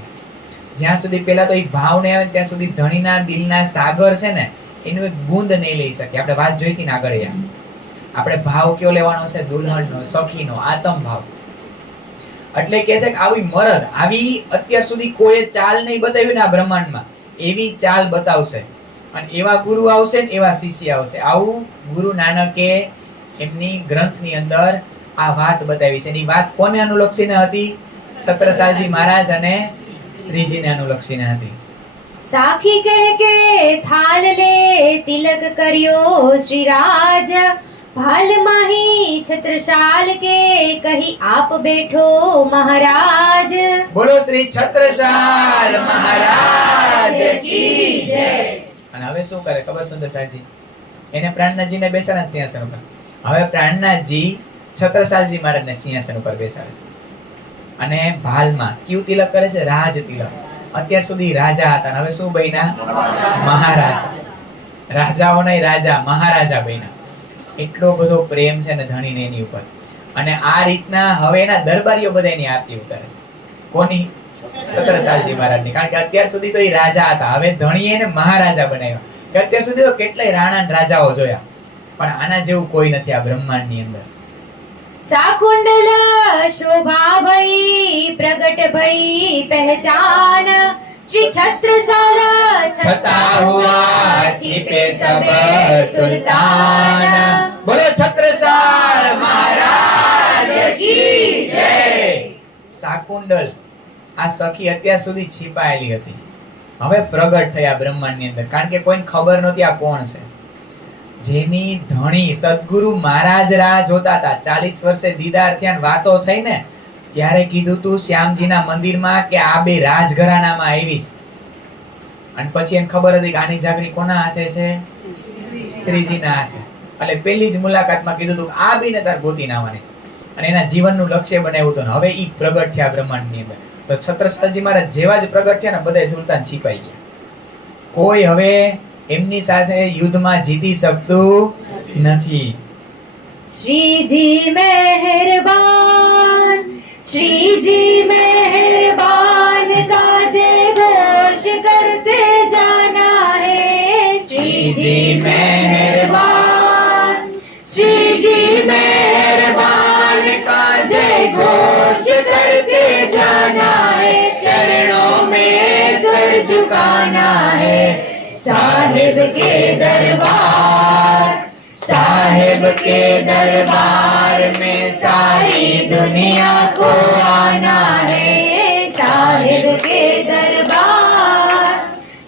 જ્યાં સુધી પેલા તો એ ભાવ નહીં આવે ત્યાં સુધી ધણીના દિલના સાગર છે ને એનું એક બૂંદ નહીં લઈ શકે. આપણે વાત જોઈ હતી ને આગળ. આપણે ભાવ કયો લેવાનો છે? દુલ્હનનો, સખીનો, આત્મ ભાવ. એટલે કે છે કે આવી મરદ આવી અત્યાર સુધી કોઈ ચાલ નહીં બતાવી ને આ બ્રહ્માંડમાં, એવી ચાલ બતાવશે. અને એવા ગુરુ આવશે ને એવા શિષ્ય આવશે. આવું ગુરુ નાનકે એમની ગ્રંથની અંદર આ વાત બતાવી છે. એની વાત કોને અનુલક્ષીને હતી? છત્રસાલજી મહારાજ અને શ્રીજીને અનુલક્ષીને હતી. साखी कह के थाल ले तिलक करियो श्री राज, भाल माही छत्रसाल के कही आप बैठो महाराज. બોલો શ્રી છત્રસાલ મહારાજ કી જય. અને હવે શું કરે ખબર સુંદરસાલજી? એને પ્રાણનાથજીને બેસાડે સિંહાસન ઉપર. હવે પ્રાણનાથજી છત્રસાલજી મહારાજને સિંહાસન ઉપર બેસાડે છે. અને ભાલમાં કયું તિલક કરે છે? રાજ તિલક. અત્યાર સુધી રાજા હતા, હવે શું બન્યા? મહારાજા. રાજાઓ નહીં, રાજા મહારાજા બન્યા. એટલો બધો પ્રેમ છે ને ધણીને એની ઉપર. અને આ રીતના હવે એના દરબારીઓ બધા એની આરતી ઉતારે છે. કોની? છત્રસાલજી મહારાજની. કારણ કે અત્યાર સુધી તો એ રાજા હતા, હવે ધણીએ એને મહારાજા બનાવ્યા. કે અત્યાર સુધી તો કેટલાય રાણા રાજાઓ જોયા, પણ આના જેવું કોઈ નથી આ બ્રહ્માંડની અંદર. साकुंडल शोभा भई प्रगट भई पहचान, श्री छत्रसाल छता हुआ छिपे सब सुल्तान. बोलो छत्रसाल महाराज की जय. શાકુંડલ આ સખી અત્યાર સુધી छिपाયેલી હતી, હવે પ્રગટ થયા બ્રહ્માંડની અંદર. કારણ કે કોઈને ખબર નહોતી આ કોણ છે. જેની ધણી સદગુરુ મહારાજ રાહ જોતા હતા. 40 વર્ષે દીદાર થયા, વાતો થઈ ને ત્યારે કીધું તું શ્યામજીના મંદિરમાં કે આ બે રાજઘરાનામાં આવી છે. અને પછી એને ખબર હતી કે આની જાગણી કોના હાથે છે? શ્રીજીના હાથે. એટલે પહેલી જ મુલાકાતમાં કીધું તું કે આ બેને તાર ગોતી નાવાની છે. અને એના જીવનનું લક્ષ્ય બનાવ્યું હતું. હવે ઈ પ્રગટ થયા બ્રહ્માંડની અંદર. તો છત્રસાલજી મહારાજ જેવા જ પ્રગટ થયા ને બધા સુલતાન છીપાઈ ગયા. કોઈ હવે એમની સાથે યુદ્ધમાં જીતી શકતું નથી. श्रीजी मेहरबान, श्रीजी मेहरबान का जय घोष करते जाना है. श्रीजी मेहरबान, श्रीजी मेहरबान का जय घोष करते जाना है. चरणों में सर झुकाना है. साहिब के दरबार, साहिब के दरबार में सारी दुनिया को आना है. साहिब के दरबार,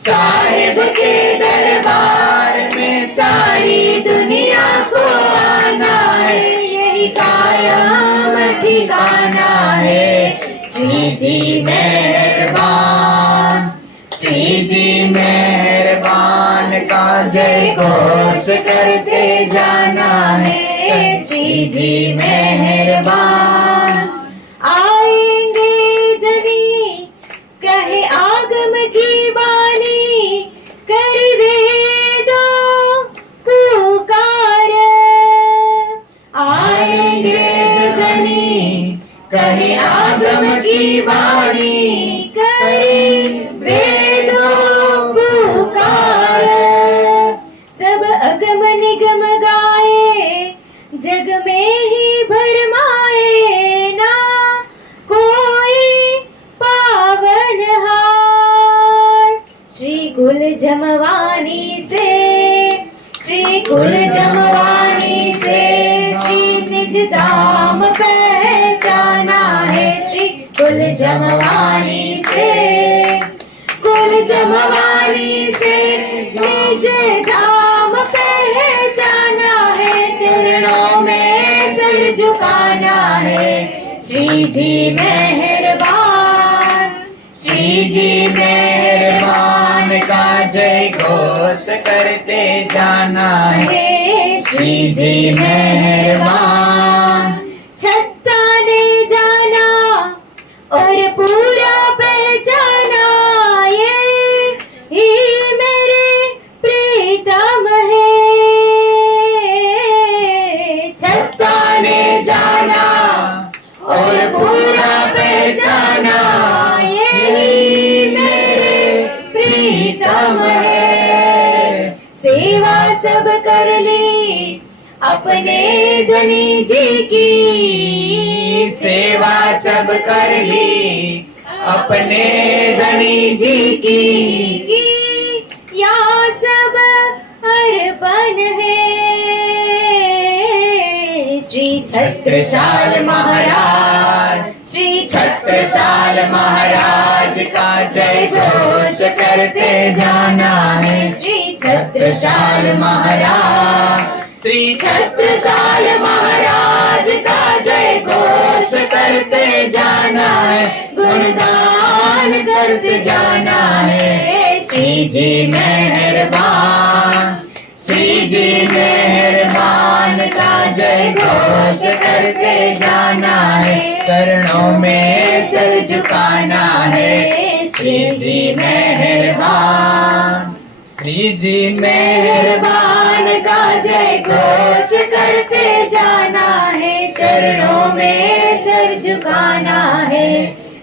साहिब के दरबार में सारी दुनिया को आना है. यही कायम ठिकाना है. श्री जी मेहरबान, श्री जी मेहरबान का जय घोष करते जाना है. श्री जी मेहरबान आएंगे धनी कहे आगम की बानी, कुल जमवानी से, श्री कुल जमवानी से श्री निज धाम पहचाना है। श्री कुल जमवानी से, कुल जमवानी से निज धाम पहचाना है। चरणों में सिर झुकाना है। श्री जी मेहरबान, श्री जी मेहरबान का जय घोष करते जाना है। श्री जी मेहरबान। छत्ता ने जाना और पूरा पहचाना, ये मेरे प्रीतम है। छत्ता ने जाना और पूरा पहचाना, ये मेरे प्रीतम है। सेवा सब कर ली अपने धनी जी की, सेवा सब कर ली अपने धनी जी की। या सब अर्पण है। श्री छत्रसाल महाराज, श्री छत्रसाल महाराज का जय घोष करते जाना है। श्री छत्रसाल महाराज, श्री छत्रसाल महाराज का जय घोष करते जाना है। गुणगान करते जाना है। श्री जी मेहरबान, श्री जी मेहरबान का जय घोष करते जाना है। चरणों में सिर झुकाना है। श्री जी मेहरबान, श्री जी मेहरबान का जय घोष करते जाना है। चरणों में सिर झुकाना है।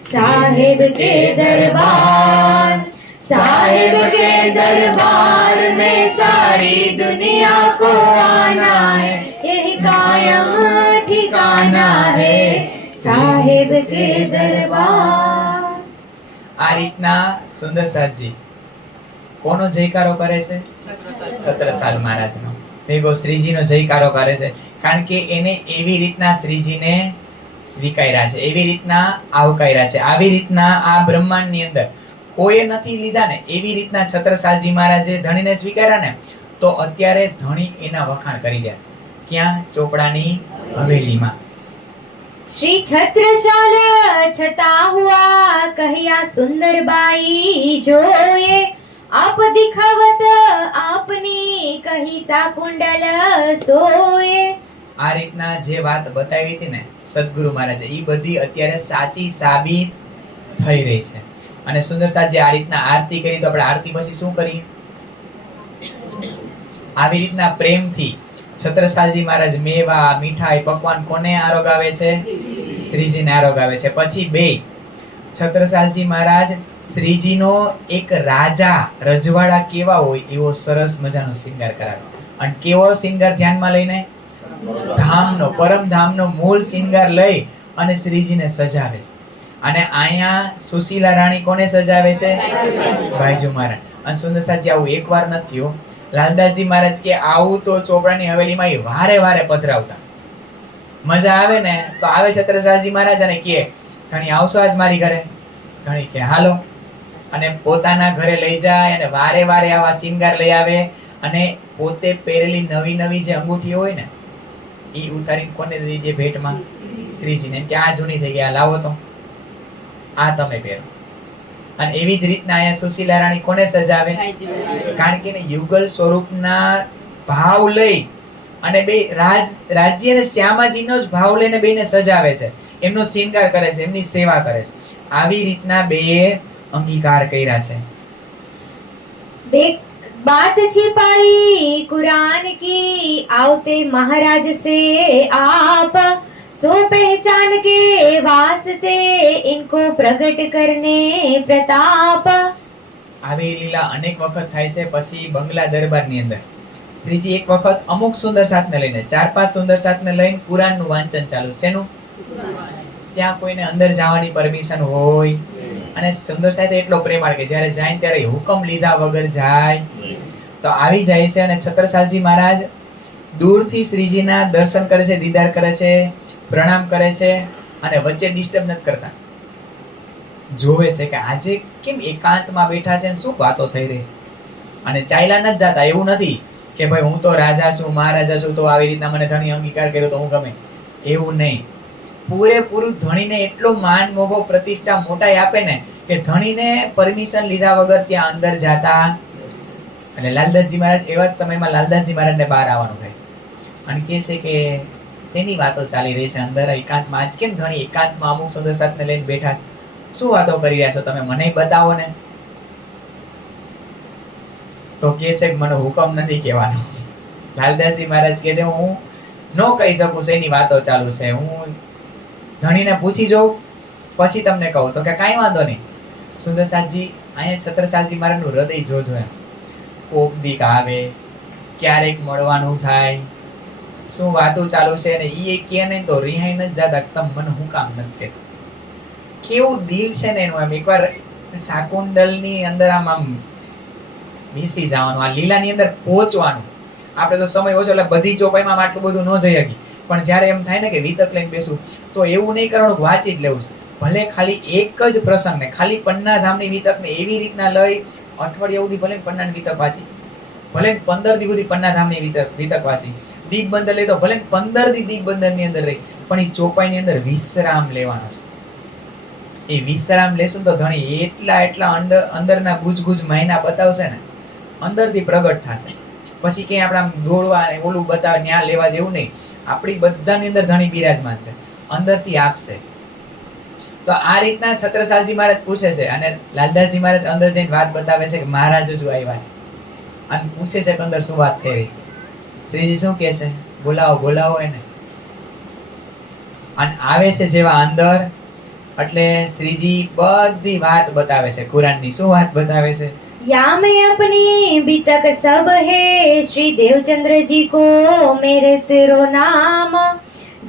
साहिब के दरबार, साहिब के दरबार में सारी दुनिया को आना है। यही कायम ठिकाना है साहिब के दरबार। આ રીતના સુંદર સાતજી કોનો જયકારો કરે છે? છત્રસાલ મહારાજનો. ભેગો શ્રીજીનો જયકારો કરે છે, કારણ કે એને એવી રીતના શ્રીજીને સ્વીકાર્યા છે, એવી રીતના આવકાર્યા છે, આવી રીતના આ બ્રહ્માંડની અંદર કોઈએ નથી લીધા ને, એવી રીતના છત્રસાલજી મહારાજે ધણીને સ્વીકાર્યા ને, તો અત્યારે ધણી એના વખાણ કરી રહ્યા છે. ક્યાં? ચોપડાની હવેલીમાં. श्री छत्रसाल छता हुआ कहिया सुंदर बाई जोए, आप दिखावत आपनी कही सा कुंडल सोए. આ રીતના જે વાત બતાવી હતી ને સદગુરુ મહારાજે, એ બધી અત્યારે સાચી સાબિત થઈ રહી છે. અને સુંદર સાહેબ જે આ રીતના આરતી કરી, તો આપણે આરતી પછી શું કરીએ? આવી રીતના પ્રેમથી છત્રસાલજી મહારાજ મેવા, મીઠાઈ, પકવાન કોને આરોગાવે છે? શ્રીજીને આરોગાવે છે. પછી બે છત્રસાલજી મહારાજ શ્રીજીનો એક રાજા રજવાડા કેવા હોય એવો સરસ મજાનો શિંગાર કરાવે. અને કેવો શિંગાર ધ્યાનમાં લઈને? ધામનો, પરમધામનો મૂળ શિંગાર લઈ અને શ્રીજીને સજાવે છે. અને અહીંયા સુશીલા રાણી કોને સજાવે છે? ભાઈજુ મહારાજ. અને સુંદર સાહેબ આવું એકવાર નથી થયું. લાલદાસજી મહારાજ કે આવું તો ચોપડાની હવેલીમાં એ વારે વારે પધરાવતા. મજા આવે ને તો આવે છત્રસાલજી મહારાજ અને કે ઘણી આવશો આજ મારી ઘરે? ઘણી કે હાલો. અને પોતાના ઘરે લઈ જાય અને વારે વારે આવા શિંગાર લઈ આવે. અને પોતે પહેરેલી નવી નવી જે અંગૂઠી હોય ને એ ઉતારીને કોને દઈ દે ભેટમાં? શ્રીજીને. કે આ જૂની થઈ ગઈ, આ લાવો તો, આ તમે પહેરો. અને એવી જ રીતના અહીંયા સુશીલા રાણી કોને સજાવે? કારણ કે યુગલ સ્વરૂપના ભાવ લઈ અને બે રાજ્ય અને શ્યામાજીનો જ ભાવ લઈને બેને સજાવે છે, એમનો શિંગાર કરે છે, એમની સેવા કરે છે. આવી રીતના બે અંગીકાર કર્યા છે. देख बात छिपाई कुरान की आवते महाराज से आप, सो पहचान के वास्ते इनको प्रकट करने प्रताप. આવી લીલા અનેક વખત થાય છે. પછી બંગલા દરબારની અંદર શ્રીજી એક વખત અમુક સુંદર સાથને લઈને 4-5 સુંદર સાથને લઈને કુરાનનું વાંચન ચાલુ. શેનું? ત્યાં કોઈને અંદર જવાની પરમિશન હોય અને સુંદર સાહેબ એટલો પ્રેમાળ કે જ્યારે જાય ત્યારે હુકમ લીધા વગર જાય તો આવી જાય છે. અને છત્રસાલજી મહારાજ દૂરથી શ્રીજીના દર્શન કરે છે, દીદાર કરે છે, પ્રણામ કરે છે અને વચ્ચે ડિસ્ટર્બ નથી કરતા. જોવે છે કે આજે કેમ એકાંતમાં બેઠા છે, શું વાતો થઈ રહી છે. અને ચાલ્યા નથી જાતા. એવું નથી કે ભાઈ હું તો રાજા છું, મહારાજા છું, તો આવી રીતના મને ધણી અંગીકાર કર્યો તો હું ગમે, એવું નહીં. પૂરેપૂરું ધણીને એટલો માન મોભો પ્રતિષ્ઠા મોટાઈ આપે ને કે ધણીને પરમિશન લીધા વગર ત્યાં અંદર જાતા. અને લાલદાસજી મહારાજ એવા જ સમયમાં લાલદાસજી મહારાજને બહાર આવવાનું થાય છે અને કહે છે કે શેની વાતો ચાલી રહી છે અંદર એકાંતમાં? આજ કેમ ધણી એકાંતમાં અમુક સુંદર સાથને લઈને બેઠા છે? શું વાતો કરી રહ્યા છો તમે? મને બતાવો ને. તો કહે છે કે મને હુકમ નથી કહેવાનો. લાલદાસજી મહારાજ કહે છે હું ન કહી શકું શેની વાતો ચાલુ છે, હું ધણીને પૂછી જાઉં પછી તમને કહું. તો કે કાંઈ વાંધો નહીં. સુંદરસાદજી અહીંયા છત્રસાલજી મહારાજનું હૃદય જોજો એમ. કોક દીક આવે, ક્યારેક મળવાનું થાય, શું વાતો ચાલુ છે ને ઈ કે નહીં તો રિહાઈ નથી જાતા. તમ મને હું કામ નથી કહેતા. કેવું દિલ છે ને એનું. એમ એકવાર શાકુંડલની અંદર આમ બેસી જવાનું, આ લીલાની અંદર પહોંચવાનું. આપણે તો સમય ઓછો એટલે બધી ચોપાઈમાં આટલું બધું ન જઈ શકી, પણ જ્યારે એમ થાય ને કે વિતક લઈને બેસું તો એવું નહીં કરવાનું કે વાંચી જ લેવું છે. ભલે ખાલી એક જ પ્રસંગને, ખાલી પન્ના ધામની વિતકને એવી રીતના લઈ અઠવાડિયા સુધી ભલે પન્નાની વિતક વાંચી, ભલે 15 દી સુધી પન્ના ધામની વિતક વાંચી, દીપબંદર લઈ તો ભલે 15 દી દીપબંદરની અંદર રહી, પણ એ ચોપાઈની અંદર વિશ્રામ લેવાનો છે. એ વિશ્રામ લેશું તો ધણી એટલા અંદરના ગુજ માયના બતાવશે ને, અંદરથી પ્રગટ થશે. પછી ક્યાંય આપણે આમ દોડવા ને ઓલું બતાવે ન્યા લેવા જેવું નહીં. આપણી બધાની અંદર ધણી બિરાજમાન છે, અંદરથી આપશે. તો આ રીતના છત્રસાલજી મહારાજ પૂછે છે અને લાલદાસજી મહારાજ અંદર જઈને વાત બતાવે છે કે મહારાજ જ આવ્યા છે અને પૂછે છે કે અંદર શું વાત થઈ રહી છે. શ્રીજી શું કહે છે? બોલાવો એને. અને આવે છે જેવા અંદર એટલે શ્રીજી બધી વાત બતાવે છે કુરાનની. શું વાત બતાવે છે? या मैं अपनी बितक सब है श्री देवचंद्र जी को मेरे तेरो नाम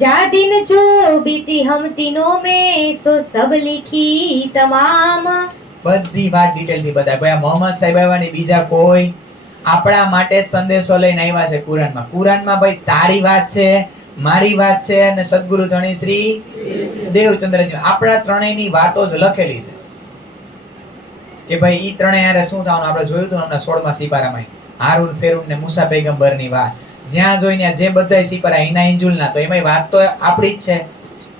जा दिन जो बीती हम तीनों में सो सब लिखी તમામ. બધી વાત ડિટેલ થી બતાવે. ભાઈ મોહમ્મદ સાહેબ આવ્યા ને બીજા કોઈ આપણા માટે સંદેશો લઈને આવ્યા છે કુરાનમાં. કુરાનમાં ભાઈ તારી વાત છે, મારી વાત છે અને સદગુરુ ધણી શ્રી દેવચંદ્રજી આપણા ત્રણેયની વાતો જ લખેલી છે કે ભાઈ ઈ ત્રણેય હારે શું થવાનું. આપણે જોયું હતું હમણાં 16મા સિપારામાં હારૂન ફેરૂન ને મૂસા પૈગંબરની વાત. જ્યાં જોઈને જે બધાય સિપારા ઈના ઇંજુલના, તો એમાંય વાત તો આપણી જ છે.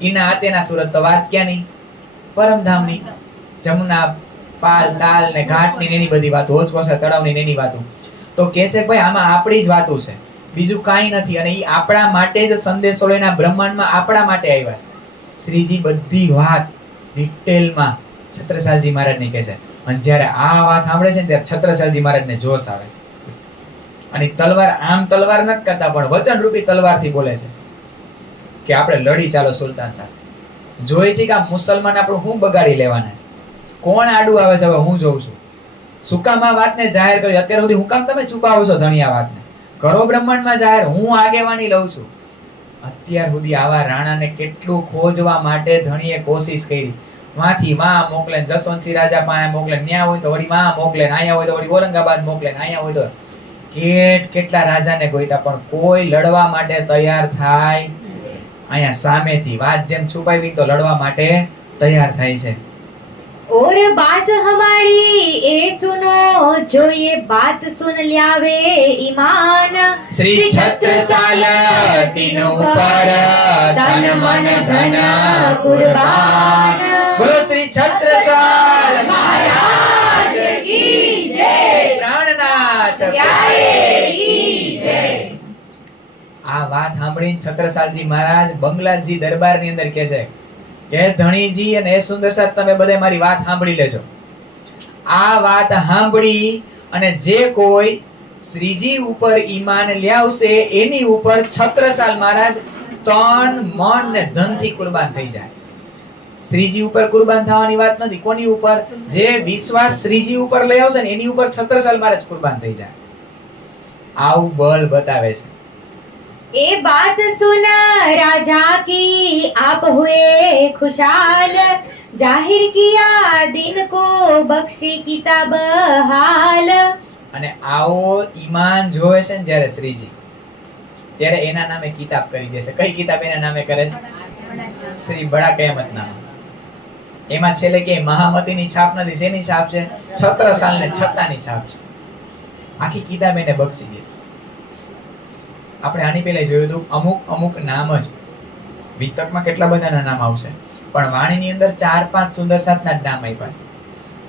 ઈના આતેના સુરત તો વાત ક્યાંની? પરમધામની. જમુના પાલ તાલ ને ઘાટની એની બધી વાતો, હોજકોસા તળાવની એની વાતો. તો કહે છે ભાઈ આમાં આપણી જ વાતો છે, બીજું કાંઈ નથી. અને ઈ આપણા માટે જ સંદેશો લઈને બ્રહ્માંડમાં આપણા માટે આવ્યા છે. શ્રીજી બધી વાત ડિટેલમાં છત્રસાલજી મહારાજને કહે છે. અને જ્યારે આ વાત સાંભળે છે ને ત્યારે છત્રસાલજી મહારાજને જોશ આવે છે. અને તલવાર આમ તલવાર નથી કરતા પણ વચનરૂપી તલવારથી બોલે છે કે આપણે લડી ચાલો સુલતાન સાથે. જોઈ છે કે આ મુસલમાન આપણું શું બગાડી લેવાના છે, કોણ આડું આવે છે હવે હું જોઉં છું. શું કામ આ વાતને જાહેર કરી? અત્યાર સુધી હું કામ તમે છુપાવો છો ધણી આ વાતને? કરો બ્રહ્માંડમાં જાહેર, હું આગેવાની લઉં છું. અત્યાર સુધી આવા રાણાને કેટલું ખોજવા માટે ધણીએ કોશિશ કરી. વાથી માં મોકલે, જસવંતસિંહ રાજા પાસે મોકલે, ન્યા હોય તો વળી માં મોકલે, અહીંયા હોય તો વળી ઔરંગાબાદ મોકલે, અહીંયા હોય તો કેટલા રાજાને ગોઈતા પણ કોઈ લડવા માટે તૈયાર થાય. અહીંયા સામેથી વાત જેમ છુપાવી તો લડવા માટે તૈયાર થાય છે. और बात हमारी ए सुनो जो ये बात सुन ल्यावे ईमान. श्री छत्रसाल तीनों पर तन मन धन कुर्बान. बोलो श्री छत्रसाल महाराज की जय. प्राणनाथ प्यारे की जय. આ વાત સાંભળીને છત્રસાલજી મહારાજ બંગલાજી દરબારની અંદર કહે છે કે ધણીજી અને એ સુંદર સાહેબ તમે બધા મારી વાત સાંભળી લેજો. આ વાત સાંભળી અને જે કોઈ શ્રીજી ઉપર ઈમાન લ્યાવશે એની ઉપર છત્રસાલ મહારાજ તન મન ને ધનથી કુરબાન થઈ જાય. શ્રીજી ઉપર કુરબાન થવાની વાત નથી. કોની ઉપર? જે વિશ્વાસ શ્રીજી ઉપર લઈ આવશે ને એની ઉપર છત્રસાલ મહારાજ કુરબાન થઈ જાય. આવું બળ બતાવે છે. ए बात सुन राजा की आप हुए खुशाल जाहिर किया दिन को बख्शी किताब हाल। અને આવો ઈમાન જોવે છે ને જ્યારે શ્રીજી, ત્યારે એના નામે કિતાબ કરી દેશે. કઈ કિતાબ એના નામે કરે છે? શ્રી બડા કયામત નામ. એમાં છેલ્લે કે મહામતીની છાપ નથી. શેની છાપ છે? છત્રસાલ ને છત્તાની છાપ છે. આખી કિતાબ એને બક્ષી દેશે. આપણે આની પહેલા જોયું હતું અમુક અમુક નામ જ વિતકમાં કેટલા બધાના નામ આવશે, પણ વાણીની અંદર 4-5 સુંદર સાતના જ નામ આપ્યા છે.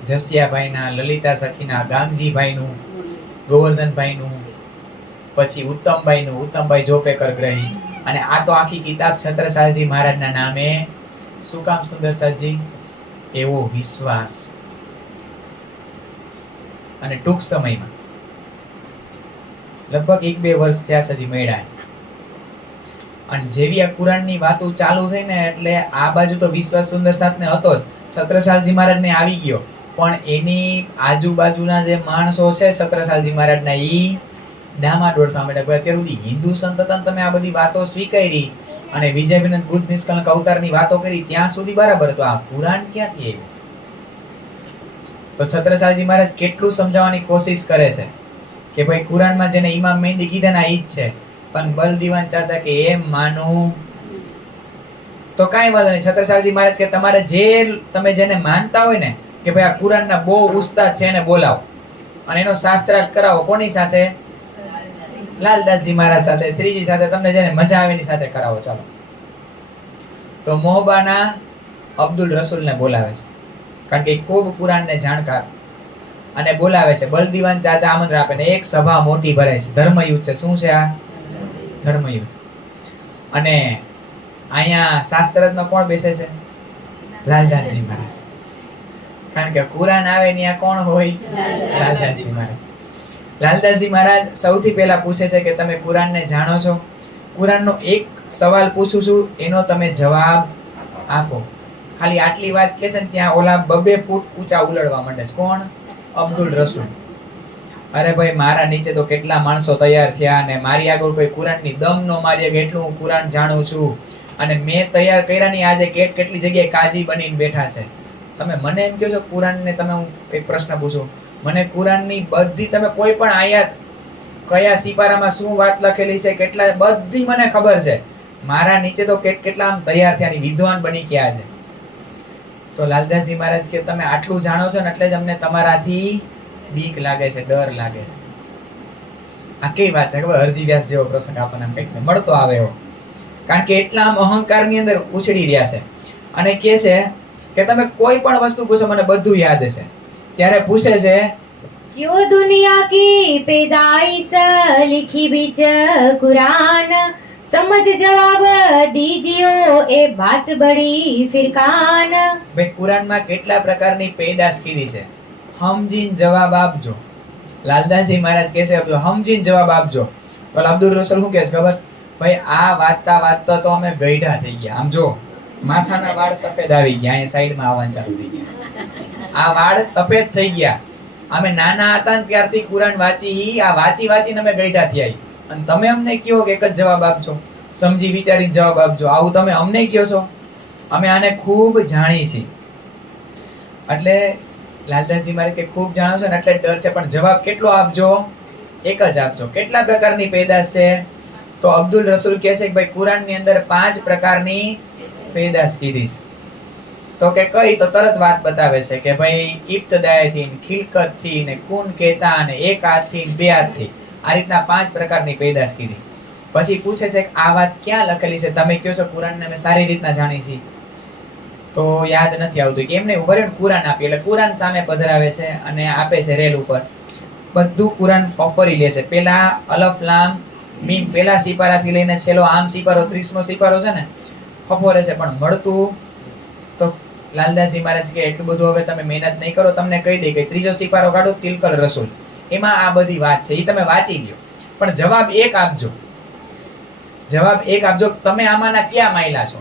જસિયાભાઈના, લલિતા સખીના, ગાંગજીભાઈનું, ગોવર્ધનભાઈનું, પછી ઉત્તમભાઈનું, ઉત્તમભાઈ જોપેકર ગ્રહી. અને આ તો આખી કિતાબ છત્રસાલજી મહારાજના નામે. શું કામ સુંદર સાતજી? એવો વિશ્વાસ. અને ટૂંક સમયમાં લગભગ 1-2 વર્ષ થયા હજી મળ્યા. અને જેવી આ કુરાનની વાતો ચાલુ થઈ ને એટલે આ બાજુ તો વિશ્વાસ સુંદર સાતને હતો જ, છત્રસાલજી મહારાજને આવી ગયો, પણ એની આજુબાજુના જે માણસો છે છત્રસાલજી મહારાજના ઈ ડામાડોળ થવા માંડ્યા. અત્યાર સુધી હિન્દુ સંતતન તમે આ બધી વાતો સ્વીકારી અને વિજયવિનંદ બુદ્ધ નિષ્કલંક અવતારની વાતો કરી ત્યાં સુધી બરાબર, તો આ કુરાન ક્યાંથી આવ્યું? તો છત્રસાલજી મહારાજ કેટલું સમજાવવાની કોશિશ કરે છે કે ભાઈ કુરાનમાં જેને ઇમામ મહેંદી કીધા ને ઈ જ છે, પણ બલદીવાન ચાચા કે એમ માનું તો કાંઈ વાંધો નહીં. છત્રસાલજી મહારાજ કે તમારે જે તમે જેને માનતા હોય ને કે ભાઈ આ કુરાનના બહુ ઉસ્તાદ છે એને બોલાવો અને એનો શાસ્ત્રાર્થ કરાવો. કોની સાથે? લાલદાસજી મહારાજ સાથે, શ્રીજી સાથે, તમને જેને મજા આવે એની સાથે કરાવો. ચાલો. તો મોહબાના અબ્દુલ રસૂલને બોલાવે છે, કારણ કે ખૂબ કુરાનને જાણકાર, અને બોલાવે છે. બલદીવાન ચાચા આમંત્રણ આપે ને એક સભા મોટી ભરાય છે. ધર્મયુદ્ધ છે. શું છે આ? ધર્મયુદ્ધ. અને અહીંયા શાસ્ત્રાર્થમાં કોણ બેસે છે? લાલદાસજી મહારાજ. કારણ કે કુરાન આવે ત્યાં કોણ હોય? લાલદાસજી મહારાજ. લાલદાસજી મહારાજ સૌથી પહેલા પૂછે છે કે તમે કુરાનને જાણો છો? કુરાનનો એક સવાલ પૂછું છું, એનો તમે જવાબ આપો. ખાલી આટલી વાત કે છે ને ત્યાં ઓલા 2 ફૂટ ઊંચા ઉલડવા માંડે છે. કોણ? અબ્દુલ રસૂલ. અરે ભાઈ મારા નીચે તો કેટલા માણસો તૈયાર થયા અને મારી આગળ કોઈ કુરાનની દમ નો મારી એટલું હું કુરાન જાણું છું, અને મેં તૈયાર કર્યા ની આજે કેટલી જગ્યાએ કાજી બનીને બેઠા છે. તમે મને એમ કહો છો કુરાનને, તમે હું એક પ્રશ્ન પૂછું, મને કુરાનની બધી તમે કોઈ પણ આયાત કયા સિપારામાં શું વાત લખેલી છે કેટલા બધી મને ખબર છે. મારા નીચે તો કેટલા આમ તૈયાર થયા, વિદ્વાન બની ગયા છે. તો લાલદાસજી મહારાજ કે તમે આટલું જાણો છો ને એટલે જ અમને તમારાથી બીક લાગે છે, ડર લાગે છે. આ કઈ વાત છે? ખબર? હરજી વ્યાસ જેવો પ્રસંગ આપણને કંઈક મળતો આવે એવો. કારણ કે એટલા આમ અહંકારની અંદર ઉછળી રહ્યા છે અને કે છે કે તમે કોઈ પણ વસ્તુ પૂછો મને બધું યાદ છે. ત્યારે પૂછે છે क्यों दुनिया की पैदाइश लिखी बीच कुरान, समझ जवाब दीजियो ए बात बड़ी फिरकान. ભાઈ કુરાનમાં કેટલા પ્રકારની પેદાશ કીધી છે, સમજીને જવાબ આપજો. લાલદાસજી મહારાજ કહે છે સમજીને જવાબ આપજો. તો અબ્દુલ રસૂલ શું કહે છે ખબર? ભાઈ આ વાતતા તો અમે ગઈઢા થઈ ગયા. આમ જો માથાના વાળ સફેદ આવી ગયા, અહીંયા સાઈડમાં આવવાનું ચાલુ થઈ ગયા. આ વાળ સફેદ થઈ ગયા. અમે નાના હતા ને ત્યારથી કુરાન વાંચી, આ વાંચીને અમે ગઈઢા થયા. અને તમે અમને કહો કે એક જ જવાબ આપજો, સમજી વિચારીને જવાબ આપજો. આવું તમે અમને કહો છો? અમે આને ખૂબ જાણી છીએ. એટલે લાલદાસજી મારે કે ખૂબ જાણો છો ને એટલે ડર છે, પણ જવાબ કેટલો આપજો? એક જ આપજો. કેટલા પ્રકારની પેદાશ છે? તો અબ્દુલ રસૂલ કહે છે કે ભાઈ કુરાનની અંદર 5 પ્રકારની પેદાશ કીધી છે. તો કે કઈ? તો તરત વાત બતાવે છે કે ભાઈ ઇબ્તદાયથી, ખિલકતથી ને કુન કેતા ને એક હાથથી 2 હાથથી, આ રીતના 5 પ્રકારની પેદાશ કીધી. પછી પૂછે છે કે આ વાત ક્યાં લખેલી છે? તમે કહો છો કુરાનને અમે સારી રીતના જાણી છીએ. તો યાદ નથી આવતું કે એમને ઉભા રહીને કુરાન આપી, એટલે કુરાન સામે પધરાવે છે અને આપે છે રેલ ઉપર. બધું કુરાન ફરી લે છે. પેલા અલફ લામ મીમ પેલા સિપારાથી લઈને છેલ્લો આમ સિપારો 30મો સિપારો છે ને ફફોરે છે, પણ મળતું તો લાલદાસજી મહારાજ કે એટલું બધું હવે તમે મહેનત નહીં કરો, તમને કહી દે કે 3જો સિપારો કાઢો તિલકલ રસૂલ, એમાં આ બધી વાત છે, એ તમે વાંચી લ્યો. પણ જવાબ એક આપજો. જવાબ એક આપજો. તમે આમાંના ક્યાં માયલા છો?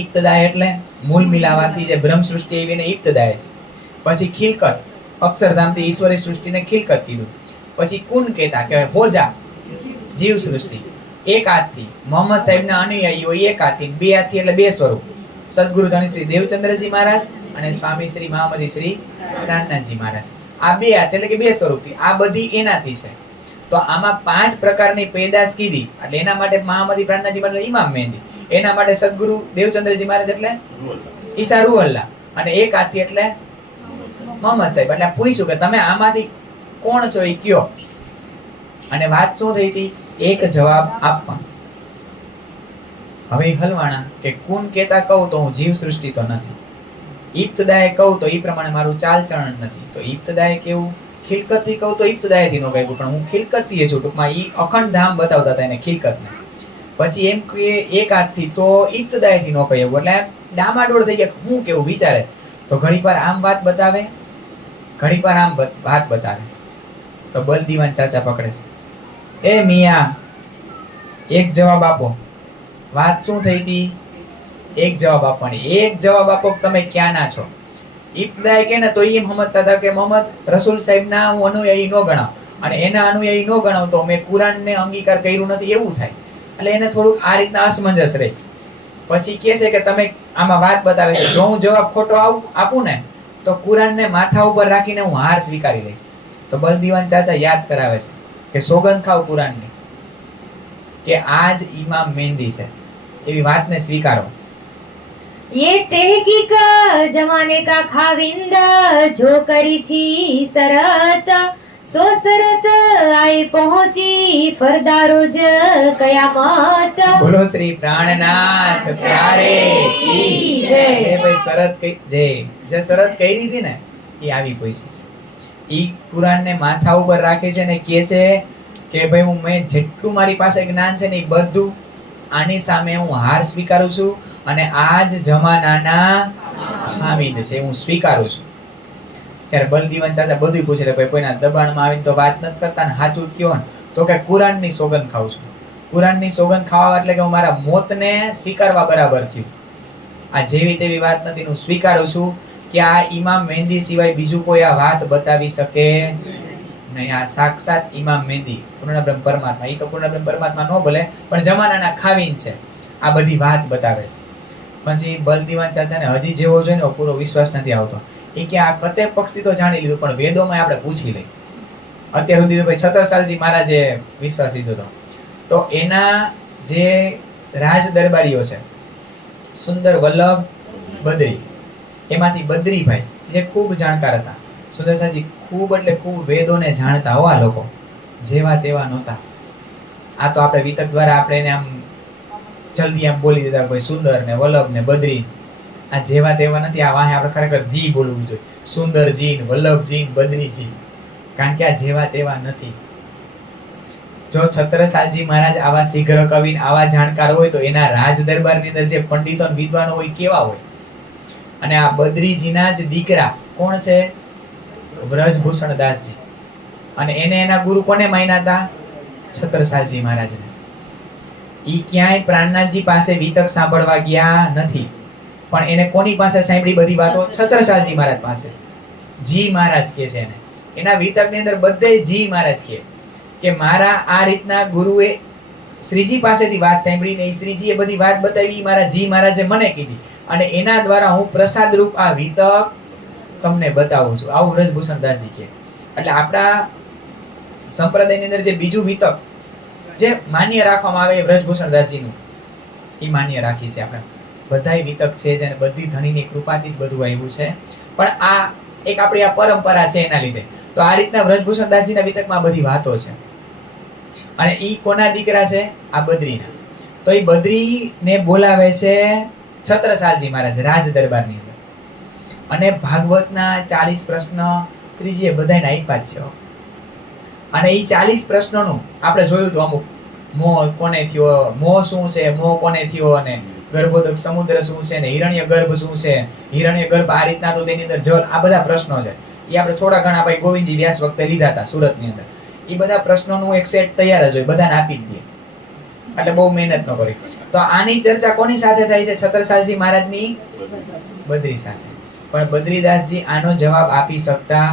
ઇબ્તદાય એટલે મૂળ મિલાવાથી જે બ્રહ્મ સૃષ્ટિ આવી એને ઇબ્તદાય. પછી ખિલકત, અક્ષરધામથી ઈશ્વરી સૃષ્ટિને ખિલકત કીધું. પછી કુન કેતા કે હોજા, જીવ સૃષ્ટિ. એક હાથથી મોહમ્મદ સાહેબના અનુયાયીઓ એક હાથથી, 2 હાથથી એટલે 2 સ્વરૂપ. સદગુરુ ધણી શ્રી દેવચંદ્રજી મહારાજ અને સ્વામી શ્રી મહામતી શ્રી પ્રાણનાથજી મહારાજ. આ બે હાથ એટલે કે બે સ્વરૂપથી આ બધી એનાથી છે. તો આમાં 5 પ્રકારની પેદાશ કીધી એટલે એના માટે મહામતી પ્રાણનાથજી એટલે ઇમામ મહેંદી, એના માટે સદગુરુ દેવચંદ્રજી મહારાજ એટલે ઈસા રૂહલ્લા, અને એક હાથી એટલે મોહમ્મદ સાહેબ. એટલે પૂછ્યું કે તમે આમાંથી કોણ છો એ કયો, અને વાત શું થઈ હતી, એક જવાબ આપવા. હવે હલવાણા કે કુન કેતા કહું તો હું જીવ સૃષ્ટિ તો નથી, ઇબ્તદાય કહું તો એ પ્રમાણે મારું ચાલચલણ નથી. તો ઇબ્તદાય કેવું, ખિલકતથી કહું તો ઇબ્તદાયથી નો કહ્યું, પણ હું ખિલકતથી છું. ટૂંકમાં ઈ અખંડ ધામ બતાવતા હતા એને ખિલકતને. પછી એમ કે એક હાથથી તો ઇબ્તદાયથી નો કહ્યું, એટલે ડામાડોળ થઈ ગયા. હું કેવું વિચારે તો ઘડીક વાર આમ વાત બતાવે, ઘડીક વાર આમ વાત બતાવે. તો બલદીવાન ચાચા પકડે છે, એ મિયા એક જવાબ આપો. વાત શું થઈ હતી, એક જવાબ આપવાની. એક જવાબ આપો તમે ક્યાં ના છો. ઇબ્તદાય કે ને તો એમ સમજતા હતા કે મોહમ્મદ રસૂલ સાહેબ ના હું અનુયાયી નો ગણાવ, અને એના અનુયાયી નો ગણાવ તો મેં કુરાનને અંગીકાર કર્યું નથી એવું થાય. એટલે એને થોડુંક આ રીતના અસમંજસ રહે. પછી કહે છે કે તમે આમાં વાત બતાવે છે, જો હું જવાબ ખોટો આપું ને તો કુરાનને માથા ઉપર રાખીને હું હાર સ્વીકારી લઈશ. તો બલદીવાન ચાચા યાદ કરાવે છે કે સોગંદ ખાવ કુરાનની કે આજ ઇમામ મહેંદી છે, એવી વાતને સ્વીકારો. ये तहकीक जमाने का खाविंद जो करी थी सरत सो सरत आए पहुंची फरदा रोज कयामत. બોલો શ્રી પ્રાણનાથ પ્યારે કી જય. જે ભાઈ શરત જે શરત કરી હતી ને એ આવી પહોંચી છે. ઈ કુરાનને માથા ઉપર રાખે છે ને કહે છે કે ભાઈ મેં જેટલું મારી પાસે જ્ઞાન છે ને એ બધું આની સામે હું હાર સ્વીકારું છું, અને આજ જમાનાના ખામીદ છે હું સ્વીકારું છું. ત્યારે બલદીવાન ચાચા બધું પૂછે ભાઈ કોઈના દબાણમાં આવીને તો વાત નથી કરતા ને સાચું કયો ને, તો કે કુરાનની સોગંદ ખાઉં છું. કુરાનની સોગંદ ખાવા એટલે કે હું મારા મોતને સ્વીકારવા બરાબર થયું. આ જેવી તેવી વાત નથી, હું સ્વીકારું છું કે આ ઇમામ મહેંદી સિવાય બીજું કોઈ આ વાત બતાવી શકે નહીં. આ સાક્ષાત ઇમામ મહેંદી પૂર્ણ બ્રહ્મ પરમાત્મા, એ તો પૂર્ણ બ્રહ્મ પરમાત્મા નો બોલે પણ જમાનાના ખાવીન છે, આ બધી વાત બતાવે છે. પછી બલદીવાન ચાચાને હજી જેવો જોઈને પૂરો વિશ્વાસ નથી આવતો. એ કે આ કતે પક્ષથી તો જાણી લીધું પણ વેદોમાં આપણે પૂછી લઈ. અત્યાર સુધી તો ભાઈ છત્રસાલજી મહારાજે વિશ્વાસ લીધો હતો. તો એના જે રાજ દરબારીઓ છે સુંદર વલ્લભ બદ્રી, એમાંથી બદ્રીભાઈ જે ખૂબ જાણકાર હતા. સુંદરસાજી ખૂબ એટલે ખૂબ વેદોને જાણતા હો. આ લોકો જેવા તેવા નહોતા. આ તો આપણે વિતક દ્વારા આપણે એને આમ જલ્દી આમ બોલી દીધા, કોઈ સુંદર ને વલ્લભ ને બદ્રી. આ જેવા તેવા નથી. આ વાહે આપણે ખરેખર જી બોલવું જોઈએ, સુંદરજી ને વલ્લભજી ને બદ્રીજી, કારણ કે આ જેવા તેવા નથી. જો છત્રસાલજી મહારાજ આવા શીઘ્ર કવિ આવા જાણકાર હોય તો એના રાજ દરબારની અંદર જે પંડિતો અને વિદ્વાનો હોય કેવા હોય. અને આ બદ્રીજીના જ દીકરા કોણ છે, વ્રજભૂષણ દાસજી, અને એને એના ગુરુ કોને માન્યા હતા, છત્રસાલજી મહારાજને. ઈ ક્યાંય પ્રાણનાથજી પાસે વિતક સાંભળવા ગયા નથી, પણ એને કોની પાસે સાંભળી બધી વાતો, છત્રસાલજી મહારાજ પાસે. જી મહારાજ કહે છે એને, એના વિતકની અંદર બધે જી મહારાજ કહે કે મારા આ રીતના ગુરુએ શ્રીજી પાસેથી વાત સાંભળીને એ શ્રીજીએ બધી વાત બતાવી, મારા જી મહારાજે મને કીધી, અને એના દ્વારા હું પ્રસાદ રૂપ આ વિતક તમને બતાવું છું. આવું વ્રજભૂષણ દાસજી કહે. એટલે આપણા સંપ્રદાયની અંદર જે બીજું વિતક જે માન્ય રાખવામાં આવે વ્રજભૂષણ દાસજીનું, એ માન્ય રાખી છે. આપણે બધાય વિતક છે જેને બધી ધણીની કૃપાથી જ બધું આવ્યું છે, પણ આ એક આપણી આ પરંપરા છે એના લીધે. તો આ રીતના વ્રજભૂષણ દાસજીના વિતકમાં બધી વાતો છે. અને ઈ કોના દીકરા છે, આ બદ્રીના. તો એ બદ્રીને બોલાવે છે છત્રસાલજી મહારાજ રાજ દરબારની અંદર, અને ભાગવતના 40 પ્રશ્ન શ્રીજીએ બધાને આપ્યા જ છે. અને એ 40 પ્રશ્નોનું આપણે જોયું હતું. અમુક મોહ કોને થયો, મોહ શું છે, મોહ કોને થયો, અને ગર્ભોદક સમુદ્ર શું છે, ને હિરણ્ય ગર્ભ શું છે, હિરણ્ય ગર્ભ આ રીતના, તો તેની અંદર જળ, આ બધા પ્રશ્નો છે. એ આપણે થોડા ઘણા ભાઈ ગોવિંદજી વ્યાસ વખતે લીધા હતા સુરતની અંદર. એ બધા પ્રશ્નોનું એક સેટ તૈયાર જ હોય, બધાને આપી જ દે, એટલે બહુ મહેનત ન કરી. તો આની ચર્ચા કોની સાથે થાય છે, છત્રસાલજી મહારાજની બદ્રી સાથે. પણ બદ્રીદાસજી આનો જવાબ આપી શકતા,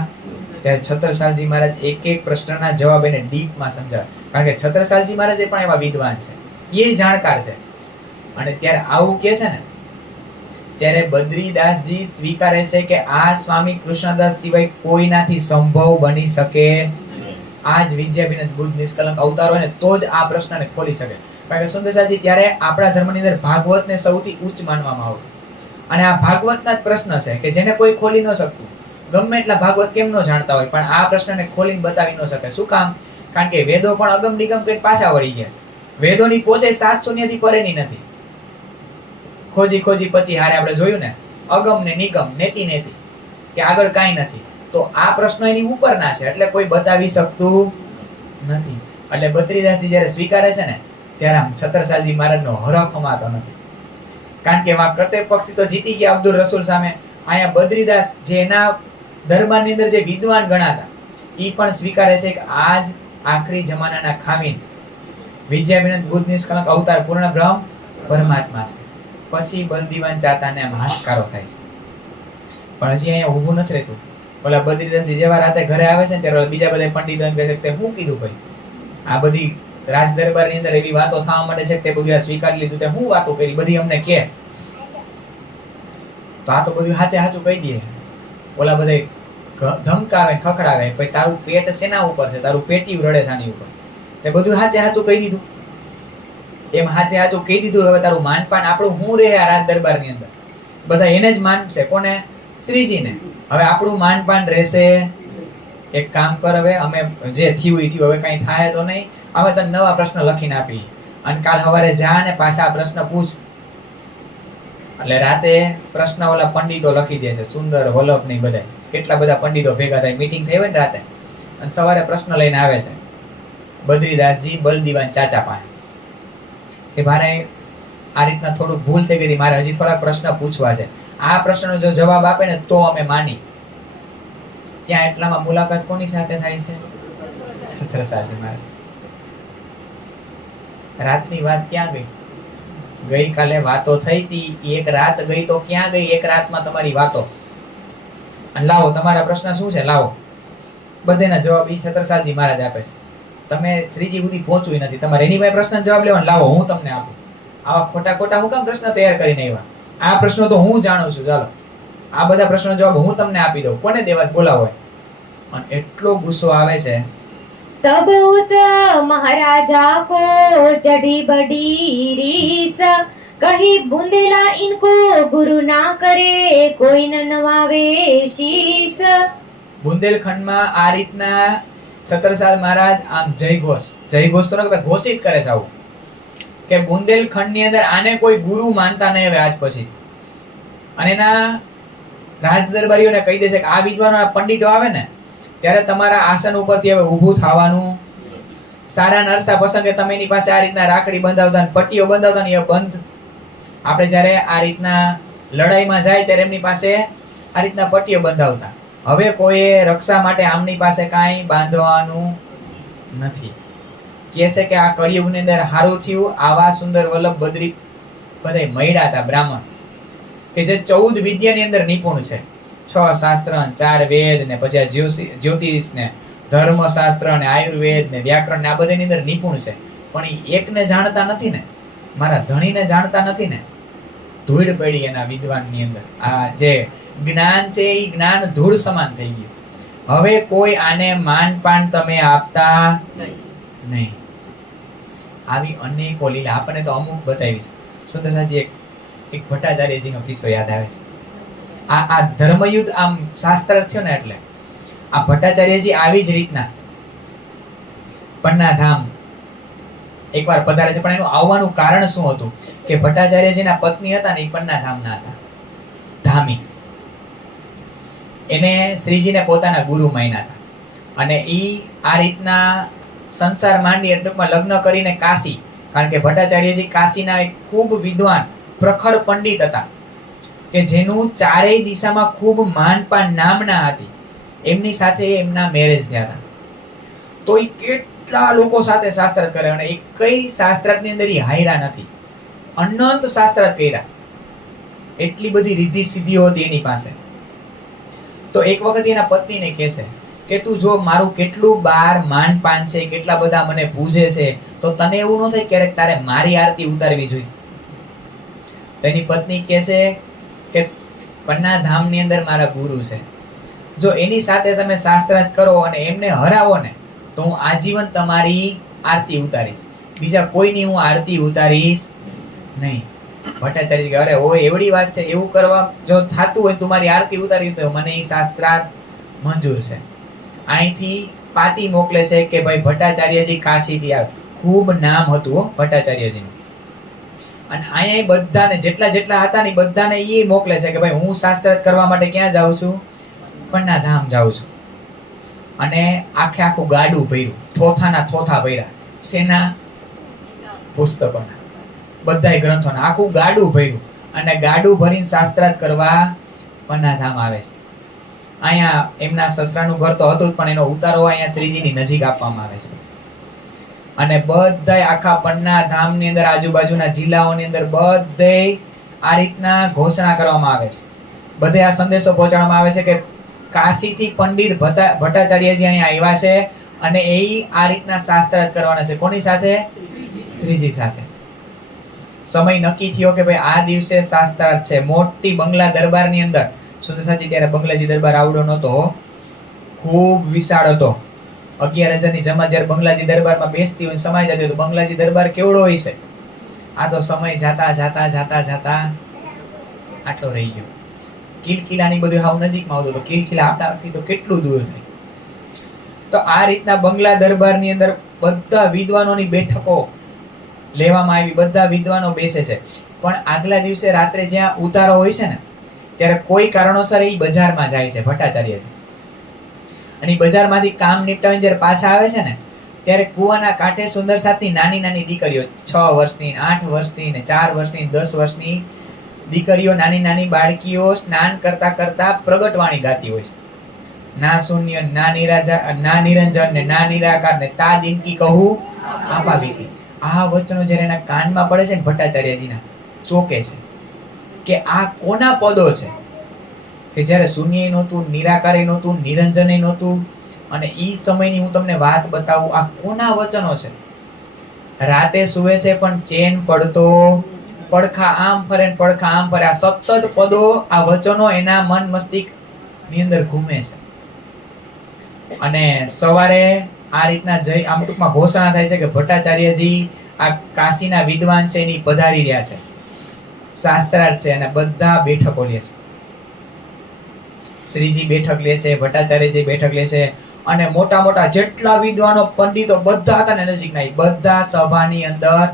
ત્યારે છત્રસાલજી મહારાજ એક એક પ્રશ્નના જવાબ એને ડીપમાં સમજાવે, કારણ કે છત્રસાલજી મહારાજ પણ એવા વિદ્વાન છે, એ જાણકાર છે. અને ત્યારે આવું કે છે ને ત્યારે બદ્રીદાસજી સ્વીકારે છે કે આ સ્વામી કૃષ્ણદાસ સિવાય કોઈનાથી સંભવ બની શકે. આ જ વિદ્યાભિનંદ બુદ્ધ નિષ્કલંક અવતાર હોય ને તો જ આ પ્રશ્નને ખોલી શકે. કારણ કે સુંદરસાજી ત્યારે આપણા ધર્મની અંદર ભાગવતને સૌથી ઉચ્ચ માનવામાં આવતું, અને આ ભાગવતના જ પ્રશ્ન છે કે જેને કોઈ ખોલી ન શકતું. ગમે એટલા ભાગવત કેમ ન જાણતા હોય પણ આ પ્રશ્નને ખોલીને બતાવી ન શકે. શું કામ? કારણ કે વેદો પણ અગમ નિગમ કરીને પાછા વળી ગયા છે. વેદોની પહોંચે 7 શૂન્યથી પરેની નથી. ખોજી ખોજી પછી હારે આપણે જોયું ને, અગમ ને નિગમ, નેતિ નેતિ, કે આગળ કાંઈ નથી. તો આ પ્રશ્ન એની ઉપરના છે એટલે કોઈ બતાવી શકતું નથી. એટલે બદ્રીદાસજી જ્યારે સ્વીકારે છે ને ત્યારે આમ છત્રસાલજી મહારાજનો હરખ અમાતો નથી. કારણ કે વા કતે પક્ષી તો જીતી ગયા અબ્દુલ રસૂલ સામે. અહીંયા બદ્રીદાસ જે એના દરબારની અંદર જે વિદ્વાન ગણાતા ઈ પણ સ્વીકારે છે કે આજ આખરી જમાનાના ખામીન વિદ્યાભિનંદ બુદ્ધ નિષ્કલંક અવતાર પૂર્ણ બ્રહ્મ પરમાત્મા છે. પછી બંદીવાન ચાતાને આમ હાશકારો થાય છે. પણ હજી અહીંયા ઊભું નથી રહેતું. ઓલા બદ્રીદાસજી જેવા રાતે ઘરે આવે છે ને ત્યારે બીજા બધા પંડિતો એમ કહે છે કે હું કીધું ભાઈ, આ બધી રાજ દરબારની અંદર એવી વાતો થવા માંડે છે કે તે બધું સ્વીકારી લીધું, તે હું વાતો કરી બધી અમને કે. તો આ તો બધું હાચે હાચું કહી દે. ઓલા બધા ધમકાવે ખખડાવે, ભાઈ તારું પેટ શેના ઉપર છે, તારું પેટી રડે છે આની ઉપર, તે બધું હાચે હાચું કહી દીધું. એમ હાચે હાચું કહી દીધું. હવે તારું માનપાન આપણું હું રહે આ રાજ દરબારની અંદર? બધા એને જ માનશે. કોને? શ્રીજીને. હવે આપણું માનપાન રહેશે. એક કામ કર, હવે અમે જે થયું એ થયું, હવે કઈ થાય તો નહીં. હવે તને નવા પ્રશ્ન લખીને આપી અને કાલ સવારે જા ને પાછા પ્રશ્ન પૂછ. એટલે રાતે પ્રશ્ન ઓલા પંડિતો લખી દે છે, સુંદર વલ્લભ નહીં બધા કેટલા બધા પંડિતો ભેગા થાય, મીટિંગ થઈ હોય ને રાતે, અને સવારે પ્રશ્ન લઈને આવે છે બદ્રીદાસજી બલદીવાન ચાચા પાસે કે મારે આ રીતના થોડુંક ભૂલ થઈ ગઈ, મારે હજી થોડાક પ્રશ્ન પૂછવા છે. આ પ્રશ્નનો જો જવાબ આપે ને તો અમે માની. ત્યાં એટલામાં મુલાકાત કોની સાથે થાય છે? છત્રસાલજી મહારાજ. રાતની વાત ક્યાં ગઈ? ગઈકાલે વાતો થઈ હતી, એક રાત ગઈ તો ક્યાં ગઈ? એક રાતમાં તમારી વાતો. લાવો તમારા પ્રશ્ન શું છે, લાવો. બધાના જવાબ ઈ છત્રસાલજી મહારાજ આપે છે. તમે શ્રીજી સુધી પહોંચવું નથી, તમારે એની પાસે પ્રશ્ન જવાબ લેવાનો, લાવો હું તમને આપું. આવા ખોટા ખોટા હું કામ પ્રશ્ન તૈયાર કરીને આવ્યા? આ પ્રશ્નો તો હું જાણું છું, ચાલો આ બધા પ્રશ્નો જવાબ હું તમને આપી દઉં. કોને દેવા? બોલાવો. અને એટલો ગુસ્સો આવે છે. तब उत महाराजा को चढ़ी बड़ी रीस, कही बुंदेला इनको गुरु ना करे, कोई न नवावे शीस. બુંદેલખંડમાં આ રીતના છત્રસાલ મહારાજ આમ જયઘોષ તો ઘોષિત કરે છે આવું કે બુંદેલખંડની અંદર આને કોઈ ગુરુ માનતા નહીં હવે આજ પછી. અને એના રાજ દરબારીઓને કહી દે છે કે આ વિદ્વાનો પંડિતો આવે ને ત્યારે તમારા આસન ઉપરથી હવે ઊભું થવાનું. સારા નરસા પ્રસંગે તમે એની પાસે આ રીતના રાખડી બંધાવતા ને પટ્ટીઓ બંધાવતા ને એ બંધ. આપણે જ્યારે આ રીતના લડાઈમાં જાય ત્યારે એમની પાસે આ રીતના પટ્ટીઓ બંધાવતા. હવે કોઈએ રક્ષા માટે આમની પાસે કાંઈ બાંધવાનું નથી. કહે છે કે આ કળિયુગની અંદર હારું થયું આવા સુંદર વલ્લભ બદ્રી બધા મળ્યા હતા બ્રાહ્મણ કે જે 14 વિદ્યાની અંદર નિપુણ છે. 6 શાસ્ત્ર, 4 વેદ ને પછી આ જ્યોતિષ ને ધર્મશાસ્ત્ર ને આયુર્વેદ ને વ્યાકરણ ને આ બધાની અંદર નિપુણ છે. પણ એ એકને જાણતા નથી ને, મારા ધણીને જાણતા નથી ને. ધૂળ પડી એના વિદ્વાનની અંદર. આ જે જ્ઞાન છે એ જ્ઞાન ધૂળ સમાન થઈ ગયું. હવે કોઈ આને માનપાન તમે આપતા નહીં. આવી અનેકો લીલા આપણને તો અમુક બતાવી છે. સુંદરસાજી એક ભટ્ટાચાર્યજીનો કિસ્સો યાદ આવે છે. આ ધર્મયુદ્ધ આમ શાસ્ત્ર થયો ને એટલે આ ભટ્ટાચાર્યજી આવી જ રીતના પન્ના ધામ એકવાર પધારે છે. પણ એનું આવવાનું કારણ શું હતું કે ભટ્ટાચાર્યજીના પત્ની હતા ને એ પન્ના ધામના હતા, ધામી. એને શ્રીજીને પોતાના ગુરુ માન્યા હતા અને ઈ આ રીતના સંસાર માંડી ટૂંકમાં લગ્ન કરીને કાશી, કારણ કે ભટ્ટાચાર્યજી કાશીના એક ખૂબ વિદ્વાન પ્રખર પંડિત હતા કે જેનું ચારેય દિશામાં ખૂબ માનપાન નામના હતી. એમની સાથે એમના મેરેજ થયા હતા. તો એ કેટલા લોકો સાથે શાસ્ત્ર કરે અને એ કઈ શાસ્ત્રની અંદર એ હાયરા નથી. અનંત શાસ્ત્ર કર્યા, એટલી બધી રિદ્ધિ સિદ્ધિઓ હતી એની પાસે. તો એક વખત એના પત્નીને કહેશે કે તું જો મારું કેટલું બાર માનપાન છે, કેટલા બધા મને પૂજે છે, તો તને એવું ન થાય ક્યારેક તારે મારી આરતી ઉતારવી જોઈએ? તો એની પત્ની કહેશે કે પન્ના ધામની અંદર મારા ગુરુ છે, જો એની સાથે તમે શાસ્ત્રાર્થ કરો અને એમને હરાવો ને તો હું આજીવન તમારી આરતી ઉતારીશ, બીજા કોઈની હું આરતી ઉતારીશ નહીં. ભટ્ટાચાર્ય કે અરે ઓય એવડી વાત છે, એવું કરવા જો થાતું હોય તમારી આરતી ઉતારી તો મને એ શાસ્ત્રાર્થ મંજૂર છે. અહીંથી પાતી મોકલે છે કે ભાઈ ભટ્ટાચાર્યજી કાશીથી આવે, ખૂબ નામ હતું હો ભટ્ટાચાર્યજીનું. અને અહીંયા બધાને જેટલા જેટલા હતા ને બધાને એ મોકલે છે કે ભાઈ હું શાસ્ત્રાર્થ કરવા માટે ક્યાં જાઉં છું, પન્ના ધામ જાઉં છું. અને આખે આખું ગાડું ભર્યું, થોથાના થોથા ભર્યા, શેના પુસ્તકોના, બધાય ગ્રંથોના આખું ગાડું ભર્યું, અને ગાડું ભરીને શાસ્ત્રાર્થ કરવા પન્ના ધામ આવે છે. અહીંયા એમના સસરાનું ઘર તો હતું જ, પણ એનો ઉતારો અહીંયા શ્રીજીની નજીક આપવામાં આવે છે. અને બધાય આખા પન્ના ધામની અંદર આજુબાજુના જિલ્લાઓની અંદર બધે આ રીતના ઘોષણા કરવામાં આવે છે, બધે આ સંદેશો પહોંચાડવામાં આવે છે કે કાશીથી પંડિત ભટ્ટાચાર્યજી અહીંયા આવ્યા છે અને એ આ રીતના શાસ્ત્રાર્થ કરવાના છે. કોની સાથે? શ્રીજી સાથે. સમય નક્કી થયો કે ભાઈ આ દિવસે શાસ્ત્રાર્થ છે. મોટી બંગલા દરબારની અંદર, સુંદરસાજી ત્યારે બંગલાજી દરબાર આવડો નહોતો, ખૂબ વિશાળ હતો. 11,000ની જમાત જ્યારે બંગલાજી દરબારમાં બેસતી હોય, સમાઈ જતી હોય, તો બંગલાજી દરબાર કેવડો હોય છે. આ તો સમય જાતા જાતા જાતા જાતા આટલો રહી ગયો. કિલકિલાની બધું હાવ નજીકમાં આવતું, તો કિલકિલા આપણાથી તો કેટલું દૂર થાય. તો આ રીતના બંગલા દરબારની અંદર બધા વિદ્વાનોની બેઠકો લેવામાં આવી, બધા વિદ્વાનો બેસે છે. પણ આગલા દિવસે રાત્રે જ્યાં ઉતારો હોય છે ને, ત્યારે કોઈ કારણોસર એ બજારમાં જાય છે ભટ્ટાચાર્યજી. અને બજારમાંથી કામ નિપટાવીને જ્યારે પાછા આવે છે ને, ત્યારે કુવાના કાંઠે સુંદરસાદની નાની નાની દીકરીઓ, 6 વર્ષની, 8 વર્ષની ને 4 વર્ષની, 10 વર્ષની દીકરીઓ, નાની નાની બાળકીઓ સ્નાન કરતા કરતા પ્રગટવાણી ગાતી હોય છે. ના શૂન્ય ના નિરંજન ને ના નિરાકાર ને તા દિનકી કહું આપાવીતી. આ વચનો જ્યારે એના કાનમાં પડે છે ને ભટ્ટાચાર્યજીના, ચોકે છે કે આ કોના પદો છે કે જ્યારે શૂન્ય નહોતું, નિરાકાર નહોતું, નિરંજન નહોતું. અને ઈ સમયની હું તમને વાત બતાવું, આ કોના વચનો છે. રાતે સુવે છે પણ ચેન પડતો, પડખા આમ ફરે ને પડખા આમ ફરે. આ સતત પદો, આ વચનો એના મન મસ્તિષ્ક ની અંદર ઘૂમે છે. અને સવારે આ રીતના જઈ આમ ટૂંકમાં ઘોષણા થાય છે કે ભટ્ટાચાર્યજી આ કાશીના વિદ્વાન છે એની પધારી રહ્યા છે, શાસ્ત્રાર્થ છે. અને બધા બેઠકો લે છે. શ્રીજી બેઠક લેશે, ભટ્ટાચાર્યજી બેઠક લેશે, અને મોટા મોટા જેટલા વિદ્વાનો પંડિતો બધા હતા ને નજીકના, બધા સભાની અંદર.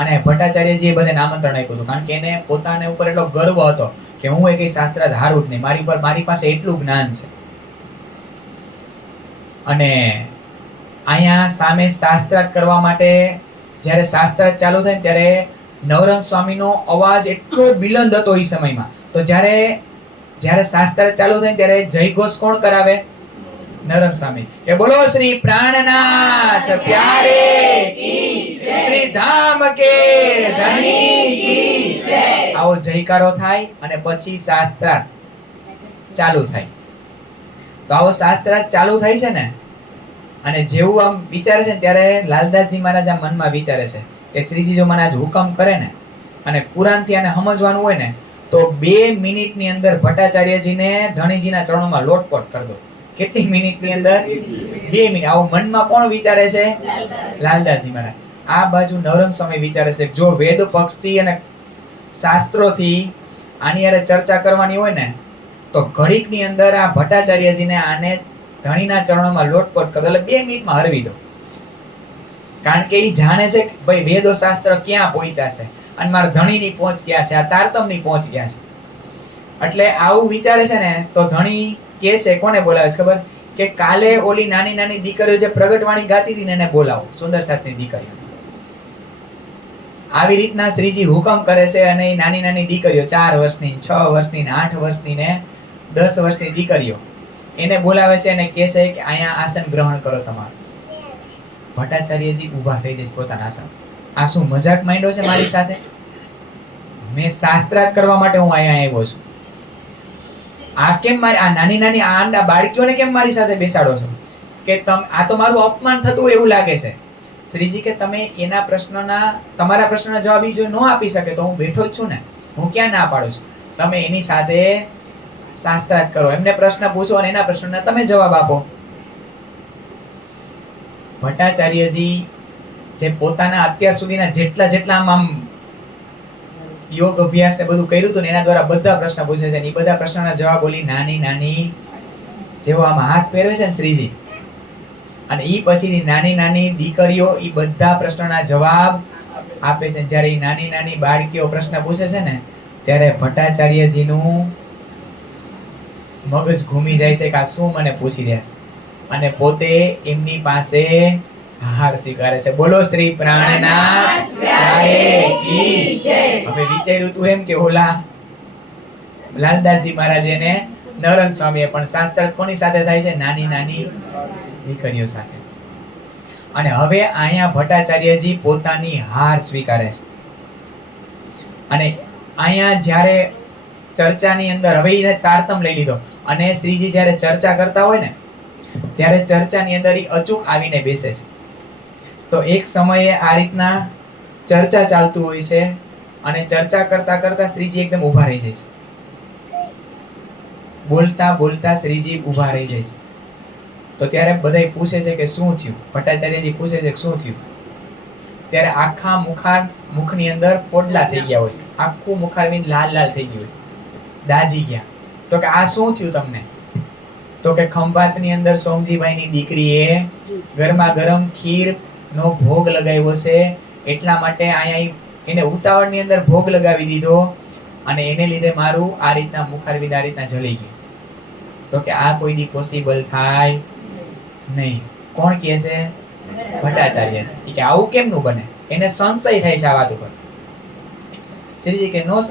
અને ભટ્ટાચાર્યજી એ બધાને આમંત્રણ આપ્યું હતું, કારણ કે એને પોતાને ઉપર એટલો ગર્વ હતો કે હું એ કઈ શાસ્ત્રાર્થ હારું જ નહીં, મારી પાસે એટલું જ્ઞાન છે. અને અહીંયા સામે શાસ્ત્રાર્થ કરવા માટે જ્યારે શાસ્ત્રાર્થ ચાલુ થાય ને ત્યારે નવરંગ સ્વામીનો અવાજ એટલો બિલંદ હતો એ સમયમાં. તો જ્યારે શાસ્ત્રાર્થ ચાલુ થાય ત્યારે જયઘોષ કોણ કરાવે? નવરંગ સ્વામી. કે બોલો શ્રી પ્રાણનાથ પ્યારે કી જય, શ્રી ધામ કે ધણી કી જય. આવો જયકારો થાય અને પછી શાસ્ત્રાર્થ ચાલુ થાય. તો આવો શાસ્ત્રાર્થ ચાલુ થાય છે ને, અને જેવું આમ વિચારે છે ને ત્યારે લાલદાસજી મહારાજ આ મનમાં વિચારે છે કે શ્રીજી જો મને આજ હુકમ કરે ને અને કુરાનથી આને સમજવાનું હોય ને તો 2 મિનિટની અંદર ભટ્ટાચાર્યજીને ધણીજીના ચરણોમાં લોટપોટ કરી દો. કેટલી મિનિટની અંદર? 2 મિનિટ. આવું મનમાં કોણ વિચારે છે? લાલદાસજી મહારાજ. આ બાજુ નવરંગ સ્વામી વિચારે છે જો વેદ પક્ષથી અને શાસ્ત્રોથી આની હારે ચર્ચા કરવાની હોય ને તો ઘડીકની અંદર આ ભટ્ટાચાર્યજીને આને ધણીના ચરણોમાં લોટપોટ કરો, એટલે 2 મિનિટમાં હરવી દો. કારણ કે એ જાણે છે કે ભાઈ વેદો શાસ્ત્ર ક્યાં પહોંચ્યા છે અને મારા ધણીની પહોંચ ક્યાં છે, આ તારતમની પહોંચ ક્યાં છે. એટલે આવું વિચારે છે ને તો ધણી કે છે, કોને બોલાવે છે ખબર? કે કાલે ઓલી નાની નાની દીકરીઓ જે પ્રગટવાણી ગાતી હતી ને એને બોલાવો, સુંદરસાદની દીકરીઓ. આવી રીતના શ્રીજી હુકમ કરે છે. અને એ નાની નાની દીકરીઓ 4 વર્ષની, 6 વર્ષની, 8 વર્ષની ને 10 વર્ષની દીકરીઓ એને બોલાવે છે અને કહે છે કે અહીંયા આસન ગ્રહણ કરો તમારું. ભટ્ટાચાર્યજી ઊભા થઈ જાય પોતાના આસન. આ શું મજાક માંડ્યો છે મારી સાથે? મેં શાસ્ત્રાર્થ કરવા માટે હું અહીંયા આવ્યો છું. આ કેમ મારી આ નાની નાની આ બાળકીઓને કેમ મારી સાથે બેસાડો છો? કે આ તો મારું અપમાન થતું એવું લાગે છે. શ્રીજી કે તમે એના પ્રશ્નના, તમારા પ્રશ્નના જવાબ જો ન આપી શકે તો હું બેઠો જ છું ને, હું ક્યાં ના પાડું છું. તમે એની સાથે શાસ્ત્રાર્થ કરો. એમને પ્રશ્ન પૂછો અને એના પ્રશ્નોના તમે જવાબ આપો. ભટ્ટાચાર્યજી જે પોતાના અત્યાર સુધીના જેટલા આમ યોગ અભ્યાસ ને બધું કર્યું હતું ને એના દ્વારા બધા પ્રશ્ન પૂછે છે. એ બધા પ્રશ્નોના જવાબ ઓલી નાની જેવો આમાં હાથ પહેરવે છે ને શ્રીજી, અને ઈ પછીની નાની દીકરીઓ ઈ બધા પ્રશ્નોના જવાબ આપે છે. જ્યારે ઈ નાની બાળકીઓ પ્રશ્ન પૂછે છે ને ત્યારે ભટ્ટાચાર્યજીનું મગજ ઘૂમી જાય છે કે આ શું મને પૂછી રહ્યા છે, અને પોતે એમની પાસે હાર સ્વીકારે છે. બોલો શ્રી પ્રાણનાથ રાયે કી જય. હવે વિચાર્યું તું એમ કે ઓલા લાલદાસજી મહારાજે ને નરન સ્વામીએ પણ શાસ્ત્ર કોની સાથે થાય છે? નાની દીકરીઓ સાથે. અને હવે અહીંયા ભટ્ટાચાર્યજી પોતાની હાર સ્વીકારે છે. અને અહીંયા જ્યારે ચર્ચાની અંદર હવે એને તારતમ લઈ લીધો, અને શ્રીજી જ્યારે ચર્ચા કરતા હોય ને ત્યારે ચર્ચાની અંદર અચૂક આવીને બેસે છે. તો એક સમયે આ રીતના ચર્ચા ચાલતું હોય છે, અને ચર્ચા કરતા કરતા શ્રીજી એકદમ ઊભા રહી જાય છે. બોલતા શ્રીજી ઊભા રહી જાય છે. તો ત્યારે બધાય પૂછે છે કે શું થયું? ભટ્ટાચાર્યજી પૂછે છે કે શું થયું? ત્યારે આખા મુખની અંદર ફોડલા થઈ ગયા હોય છે. આખું મુખારવિંદ લાલ થઈ ગયું છે, દાજી ગયા. તો કે આ શું થયું તમને? તો કે ખંભાતની અંદર સોમજીભાઈની દીકરીએ ગરમા ગરમ ખીર નો ભોગ લગાવ્યો છે, એટલા માટે અહીંયા એને ઉતાવળની અંદર ભોગ લગાવી દીધો, અને એને લીધે મારું આ રીતના મુખારવિંદ આ રીતના જલી ગયું. તો કે આ કોઈ દી પોસિબલ થાય નહીં. કોણ કહે છે? ભટ્ટાચાર્ય છે. કે આવું કેમનું બને? એને સંશય થાય છે આ વાત ઉપર. શ્રીજી કે નો,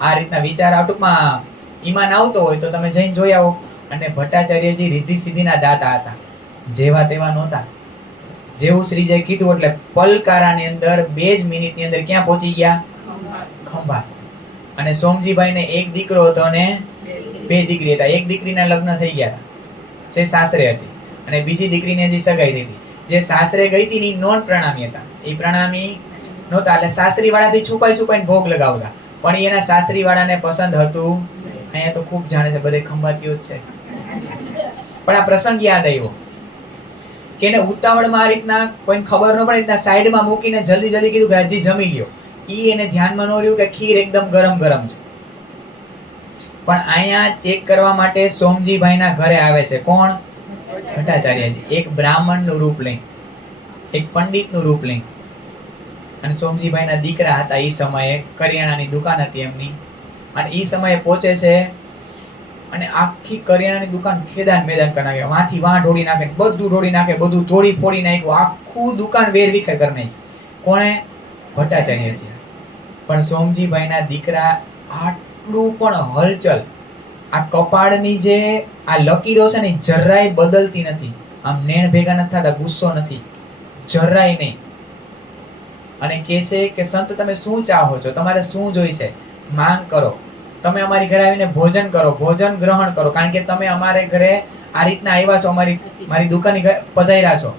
આ રીતના વિચાર ટૂંકમાં ઈમાન આવતો હોય તો તમે જઈને જોઈ આવો. અને ભટ્ટાચાર્યજી રિદ્ધિ સિદ્ધિના દાતા હતા, જેવા તેવા નહોતા. જેવું શ્રીજીએ કીધું એટલે પલકારાની અંદર 2 જ મિનિટની અંદર ક્યાં પહોંચી ગયા? ખંભાત. અને સોમજીભાઈને એક દીકરો હતો અને 2 દીકરી હતા. એક દીકરીના લગ્ન થઈ ગયા હતા, જે સાસરે હતી, અને બીજી દીકરીને હજી સગાઈ થઈ હતી. જે સાસરે ગઈ હતી એ નોન પ્રણામી હતા, એ પ્રણામી નહોતા, એટલે સાસરી વાળાથી છુપાઈને ભોગ લગાવતા. પણ એના સાસરી વાળાને પસંદ હતું. અહીંયા તો ખૂબ જાણે છે, બધે ખંભાતીઓ જ છે. પણ આ પ્રસંગ યાદ આવ્યો કે એને ઉતાવળમાં આ રીતના કોઈને ખબર ન પડે, રીતના સાઈડમાં મૂકીને જલ્દી કીધું કે હજી જમી લ્યો. ઈ એને ધ્યાનમાં ન રહ્યું કે ખીર એકદમ ગરમ છે. પણ અહીંયા ચેક કરવા માટે સોમજીભાઈના ઘરે આવે છે. કોણ? ભટ્ટાચાર્યજી. એક બ્રાહ્મણનું રૂપ લઈ, એક પંડિતનું રૂપ લઈ. અને સોમજીભાઈના દીકરા હતા. એ સમયે કરિયાણાની દુકાન હતી એમની, અને એ સમયે પહોંચે છે અને આખી કરિયાણાની દુકાન ખેદાન મેદાન કરી નાખે. વાંથી વાં ઢોળી નાખે, બધું ઢોળી નાખે, બધું તોડી ફોડી નાખ્યું, આખું દુકાન વેરવિખેર કરી નાખી. કોણે? ભટ્ટાચાર્યજી. પણ સોમજીભાઈના દીકરા આટલું પણ હલચલ, આ કપાળની જે આ લકીરો છે ને જરાય બદલતી નથી. આમ નેણ ભેગા નથી થતા, ગુસ્સો નથી, જરાય નહીં. અને કહે છે કે સંત તમે શું ચાહો છો? તમારે શું જોઈશે? માંગ કરો. તમે અમારી ઘરે આવીને ભોજન કરો, ભોજન ગ્રહણ કરો, કારણ કે તમે અમારે ઘરે આ રીતના આવ્યા છો, મારી દુકાને પધાર્યા છો,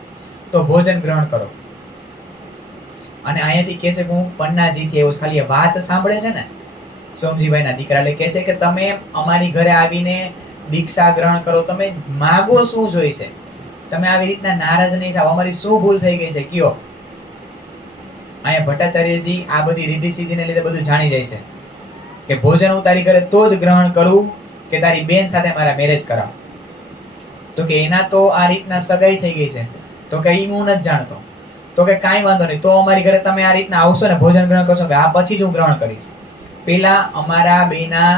તો ભોજન ગ્રહણ કરો. અને અહીંયાથી કહે છે કે હું પન્નાજીથી આવ્યો છું. ખાલી વાત સાંભળે છે ને સોમજીભાઈના દીકરા, એટલે કહે છે કે તમે અમારી ઘરે આવીને દીક્ષા ગ્રહણ કરો. તમે માગો શું જોઈશે? તમે આવી રીતના નારાજ નહીં થાવ. અમારી શું ભૂલ થઈ ગઈ છે કયો? અહીંયા ભટ્ટાચાર્યજી આ બધી રીતિ સિદ્ધિને લીધે બધું જાણી જાય છે કે ભોજન હું તારી ઘરે તો જ ગ્રહણ કરું કે તારી બેન સાથે મારા મેરેજ કરાવ. તો કે એના તો આ રીતના સગાઈ થઈ ગઈ છે. તો કે હું નથી જાણતો. તો કે કાંઈ વાંધો નહીં, તો અમારી ઘરે તમે આ રીતના આવશો ને ભોજન ગ્રહણ કરશો, કે આ પછી જ હું ગ્રહણ કરીશ. પેલા અમારા બેના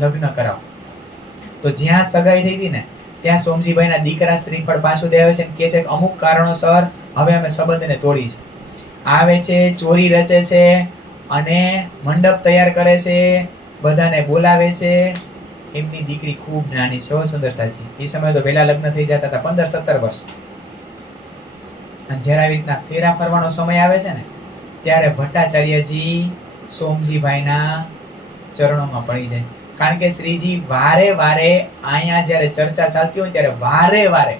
લગ્ન કરાવ. તો જ્યાં સગાઈ થઈ હતી ને ત્યાં સોમજીભાઈના દીકરા શ્રીફળ પાછું દે આવે છે, કે છે કે અમુક કારણોસર હવે અમે સંબંધને તોડી છે. આવે છે, ચોરી રચે છે, અને મંડપ તૈયાર કરે છે, બધાને બોલાવે છે. એમની દીકરી ખૂબ નાની છે, સુંદર સાચી. એ સમયે તો વહેલા લગ્ન થઈ જતા હતા, 15-17 વર્ષ. અને જ્યારે આવી રીતના ફેરા ફરવાનો સમય આવે છે ને ત્યારે ભટ્ટાચાર્યજી સોમજીભાઈના ચરણોમાં પડી જાય. કારણ કે શ્રીજી વારે વારે અહીંયા જ્યારે ચર્ચા ચાલતી હોય ત્યારે વારે વારે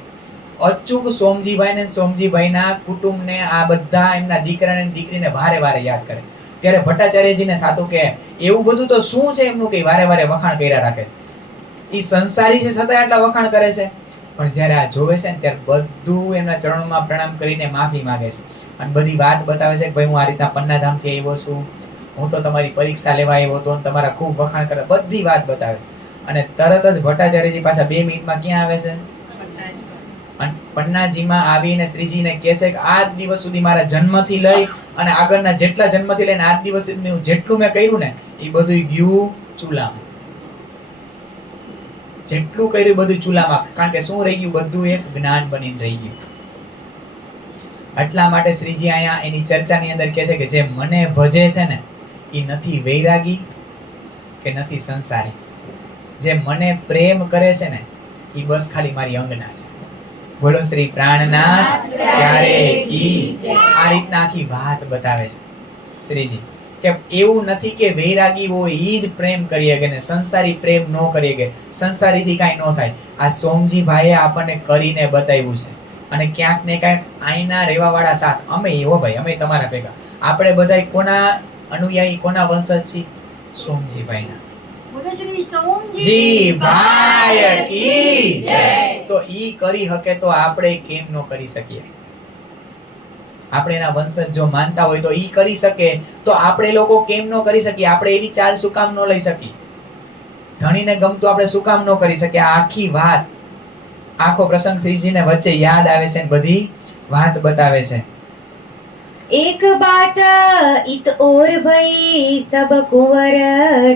અચૂક સોમજીભાઈને સોમજીભાઈના કુટુંબને, આ બધા એમના દીકરાને દીકરીને વારે વારે યાદ કરે. ત્યારે ભટ્ટાચાર્યજીને થતું કે એવું બધું તો શું છે એમનું કે વારે વારે વખાણ કર્યા રાખે. ઈ સંસારી છે છતાં આટલા વખાણ કરે છે. પણ જ્યારે આ જોવે છે ને ત્યારે બધું એમના ચરણોમાં પ્રણામ કરીને માફી માંગે છે અને બધી વાત બતાવે છે કે ભાઈ હું આ રીતના પન્નાધામથી આવ્યો છું, હું તો તમારી પરીક્ષા લેવા આવ્યો હતો, તમારા ખૂબ વખાણ કરે, બધી વાત બતાવે. અને તરત જ ભટ્ટાચાર્યજી પાછા 2 મિનિટમાં ક્યાં આવે છે? અને પન્નાજીમાં આવીને શ્રીજીને કહે છે કે આજ દિવસ સુધી મારા જન્મથી લઈ અને આગળના જેટલા જન્મથી લઈને આજ દિવસ સુધી હું જેટલું મેં કર્યું ને એ બધું ગયું ચૂલામાં. જેટલું કર્યું બધું ચૂલામાં. કારણ કે શું રહી ગયું? બધું એક જ્ઞાન બનીને રહી ગયું. એટલા માટે શ્રીજી અહીંયા એની ચર્ચાની અંદર કહે છે કે જે મને ભજે છે ને એ નથી વૈરાગી કે નથી સંસારી. જે મને પ્રેમ કરે છે ને એ બસ ખાલી મારી અંગના છે. બોલો શ્રી પ્રાણનાથ ત્યારે કી જય. આ રીતના આખી વાત બતાવે છે શ્રીજી કે એવું નથી કે વૈરાગી હોય ઈ જ પ્રેમ કરી શકે ને સંસારી પ્રેમ ન કરી શકે. સંસારીથી કાંઈ ન થાય. આ સોમજી ભાઈએ આપણને કરીને બતાવ્યું છે. અને ક્યાંક ને ક્યાંક આઈના રહેવા વાળા સાથ અમે એવો ભાઈ, અમે તમારા ભેગા. આપણે બધા કોના અનુયાયી, કોના વંશજ છીએ? સોમજી ભાઈના. જી ભાઈ કી જય. તો ઈ કરી શકે તો આપણે કેમ ન કરી શકીએ? આપણે એના વંશજ જો માનતા હોય તો ઈ કરી શકે તો આપણે લોકો કેમ ન કરી શકીએ? આપણે એવી ચાલ શું કામ ન લઈ શકીએ? ધણીને ગમતું આપણે શું કામ ન કરી શકીએ? આખી વાત, આખો પ્રસંગ શ્રીજીને વચ્ચે યાદ આવે છે, બધી વાત બતાવે છે. एक बात इत और भई सब कुंवर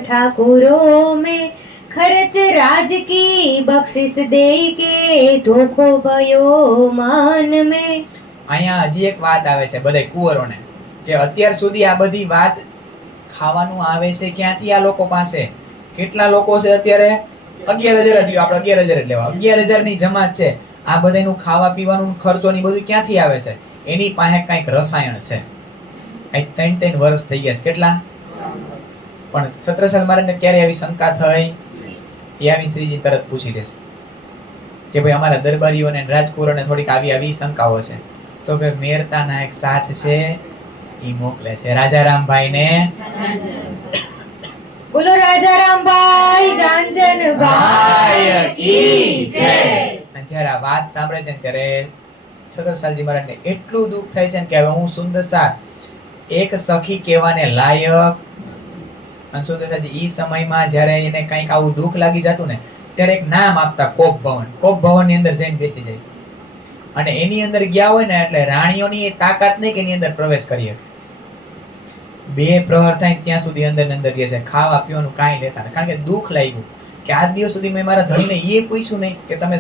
ठाकुरों में खर्च राज की बख्शिश दे के धोखो भयो मन में. અહીંયા હજી એક વાત આવે છે બધા કુંવરોને કે અત્યાર સુધી આ બધી વાત ખાવાનું આવે છે ક્યાંથી? આ લોકો પાસે કેટલા લોકો છે અત્યારે? 11,000 જ લ્યો, આપણે 11,000 જ લેવા. 11,000 ની જમાત છે. આ બધાનું ખાવા પીવાનું ખર્ચો ની બધું ક્યાંથી આવે છે? એની પાસે કઈક રસાયણ છે. કઈક 3 વર્ષ થઈ ગયા છે. કેટલા? પણ છત્રસાલ મહારાજને ક્યારે આવી શંકા થઈ? એ આવી શ્રીજી તરત પૂછી દેશે કે ભાઈ અમારા દરબારીઓને રાજકુંવરોને થોડીક આવી શંકાઓ છે. તો કે મેરતાના એક સાથ છે ઈ મોકલે છે રાજારામભાઈ ને. બોલો રાજારામભાઈ જાંજનભાઈ કી જય. જ્યારે આ વાત સાંભળે છે ને ત્યારે છત્રસાલજી મહારાજને એટલું દુઃખ થાય છે ને કે હવે હું સુંદરસાલ એક સખી કહેવાને લાયક. અને સુંદરસાલજી ઈ સમયમાં જ્યારે એને કંઈક આવું દુઃખ લાગી જતું ને ત્યારે એક નામ આપતા કોપ ભવન. કોપ ભવન ની અંદર જઈને બેસી જાય અને એની અંદર ગયા હોય ને એટલે રાણીઓની એ તાકાત નહીં કે એની અંદર પ્રવેશ કરીએ. 2 પ્રહર થાય ત્યાં સુધી અંદર ને અંદર રહે છે. ખાવા પીવાનું કાંઈ લેતા નહીં. કારણ કે દુઃખ લાગ્યું કે આજ દિવસ સુધી મેં મારા ધણીને એ પૂછ્યું નહીં કે તમે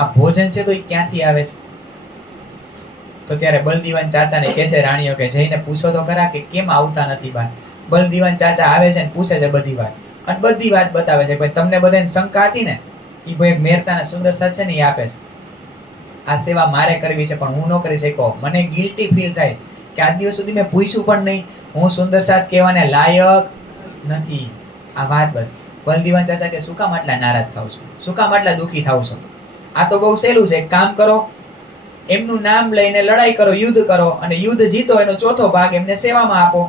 આ ભોજન છે તો એ ક્યાંથી આવે છે? તો ત્યારે બલદીવાન ચાચાને કહે છે રાણીઓ કે જઈને પૂછો તો ખરા કે કેમ આવતા નથી બહાર. બલદીવાન ચાચા આવે છે ને પૂછે છે બધી વાત અને બધી વાત બતાવે છે. ભાઈ તમને બધાને શંકા હતી ને એ ભાઈ મેરતાના સુંદર સાથ છે ને એ આપે છે. આ સેવા મારે કરવી છે પણ હું ન કરી શક્યો. મને ગિલ્ટી ફીલ થાય કે આજ દિવસ સુધી મેં પૂછ્યું પણ નહીં. હું સુંદર સાથ કહેવાને લાયક નથી. આ વાત બલદીવાન ચાચા કે શું કામ આટલા નારાજ થાવ છો? શું કામ આટલા દુઃખી થાવ છો? આ તો બહુ સહેલું છે. એક કામ કરો, એમનું નામ લઈને લડાઈ કરો, યુદ્ધ કરો અને યુદ્ધ જીતો એનો ચોથો ભાગ એમને સેવામાં આપો.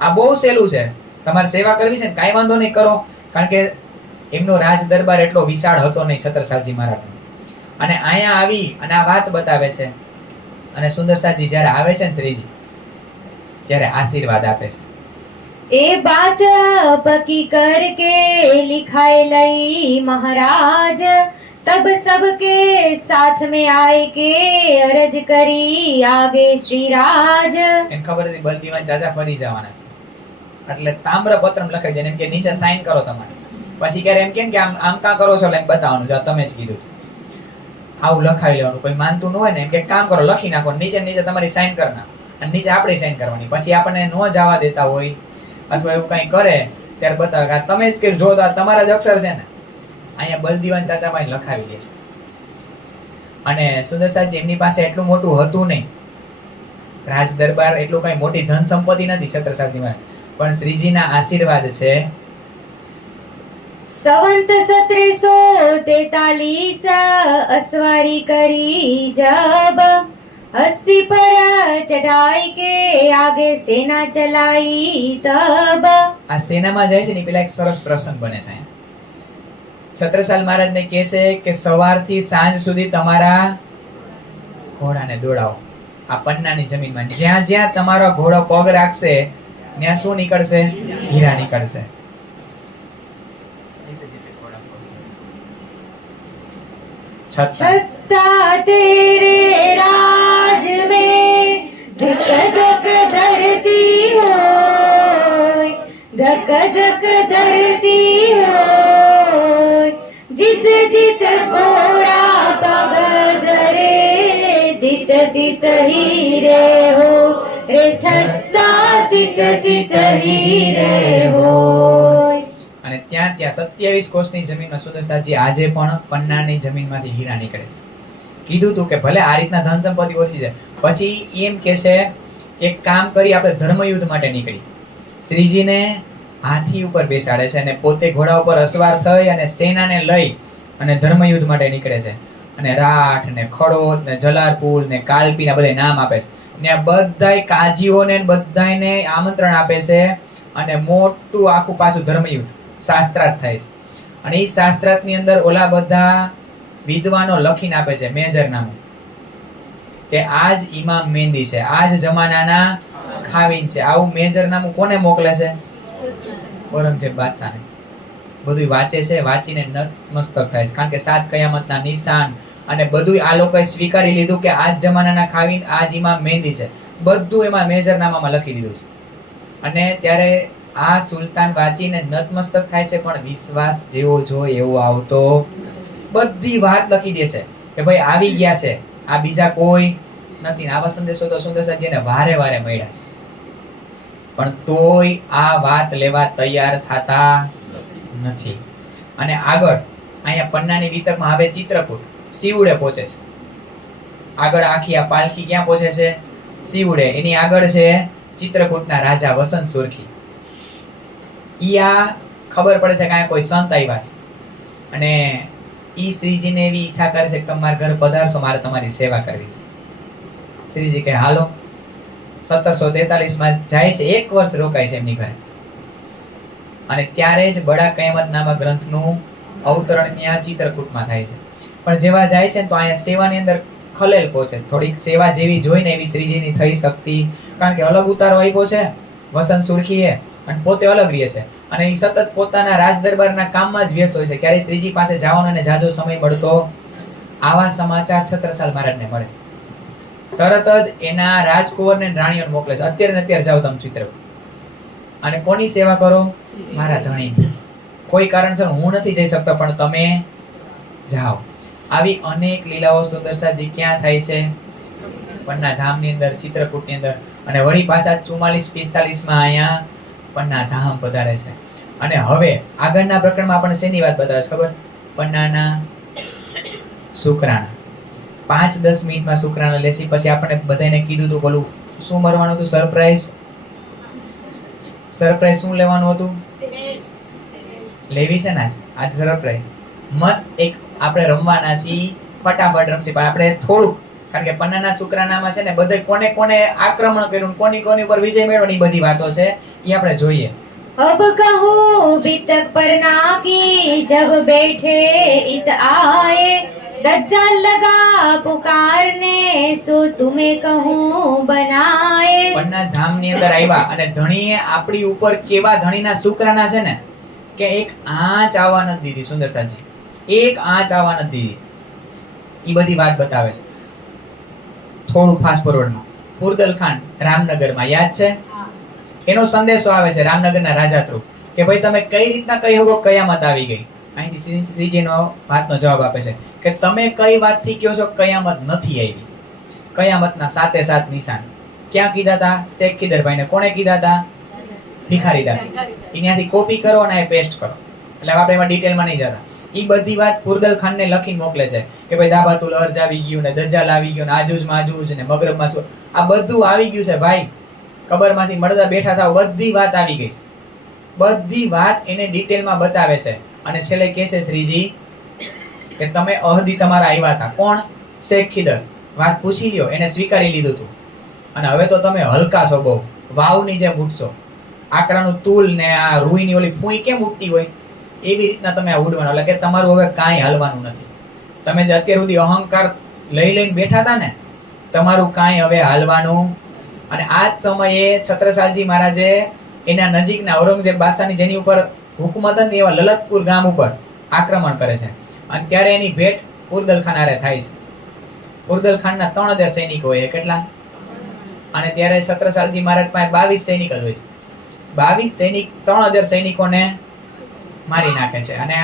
આ બહુ સહેલું છે. તમારે સેવા કરવી છે ને કાંઈ વાંધો નહીં કરો. કારણ કે એમનો રાજ દરબાર એટલો વિશાળ હતો નહીં છત્રસાલજી મહારાજનો. અને અહીંયા આવી અને આ વાત બતાવે છે. અને સુંદરસાલજી જ્યારે આવે છે ને શ્રીજી ત્યારે આશીર્વાદ આપે છે. એ બાત પકી કરકે लिखाए लई महाराज तब सबके साथ में आए के अरज કરી आगे श्री राज. એને ખબર હતી બલદીવાન ચાચા ફરી જવાના છે એટલે તામ્રપત્રમ લખાઈ દે એમ કે નીચે સાઈન કરો તમારે. પછી ક્યારે એમ કેમ કે આમ કાં કરો છો એટલે બતાવવાનું જો તમે જ કીધું આવું લખાઈ લેવાનું. કોઈ માનતું ન હોય ને એમ કે કામ કરો લખી નાખો, નીચે તમારી સાઈન કરી નાખો અને નીચે આપણી સાઈન કરવાની. પછી આપણને ન જવા દેતા હોય અથવા એવું કઈ કરે ત્યારે બતાવે કે તમે જ કર્યું. જો તો આ તમારા જ અક્ષર છે ને. અહીંયા બલદીવાન ચાચા ભાઈ લખાવી લે છે. અને સુંદરસાલજી એમની પાસે એટલું મોટું હતું નહીં. રાજ દરબાર એટલું કઈ મોટી ધન સંપત્તિ નથી છત્રસાલજીમાં, પણ શ્રીજીના આશીર્વાદ છે. સંવંત 1743 અસવારી કરી જબ હસ્તી પર ચઢાઈ કે આગે સેના ચલાઈ તબ. આ સેનામાં જાય છે ને પેલા એક સરસ પ્રસંગ બને છે. છત્રસાલ મહારાજને કહે છે કે સવારથી સાંજ સુધી તમારા ઘોડાને દોડાવો આ પન્નાની જમીનમાં. જ્યાં જ્યાં તમારો ઘોડો પગ રાખશે ત્યાં શું નીકળશે? હીરા નીકળશે. छत्ता तेरे राज में धक धक धरती होय, धक धक धरती होय, जित जित घोड़ा पग धरे, तित तित हीरे हो रे छत्ता तित तित हीरे होय. અને ત્યાં 27 કોષની જમીનમાં સુદર્શનજી આજે પણ પન્નાની જમીનમાંથી હીરા નીકળે છે. કીધું તું કે ભલે આ રીતના ધન સંપત્તિ ઓછી છે, પછી એમ કે છે એક કામ કરી આપણે ધર્મયુદ્ધ માટે નીકળી. શ્રીજીને હાથી ઉપર બેસાડે છે અને પોતે ઘોડા ઉપર અસવાર થઈ અને સેનાને લઈ અને ધર્મયુદ્ધ માટે નીકળે છે. અને રાઠ ને ખડોદ ને જલારપુર ને કાલપી ના બધા નામ આપે છે. ને આ બધાય કાજીઓને બધાયને આમંત્રણ આપે છે અને મોટું આખું પાછું ધર્મયુદ્ધ શાસ્ત્રાર્થ થાય છે. અને એ શાસ્ત્રાર્થની અંદર ઓલા બધા વિદ્વાનો લખીને આપે છે મેજરનામું કે આજ ઇમામ મેંદી છે, આજ જમાનાના ખાવીન છે. આવું મેજરનામું કોને મોકલે છે? ઔરંગઝેબ બાદશાહને. બધું વાંચે છે, વાંચીને નતમસ્તક થાય છે. કારણ કે 7 કયામતના નિશાન અને બધું આ લોકોએ સ્વીકારી લીધું કે આજ જમાનાના ખાવીન આજ ઇમામ મેંદી છે. બધું એમાં મેજરનામામાં લખી દીધું છે. અને ત્યારે આ સુલતાન વાંચીને નતમસ્તક થાય છે, પણ વિશ્વાસ જેવો જોઈએ એવો આવતો. બધી વાત લખી દેશે કે ભાઈ આવી ગયા છે, આ બીજા કોઈ નથી. આવા સંદેશો તો સુંદરસાજીને વારે વારે મળ્યા છે, પણ તોય આ વાત લેવા તૈયાર થતા નથી. અને આગળ અહીંયા પન્નાની વિતકમાં હવે ચિત્રકૂટ શિવડે પહોંચે છે. આગળ આખી આ પાલખી ક્યાં પહોંચે છે? શિવડે. એની આગળ છે ચિત્રકૂટના રાજા વસંત સુરખી. ઈ આ ખબર પડે છે કે આ કોઈ સંત આવ્યા છે અને ઈ શ્રીજીને એવી ઈચ્છા કરે છે કે તમારા ઘર પધારશો, મારે તમારી સેવા કરવી છે. શ્રીજી કહે હાલો. 1743 જાય છે, 1 વર્ષ રોકાય છે એમની ઘરે. અને ત્યારે જ બડા કયામત નામક ગ્રંથનું અવતરણ ત્યાં ચિત્રકૂટમાં થાય છે. પણ જેવા જાય છે ને તો અહીંયા સેવાની અંદર ખલેલ પહોંચે. થોડીક સેવા જેવી જોઈને એવી શ્રીજીની થઈ શકતી, કારણ કે અલગ ઉતારો આપ્યો છે વસંત સુરખીએ અને પોતે અલગ રહે છે. અને એ સતત પોતાના રાજ દરબારના કામમાં જ વ્યસ્ત હોય છે. ક્યારેય શ્રીજી પાસે જવાનો અને જાજો સમય મળતો. આવા સમાચાર છત્રસાલ મહારાજને મળે છે. તરત જ એના રાજકુંવરને રાણીઓને મોકલે છે, અત્યારે ને અત્યારે જાઓ તમે ચિત્રકૂટ અને કોની સેવા કરો? મારા ધણીની. કોઈ કારણસર હું નથી જઈ શકતો, પણ તમે જાઓ. આવી અનેક લીલાઓ સુદર્શાજી ક્યાં થાય છે? પન્ના ધામની અંદર, ચિત્રકૂટની અંદર. અને વળી પાછા 44-45 અહીંયા પન્ના ધામ પધારે છે. અને હવે આગળના પ્રકરણમાં આપણને શેની વાત બતાવે છે ખબર છે? પન્નાના શુક્રાણા. 5-10 મિનિટમાં શુક્રાણા લેસી. પછી આપણે બધાને કીધું હતું બોલું શું મરવાનું હતું? સરપ્રાઈઝ શું લેવાનું હતું? લેવી છે ને આજ સરપ્રાઈઝ મસ્ત એક આપણે રમવાના છીએ. ફટાફટ રમશી, પણ આપણે થોડુંક, કારણ કે પન્નાના શુક્રાણામાં છે ને બધે કોને કોને આક્રમણ કર્યું, કોની કોની ઉપર વિજય મેળવ્યો, એ બધી વાતો છે એ આપણે જોઈએ. अब कहूँ बितक पर ना की जब बैठे इत आए, दज्जाल लगा पुकारने सो तुम्हें कहूँ बनाए. પન્ના ધામની અંદર આવ્યા અને ધણીએ આપણી ઉપર કેવા ધણીના શુક્રાણા છે ને કે એક આંચ આવવા નથી દીધી. સુંદરસાજી એક આંચ આવવા નથી દીધી. એ બધી વાત બતાવે છે. થોડું ફાસ્ટ ફોરવર્ડમાં પુરદલ ખાન રામનગરમાં યાદ છે? એનો સંદેશો આવે છે રામનગરના રાજા થ્રુ કે ભાઈ તમે કઈ રીતના કહી શકો કયામત આવી ગઈ. અહીંથી શ્રીજીનો વાતનો જવાબ આપે છે કે તમે કઈ વાતથી કહો છો કયામત નથી આવી. કયામતના 7 નિશાન ક્યાં કીધા હતા? શેખ ખીદરભાઈને. કોણે કીધા હતા? ભિખારીદાસ. અહીંયાથી કોપી કરો અને પેસ્ટ કરો. એટલે આપણે એમાં ડિટેલમાં નહીં જતા. એ બધી વાત પુરદલ ખાનને લખીને મોકલે છે કે ભાઈ દાબાતુલ અર્જ આવી ગયું ને દજ્જાલ આવી ગયો ને આજુજ માજુજ ને મગરબમાં શું આ બધું આવી ગયું છે ભાઈ. કબરમાંથી મળતા બેઠા થાવ, બધી વાત આવી ગઈ છે. બધી વાત એને ડિટેલમાં બતાવે છે. અને છેલ્લે કહે છે શ્રીજી કે તમે અહદી તમારા આવ્યા હતા. કોણ? શેખ ખીદર. વાત પૂછી લ્યો, એને સ્વીકારી લીધું હતું. અને હવે તો તમે હલકા છો બહુ, વાવની જેમ ઉઠશો. આકરાનું તૂલ ને આ રૂઈની ઓલી ફૂઈ કેમ ઉઠતી હોય એવી રીતના તમે આ ઉડવાનું, એટલે કે તમારું હવે કાંઈ હાલવાનું નથી. તમે જે અત્યાર સુધી અહંકાર લઈને બેઠા હતા ને, તમારું કાંઈ હવે હાલવાનું. અને આ જ સમયે છત્રસાલજી મહારાજે એના નજીકના ઔરંગઝેબ બાદશાહની જેની ઉપર હુકુમત હતી એવા લલતપુર ગામ ઉપર આક્રમણ કરે છે. અને ત્યારે એની ભેટ ઉર્દલ ખાન હારે થાય છે. ઉર્દલ ખાનના 3000 સૈનિકો હોય. કેટલા? અને ત્યારે છત્રસાલજી મહારાજ પાસે 22 સૈનિક જ હોય છે. 22 સૈનિક 3000 સૈનિકોને મારી નાખે છે. અને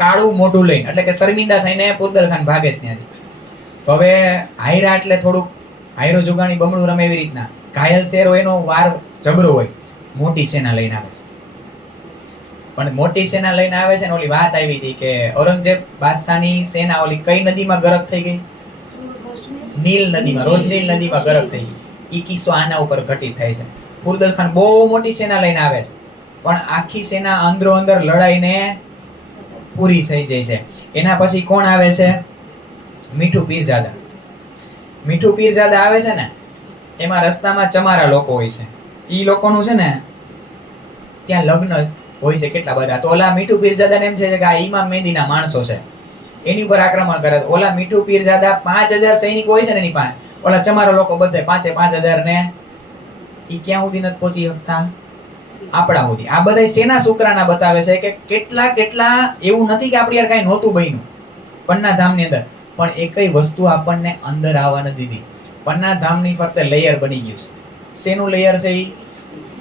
કાળું મોઢું લઈને, એટલે કે શર્મિંદા થઈને ઉર્દલ ખાન ભાગે છે ત્યાંથી. તો હવે હાયરા એટલે થોડુંક હાયરો જુગાણી બમણું રમે એવી રીતના ઘાયલ શેર હોય એનો વાર જબરો હોય, મોટી સેના લઈને આવે છે. પણ મોટી સેના લઈને આવે છે ને ઓલી વાત આવી હતી કે ઔરંગઝેબ બાદશાહની સેના ઓલી કઈ નદીમાં ગરક થઈ ગઈ? નીલ નદીમાં, રોજનીલ નદીમાં ગરક થઈ ગઈ. ઈ કિસ્સો આના ઉપર ઘટિત થાય છે. ઉર્દલ ખાન બહુ મોટી સેના લઈને આવે છે, પણ આખી સેના અંદરો અંદર લડાઈને પૂરી થઈ જાય છે. એના પછી કોણ આવે છે? મીઠુ પીરજાદા. મીઠુ પીરજાદા આવે છે ને, એમાં રસ્તામાં ચમારા લોકો હોય છે. ઈ લોકોનું છે ને ત્યાં લગ્ન હોય છે કેટલા બધા. તો ઓલા મીઠુ પીરજાદાને એમ છે કે આ ઈમામ મહેંદીના માણસો છે, એની ઉપર આક્રમણ કરે. ઓલા મીઠુ પીરજાદા 5000 સૈનિકો હોય છે ને એની પાસે, ઓલા ચમારા લોકો બધે 5000 ને ઈ ક્યાં સુધી નથી પહોંચી શકતા? આપણા સુધી. આ બધા સેના શુક્રાના બતાવે છે કે કેટલા એવું નથી કે આપણી યાર કઈ નહોતું બન્યું પન્ના ધામની અંદર, પણ એકય વસ્તુ આપણને અંદર આવવા નથી દીધી. પન્ના ધામની ફક્ત લેયર બની ગયું છે. શેનું લેયર છે?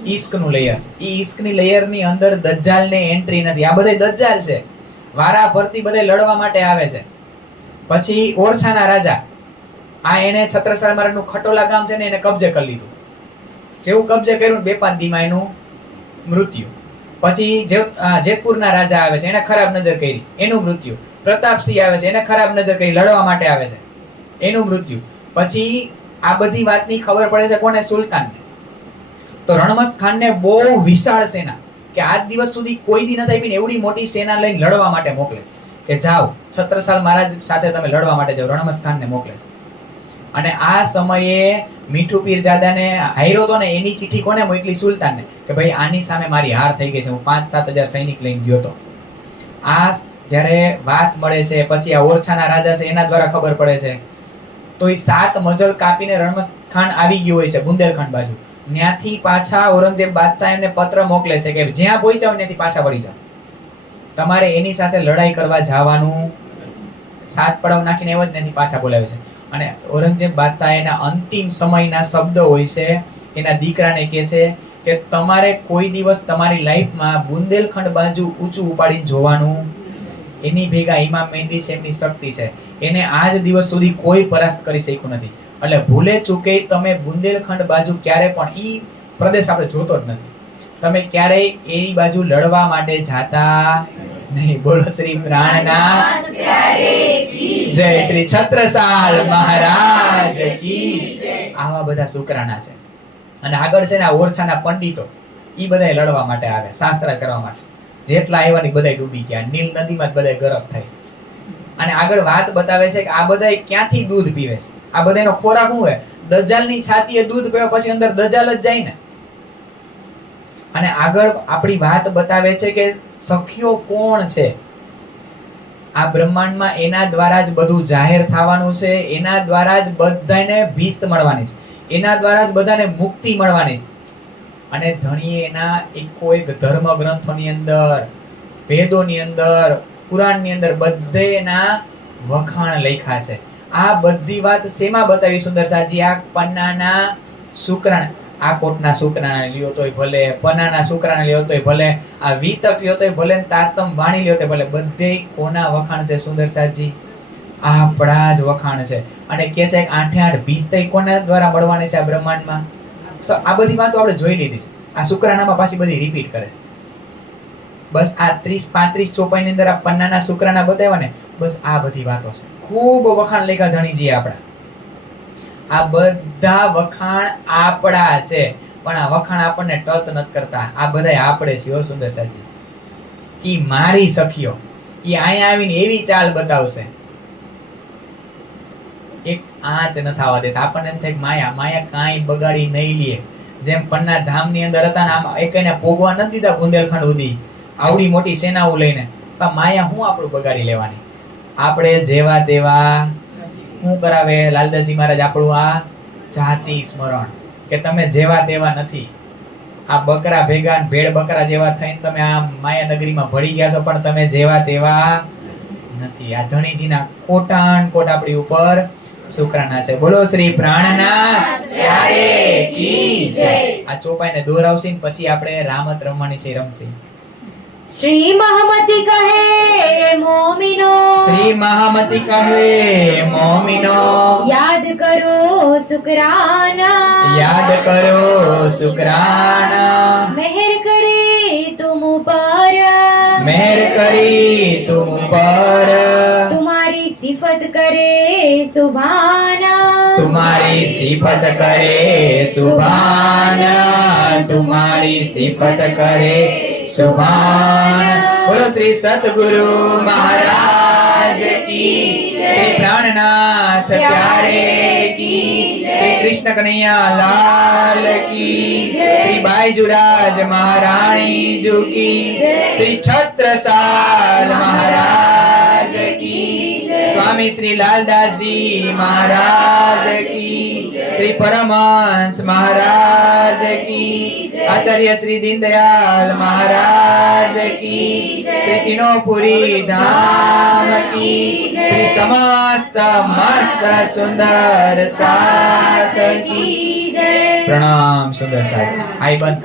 ઈશ્કનું લેયર છે. ઈ ઈશ્કની લેયરની અંદર દજ્જાલને એન્ટ્રી નથી. આ બધા દજ્જાલ છે, વારા ફરતી બધા લડવા માટે આવે છે. પછી ઓરછાના રાજા, આ એને છત્રસાલ મહારાજનું ખટોલા ગામ છે ને એને કબજે કરી લીધું. જેવું કબજે કર્યું 2-5 દીમાં એનું મૃત્યુ. પછી જેતપુરના રાજા આવે છે, એને ખરાબ નજર કરી, એનું મૃત્યુ. પ્રતાપસિંહ આવે છે, એને ખરાબ નજર કરી, લડવા માટે આવે છે, એનું મૃત્યુ. પછી આ બધી વાતની ખબર પડે છે કોને? સુલતાનને. તો રણમસ્ત ખાનને બહુ વિશાળ સેના, કે આજ દિવસ સુધી કોઈ દી નથી આપીને એવડી મોટી સેના લઈને લડવા માટે મોકલે છે કે જાઓ છત્રસાલ મહારાજ સાથે તમે લડવા માટે જાઓ. રણમસ્ત ખાનને મોકલે છે. અને આ સમયે મીઠુ પીરજાદાને હાર્યો તો ને એની ચિઠ્ઠી કોને મોકલી? સુલતાનને, કે ભાઈ આની સામે મારી હાર થઈ ગઈ છે, હું 5-7 હજાર સૈનિક લઈને ગયો તો. આ જ્યારે વાત મળે છે, પછી આ ઓરછાના રાજા છે એના દ્વારા ખબર પડે છે. તો એ 7 મજલ કાપીને રણમસ્ત ખાન આવી ગયો હોય છે બુંદેલખંડ બાજુ. ત્યાંથી પાછા ઔરંગઝેબ બાદશાહ એને પત્ર મોકલે છે કે જ્યાં પહોંચ્યા હોય ત્યાંથી પાછા વળી જાઓ, તમારે એની સાથે લડાઈ કરવા જવાનું. 7 પડાવ નાખીને એવો જ ત્યાંથી પાછા બોલાવે છે. અને ઔરંગઝેબ બાદશાહ એના અંતિમ સમયના શબ્દ હોય છે, એના દીકરાને કહે છે કે તમારે કોઈ દિવસ તમારી લાઈફમાં બુંદેલખંડ બાજુ ઊંચું ઉપાડીને જોવાનું. એની ભેગા ઇમામ મહેંદી છે, એમની શક્તિ છે, એને આજ દિવસ સુધી કોઈ પરાસ્ત કરી શક્યું નથી. એટલે ભૂલે ચૂકે તમે બુંદેલખંડ બાજુ ક્યારે પણ, ઈ પ્રદેશ આપણે જોતો જ નથી, તમે ક્યારેય એની બાજુ લડવા માટે જાતા નહીં. બોલો શ્રી પ્રાણનાથ જય, શ્રી છત્રસાલ મહારાજ કી. આવા બધા શુક્રાના છે. અને આગળ છે ને આ ઓરછાના પંડિતો, ઈ બધા લડવા માટે આવે, શાસ્ત્ર કરવા માટે. જેટલા આવ્યા ને બધા ડૂબી ગયા, નીલ નદીમાં બધા ગરક થાય છે. અને આગળ વાત બતાવે છે કે આ બધા ક્યાંથી દૂધ પીવે છે, આ બધાનો ખોરાક શું હોય? દજાલની છાતીએ દૂધ પીવે, પછી અંદર દજાલ જ જાય ને. અને આગળ આપણી વાત બતાવે છે કે સખીઓ કોણ છે આ બ્રહ્માંડમાં, એના દ્વારા જ બધું જાહેર થવાનું છે, એના દ્વારા જ બધાને ભીસ્ત મળવાની છે, એના દ્વારા જ બધાને મુક્તિ મળવાની છે. અને ધણીએ એના એક ધર્મ ગ્રંથોની અંદર, વેદોની અંદર, પુરાણની અંદર બધે એના વખાણ લખ્યા છે. આ બધી વાત શેમાં બતાવી સુંદરસાજી? આ પન્નાના શુક્રાણા, આ કોટના શુક્રાણા લ્યો તોય ભલે, પન્નાના શુક્રાણા લ્યો તોય ભલે, આ વિતક લ્યો તોય ભલે, તારતમ વાણી લ્યો તોય ભલે, બધે કોના વખાણ છે સુંદરસાજી? આપણા જ વખાણ છે. અને કે છે 8-8 ભીસ્તય કોના દ્વારા મળવાની છે આ બ્રહ્માંડમાં? આ બધી વાતો આપણે જોઈ લીધી છે. આ શુક્રાણામાં પાછી બધી રિપીટ કરે છે. બસ આ 30-35 ચોપાઈની અંદર આ પન્નાના શુક્રાણા બતાવ્યા ને, બસ આ બધી વાતો છે. ખૂબ વખાણ લખ્યા ધણીજી આપણા. આ બધા વખાણ આપણા છે, પણ આ વખાણ આપણને ટચ નથી કરતા. આ બધા આપણે છીએ હો સુંદરસાજી. ઈ મારી સખીઓ, ઈ અહીંયા આવીને એવી ચાલ બતાવશે, એક આંચ ન થવા દેતા. આપણને એમ થાય કે માયા કાંઈ બગાડી નહીં લે. જેમ પન્ના ધામની અંદર હતા ને, આમ એકને પોગવા નથી દીધા બુંદેલખંડ સુધી, આવડી મોટી સેનાઓ લઈને, પણ માયા હું આપણું બગાડી લેવાની? આપણે જેવા તેવા શું કરાવે લાલદાસજી મહારાજ? આપણું આ જાતિ સ્મરણ, કે તમે જેવા તેવા નથી. આ બકરા ભેગા ને ભેડ બકરા જેવા થઈને તમે આ માયા નગરીમાં ભળી ગયા છો, પણ તમે જેવા તેવા નથી. આ ધણીજીના કોટાન કોટ આપણી ઉપર શુક્રાના છે. બોલો શ્રી પ્રાણનાથ પ્યારે કી જય. આ ચોપાઈને દોરાવશી ને પછી આપણે રામત રમવાની છે, રમશી. શ્રી મહામતી કહે મોમિનો, શ્રી મહામતી કહે મોમિનો, યાદ કરો શુક્રાના, યાદ કરો શુક્રાના, મહેર કરે તુમ પર, મહેર કરી તુમ પર, तुम्हारी सिफत करे सुभाना, तुम्हारी सिफत करे सुभाना, तुम्हारी सिफत करे सुभाना. बोलो श्री सतगुरु महाराज की, श्री प्राणनाथ प्यारे की, श्री कृष्ण कन्हैया लाल की, श्री बाईजुराज महारानी जू की, श्री छत्रसाल महाराज की, स्वामी श्री लालदास जी महाराज की, श्री परमहंस महाराज की, आचार्य श्री दीनदयाल महाराज की, श्री तीनोपुरी धाम की, श्री समस्त मस्त सुंदर साथ की. प्रणाम सुंदर साथ. आई बंद